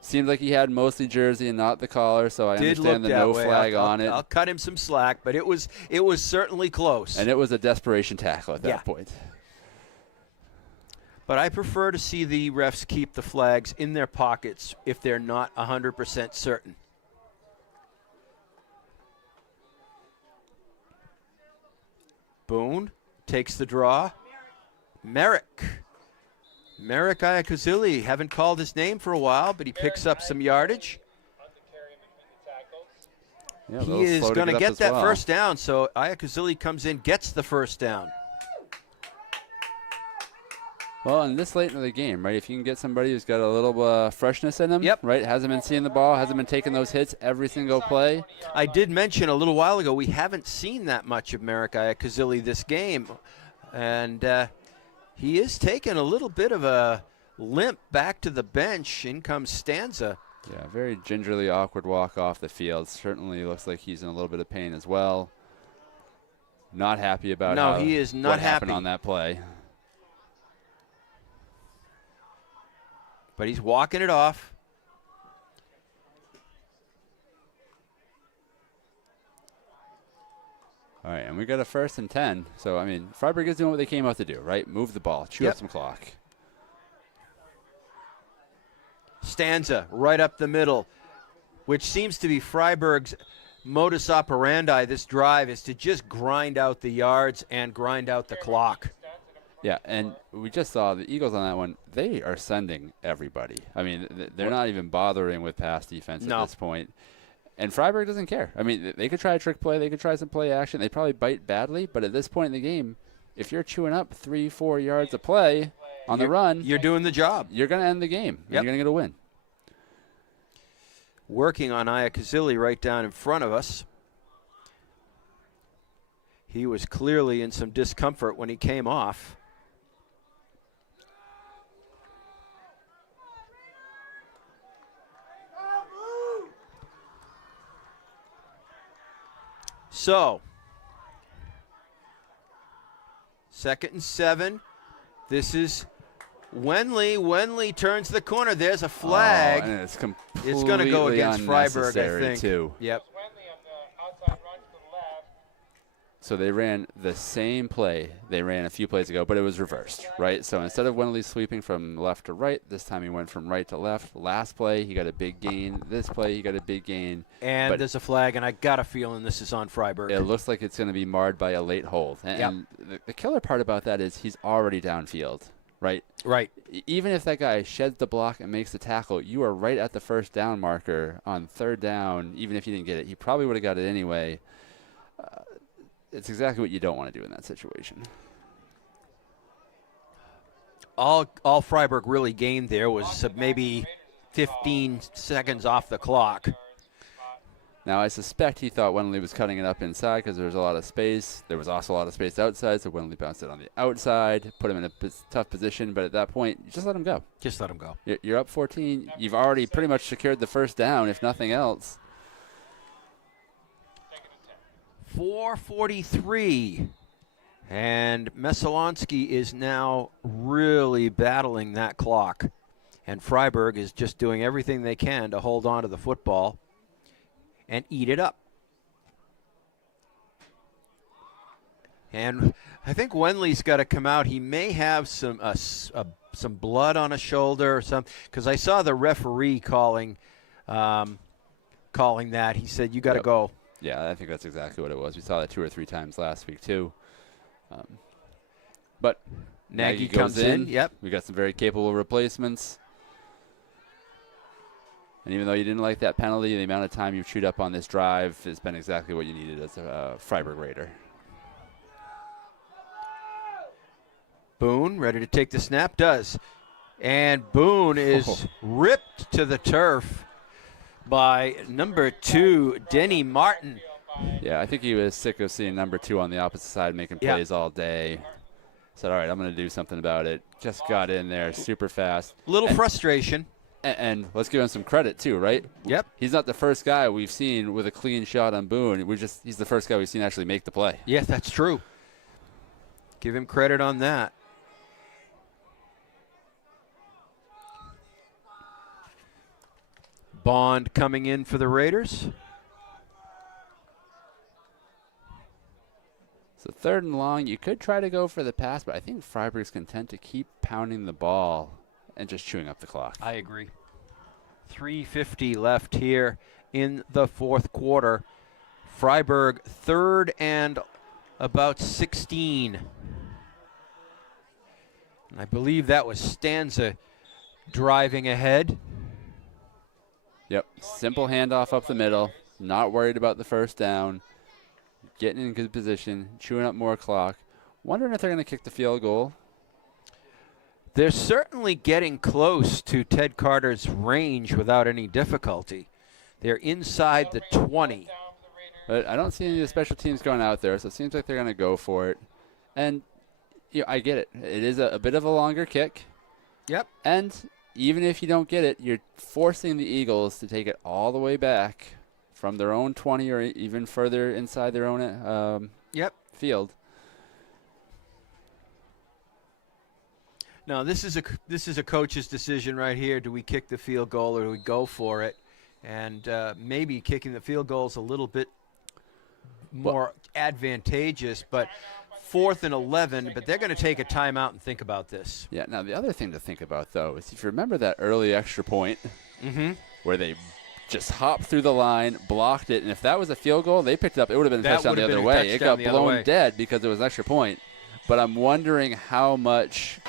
Seemed like he had mostly jersey and not the collar, so I Did understand look the that no way. flag I'll, on it. I'll cut him some slack, but it was certainly close. And it was a desperation tackle at that point. But I prefer to see the refs keep the flags in their pockets if they're not 100% certain. Boone takes the draw. Merrick Iacuzili, haven't called his name for a while, but he picks up some yardage. Yeah, He is going to get that first down, so Iacuzili comes in, gets the first down. Well, and this late in the game, right, if you can get somebody who's got a little freshness in him, Yep. right, hasn't been seeing the ball, hasn't been taking those hits every single play. I did mention a little while ago we haven't seen that much of Merrick Iacuzili this game, and he is taking a little bit of a limp back to the bench. In comes Stanza. Yeah, very gingerly awkward walk off the field. Certainly looks like he's in a little bit of pain as well. Not happy about he is not what happy happened on that play. But he's walking it off. All right, and we got a 1st and 10. So, I mean, Freiburg is doing what they came out to do, right? Move the ball, chew up some clock. Stanza right up the middle, which seems to be Freiburg's modus operandi this drive, is to just grind out the yards and grind out the clock. Yeah, and we just saw the Eagles on that one. They are sending everybody. I mean, they're not even bothering with pass defense at this point. And Freiburg doesn't care. I mean, they could try a trick play. They could try some play action. They probably bite badly. But at this point in the game, if you're chewing up 3-4 yards of play on the run, you're doing the job. You're going to end the game. You're going to get a win. Working on Iacuzili right down in front of us. He was clearly in some discomfort when he came off. So, 2nd and 7. This is Wenley. Wenley turns the corner. There's a flag. And it's completely It's going to go against Freiburg, I unnecessary, think. too. Yep. So they ran the same play they ran a few plays ago, but it was reversed, right? So instead of Wenley sweeping from left to right, this time he went from right to left. Last play, he got a big gain. This play, he got a big gain. And there's a flag, and I got a feeling this is on Freiburg. It looks like it's going to be marred by a late hold. And the killer part about that is he's already downfield, right? Right. Even if that guy sheds the block and makes the tackle, you are right at the first down marker on 3rd down. Even if you didn't get it, he probably would have got it anyway. It's exactly what you don't want to do in that situation. All Freiburg really gained there was maybe 15 seconds off the clock. Now, I suspect he thought Wenley was cutting it up inside because there was a lot of space. There was also a lot of space outside, so Wenley bounced it on the outside, put him in a tough position. But at that point, you just let him go. Just let him go. You're up 14. You've already pretty much secured the first down, if nothing else. 4:43, and Messalonskee is now really battling that clock, and Freiburg is just doing everything they can to hold on to the football and eat it up. And I think Wenley's got to come out. He may have some blood on his shoulder or something, because I saw the referee calling that. He said, "You got to go." Yeah, I think that's exactly what it was. We saw that 2 or 3 times last week, too. But Nagy comes in. Yep. We got some very capable replacements. And even though you didn't like that penalty, the amount of time you've chewed up on this drive has been exactly what you needed as a Freiburg Raider. Boone ready to take the snap, does. And Boone is ripped to the turf by number 2, Denny Martin. Yeah, I think he was sick of seeing number 2 on the opposite side making plays all day. Said, all right, I'm going to do something about it. Just got in there super fast. Little frustration. And let's give him some credit, too, right? Yep. He's not the first guy we've seen with a clean shot on Boone. He's the first guy we've seen actually make the play. Yes, that's true. Give him credit on that. Bond coming in for the Raiders. So 3rd and long, you could try to go for the pass, but I think Freiburg's content to keep pounding the ball and just chewing up the clock. I agree. 3:50 left here in the 4th quarter. Freiburg 3rd and about 16. And I believe that was Stanza driving ahead. Yep, simple handoff up the middle, not worried about the first down, getting in good position, chewing up more clock. Wondering if they're going to kick the field goal. They're certainly getting close to Ted Carter's range without any difficulty. They're inside the 20. But I don't see any of the special teams going out there, so it seems like they're going to go for it. And I get it. It is a bit of a longer kick. Yep. And even if you don't get it, you're forcing the Eagles to take it all the way back from their own 20 or even further inside their own field. Now this is a coach's decision right here. Do we kick the field goal or do we go for it? And maybe kicking the field goal is a little bit more advantageous, but 4th and 11, but they're going to take a timeout and think about this. Yeah, now the other thing to think about, though, is if you remember that early extra point where they just hopped through the line, blocked it, and if that was a field goal, they picked it up, it would have been a touchdown the other way. It got blown dead because it was an extra point. But I'm wondering how much...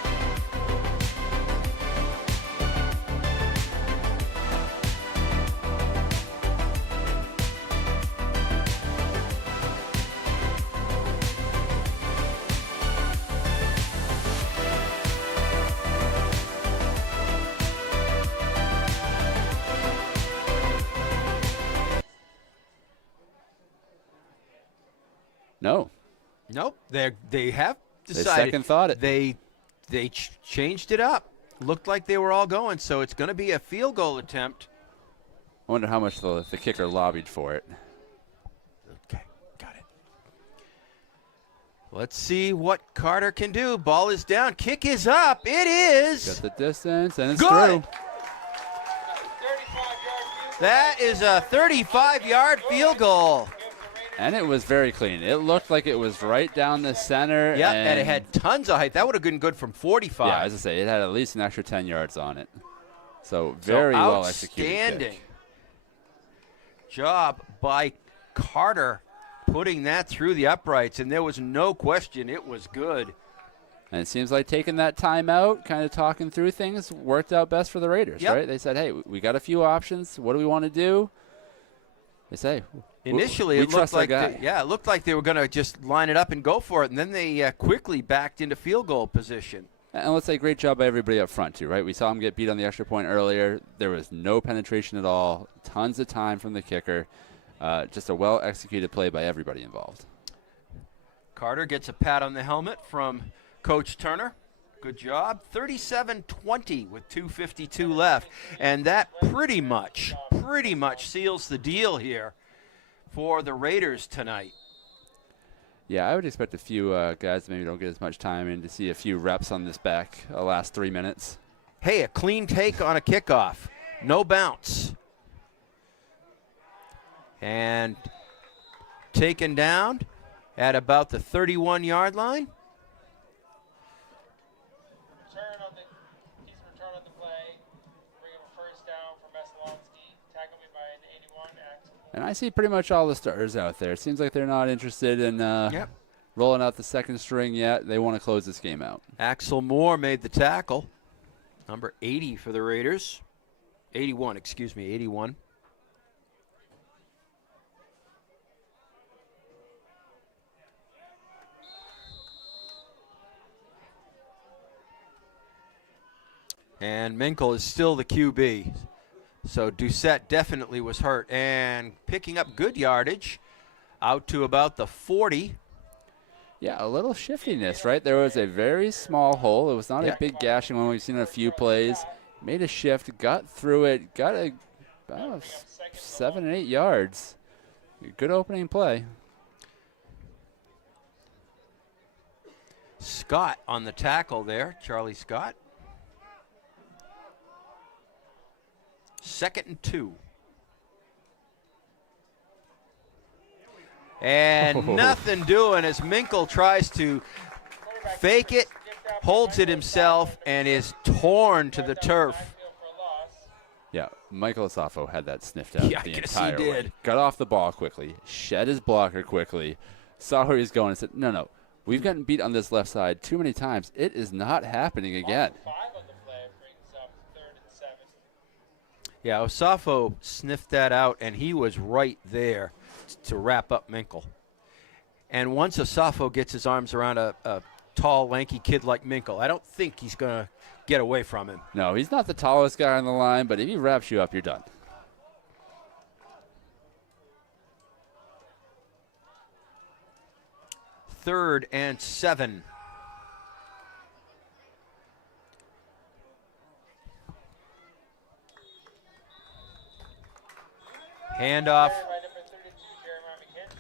No. Nope. They have decided. They second thought it. They changed it up. Looked like they were all going, so it's going to be a field goal attempt. I wonder how much the kicker lobbied for it. Okay, got it. Let's see what Carter can do. Ball is down. Kick is up. It is. Got the distance, and it's good. Through. That is a 35-yard field goal. And it was very clean. It looked like it was right down the center. Yeah, and it had tons of height. That would have been good from 45. Yeah, as I say, it had at least an extra 10 yards on it. So very well executed. Outstanding job by Carter putting that through the uprights, and there was no question it was good. And it seems like taking that time out, kind of talking through things, worked out best for the Raiders, right? They said, hey, we got a few options. What do we want to do? They say, initially, it looked like it looked like they were going to just line it up and go for it, and then they quickly backed into field goal position. And let's say great job by everybody up front, too, right? We saw him get beat on the extra point earlier. There was no penetration at all. Tons of time from the kicker. Just a well-executed play by everybody involved. Carter gets a pat on the helmet from Coach Turner. Good job. 37-20 with 2:52 left. And that pretty much seals the deal here for the Raiders tonight. Yeah, I would expect a few guys that maybe don't get as much time in to see a few reps on this back last 3 minutes. Hey, a clean take on a kickoff. No bounce. And taken down at about the 31-yard line. Return on the play. Bring up a first down for Messalonskee. Tackle me by an 81. And I see pretty much all the starters out there. It seems like they're not interested in rolling out the second string yet. They want to close this game out. Axel Moore made the tackle. Number 80 for the Raiders. 81, excuse me, 81. And Minkel is still the QB. So Doucette definitely was hurt. And picking up good yardage out to about the 40. Yeah, a little shiftiness, right? There was a very small hole. It was not a big gashing one we've seen in a few plays. Made a shift, got through it, got about 7 and 8 yards. Good opening play. Scott on the tackle there, Charlie Scott. 2nd and 2. And nothing doing as Minkle tries to fake it, holds it himself, and is torn to the turf. Yeah, Michael Asafo had that sniffed out Yeah, the I guess entire he way. did. Got off the ball quickly, shed his blocker quickly, saw where he's going and said, no, we've gotten beat on this left side too many times. It is not happening again. Yeah, Osafo sniffed that out, and he was right there to wrap up Minkle. And once Osafo gets his arms around a tall, lanky kid like Minkle, I don't think he's going to get away from him. No, he's not the tallest guy on the line, but if he wraps you up, you're done. Third and 7. Handoff.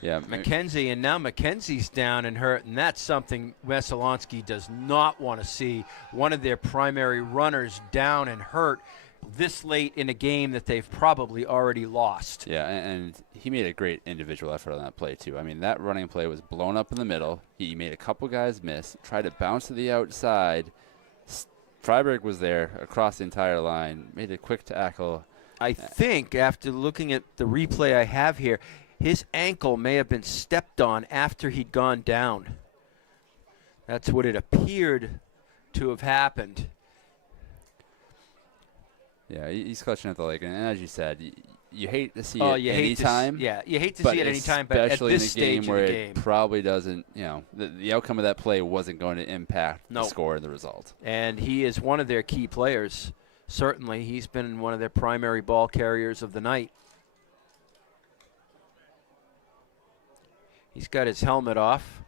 Yeah, McKenzie, and now McKenzie's down and hurt, and that's something Messalonskee does not want to see. One of their primary runners down and hurt this late in a game that they've probably already lost. Yeah, and he made a great individual effort on that play, too. I mean, that running play was blown up in the middle. He made a couple guys miss, tried to bounce to the outside. Freiburg was there across the entire line, made a quick tackle. I think, after looking at the replay I have here, his ankle may have been stepped on after he'd gone down. That's what it appeared to have happened. Yeah, he's clutching at the leg, and as you said, you hate to see Oh, it you hate to anytime. you hate to see it anytime, but at especially this in a stage game where of the game. it probably doesn't, the outcome of that play wasn't going to impact the score and the result. And he is one of their key players. Certainly, he's been one of their primary ball carriers of the night. He's got his helmet off.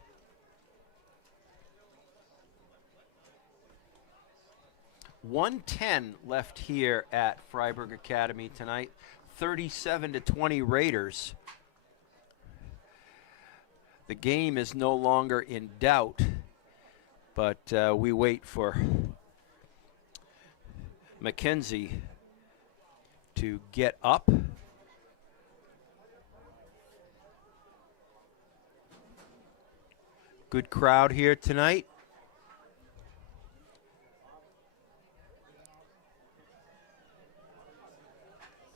.110 left here at Freiburg Academy tonight. 37-20 Raiders. The game is no longer in doubt, but we wait for McKenzie to get up. Good crowd here tonight.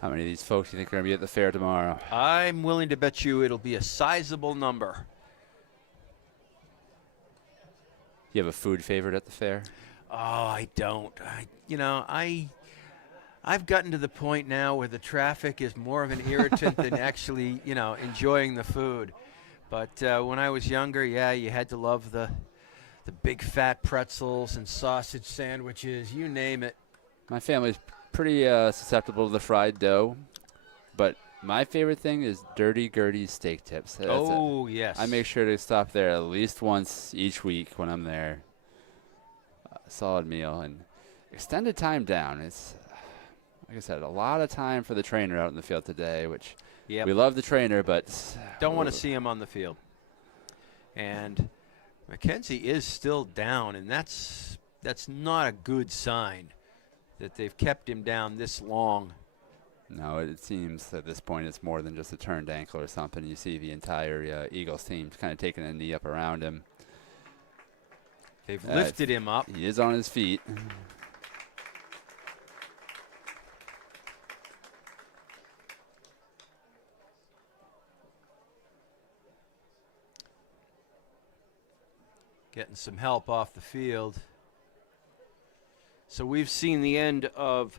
How many of these folks do you think are going to be at the fair tomorrow? I'm willing to bet you it'll be a sizable number. You have a food favorite at the fair? Oh, I don't. I've gotten to the point now where the traffic is more of an irritant than actually, enjoying the food. But when I was younger, yeah, you had to love the big fat pretzels and sausage sandwiches, you name it. My family's pretty susceptible to the fried dough, but my favorite thing is Dirty Gertie's steak tips. Yes. I make sure to stop there at least once each week when I'm there. Solid meal and extended time down. It's, like I said, a lot of time for the trainer out in the field today, which we love the trainer, but don't want to see him on the field. And McKenzie is still down, and that's not a good sign that they've kept him down this long. No, it seems at this point it's more than just a turned ankle or something. You see the entire Eagles team kind of taking a knee up around him. They've lifted him up. He is on his feet. Getting some help off the field. So we've seen the end of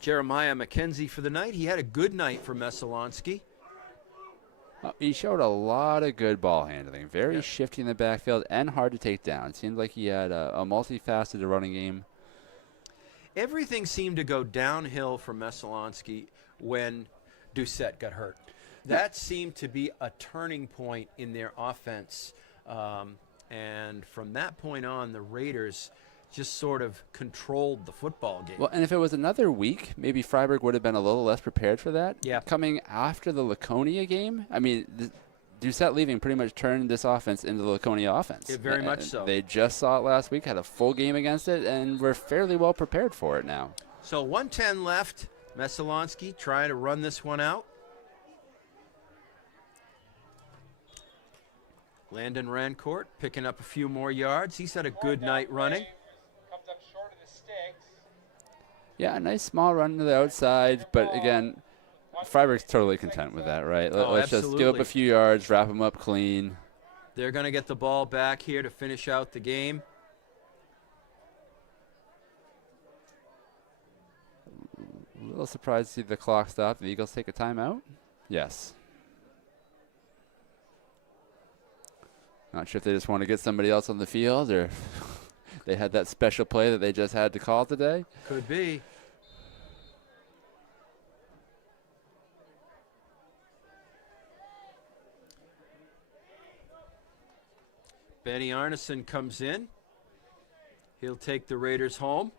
Jeremiah McKenzie for the night. He had a good night for Messalonskee. He showed a lot of good ball handling. Very shifty in the backfield and hard to take down. It seemed like he had a multifaceted running game. Everything seemed to go downhill for Messalonskee when Doucette got hurt. That seemed to be a turning point in their offense. And from that point on, the Raiders just sort of controlled the football game. Well, and if it was another week, maybe Freiburg would have been a little less prepared for that. Yeah. Coming after the Laconia game, I mean, Doucette leaving pretty much turned this offense into the Laconia offense. Very much so. They just saw it last week, had a full game against it, and we're fairly well prepared for it now. So 1:10 left. Messalonskee trying to run this one out. Landon Rancourt picking up a few more yards. He's had a good night running. Comes up short of the sticks. Yeah, a nice small run to the outside, but again, Freiburg's totally content with that, right? Let's just give up absolutely. a few yards, wrap them up clean. They're going to get the ball back here to finish out the game. A little surprised to see the clock stop. The Eagles take a timeout? Yes. Not sure if they just want to get somebody else on the field or they had that special play that they just had to call today. Could be. Benny Arneson comes in. He'll take the Raiders home.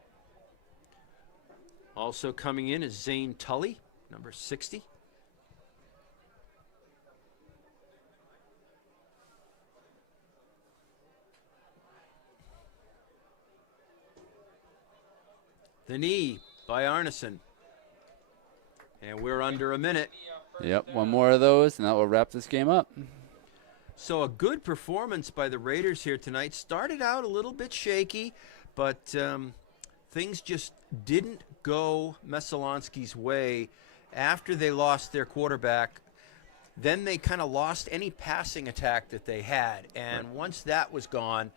Also coming in is Zane Tully, number 60. The knee by Arneson. And we're under a minute. Yep, one more of those, and that will wrap this game up. So a good performance by the Raiders here tonight. Started out a little bit shaky, but things just didn't go Messalonskee's way after they lost their quarterback. Then they kind of lost any passing attack that they had. And once that was gone,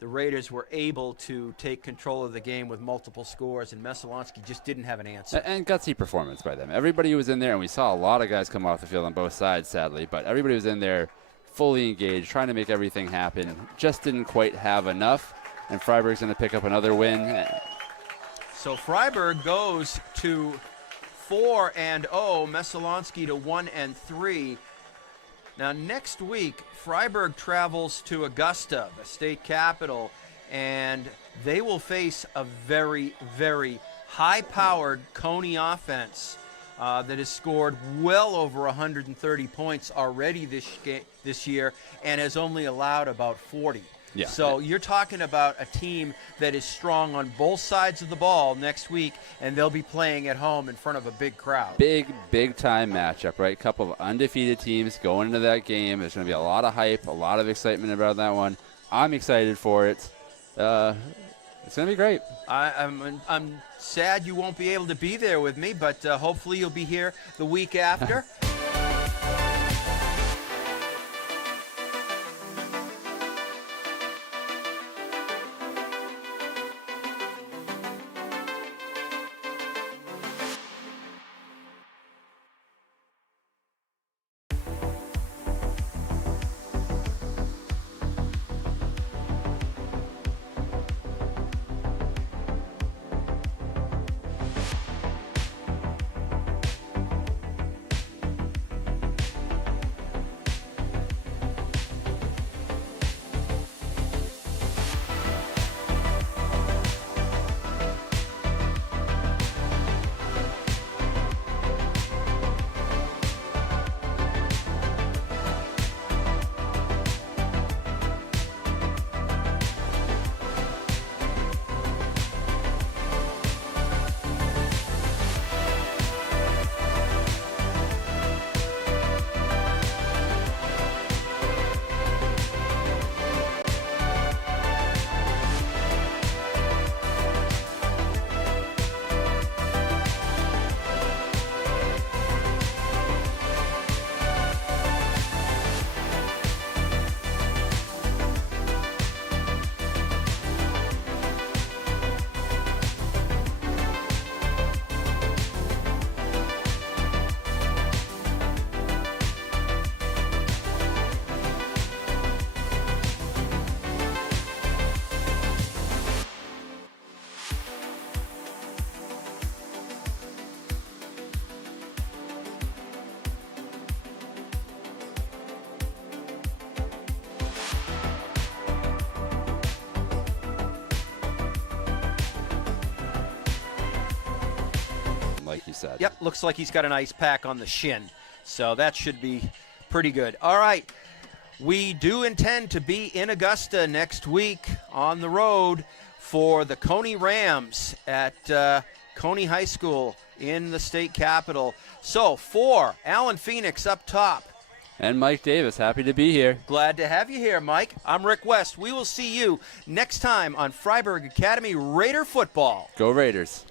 the Raiders were able to take control of the game with multiple scores, and Messalonskee just didn't have an answer. And gutsy performance by them. Everybody who was in there, and we saw a lot of guys come off the field on both sides, sadly, but everybody was in there fully engaged, trying to make everything happen. Just didn't quite have enough, and Freiburg's going to pick up another win. So Freiburg goes to 4-0, Messalonskee to 1-3. Now next week, Freiburg travels to Augusta, the state capital, and they will face a very, very high-powered Coney offense that has scored well over 130 points already this year and has only allowed about 40. Yeah. So you're talking about a team that is strong on both sides of the ball next week, and they'll be playing at home in front of a big crowd. Big time matchup, right? Couple of undefeated teams going into that game. There's going to be a lot of hype, a lot of excitement about that one. I'm excited for it. It's going to be great. I'm sad you won't be able to be there with me, but hopefully you'll be here the week after. Like you said. Yep, looks like he's got an ice pack on the shin. So that should be Pretty good. All right. We do intend to be in Augusta next week on the road for the Coney Rams at Coney High School in the state capital. So for Alan Phoenix up top. And Mike Davis, happy to be here. Glad to have you here, Mike. I'm Rick West. We will see you next time on Freiburg Academy Raider Football. Go Raiders.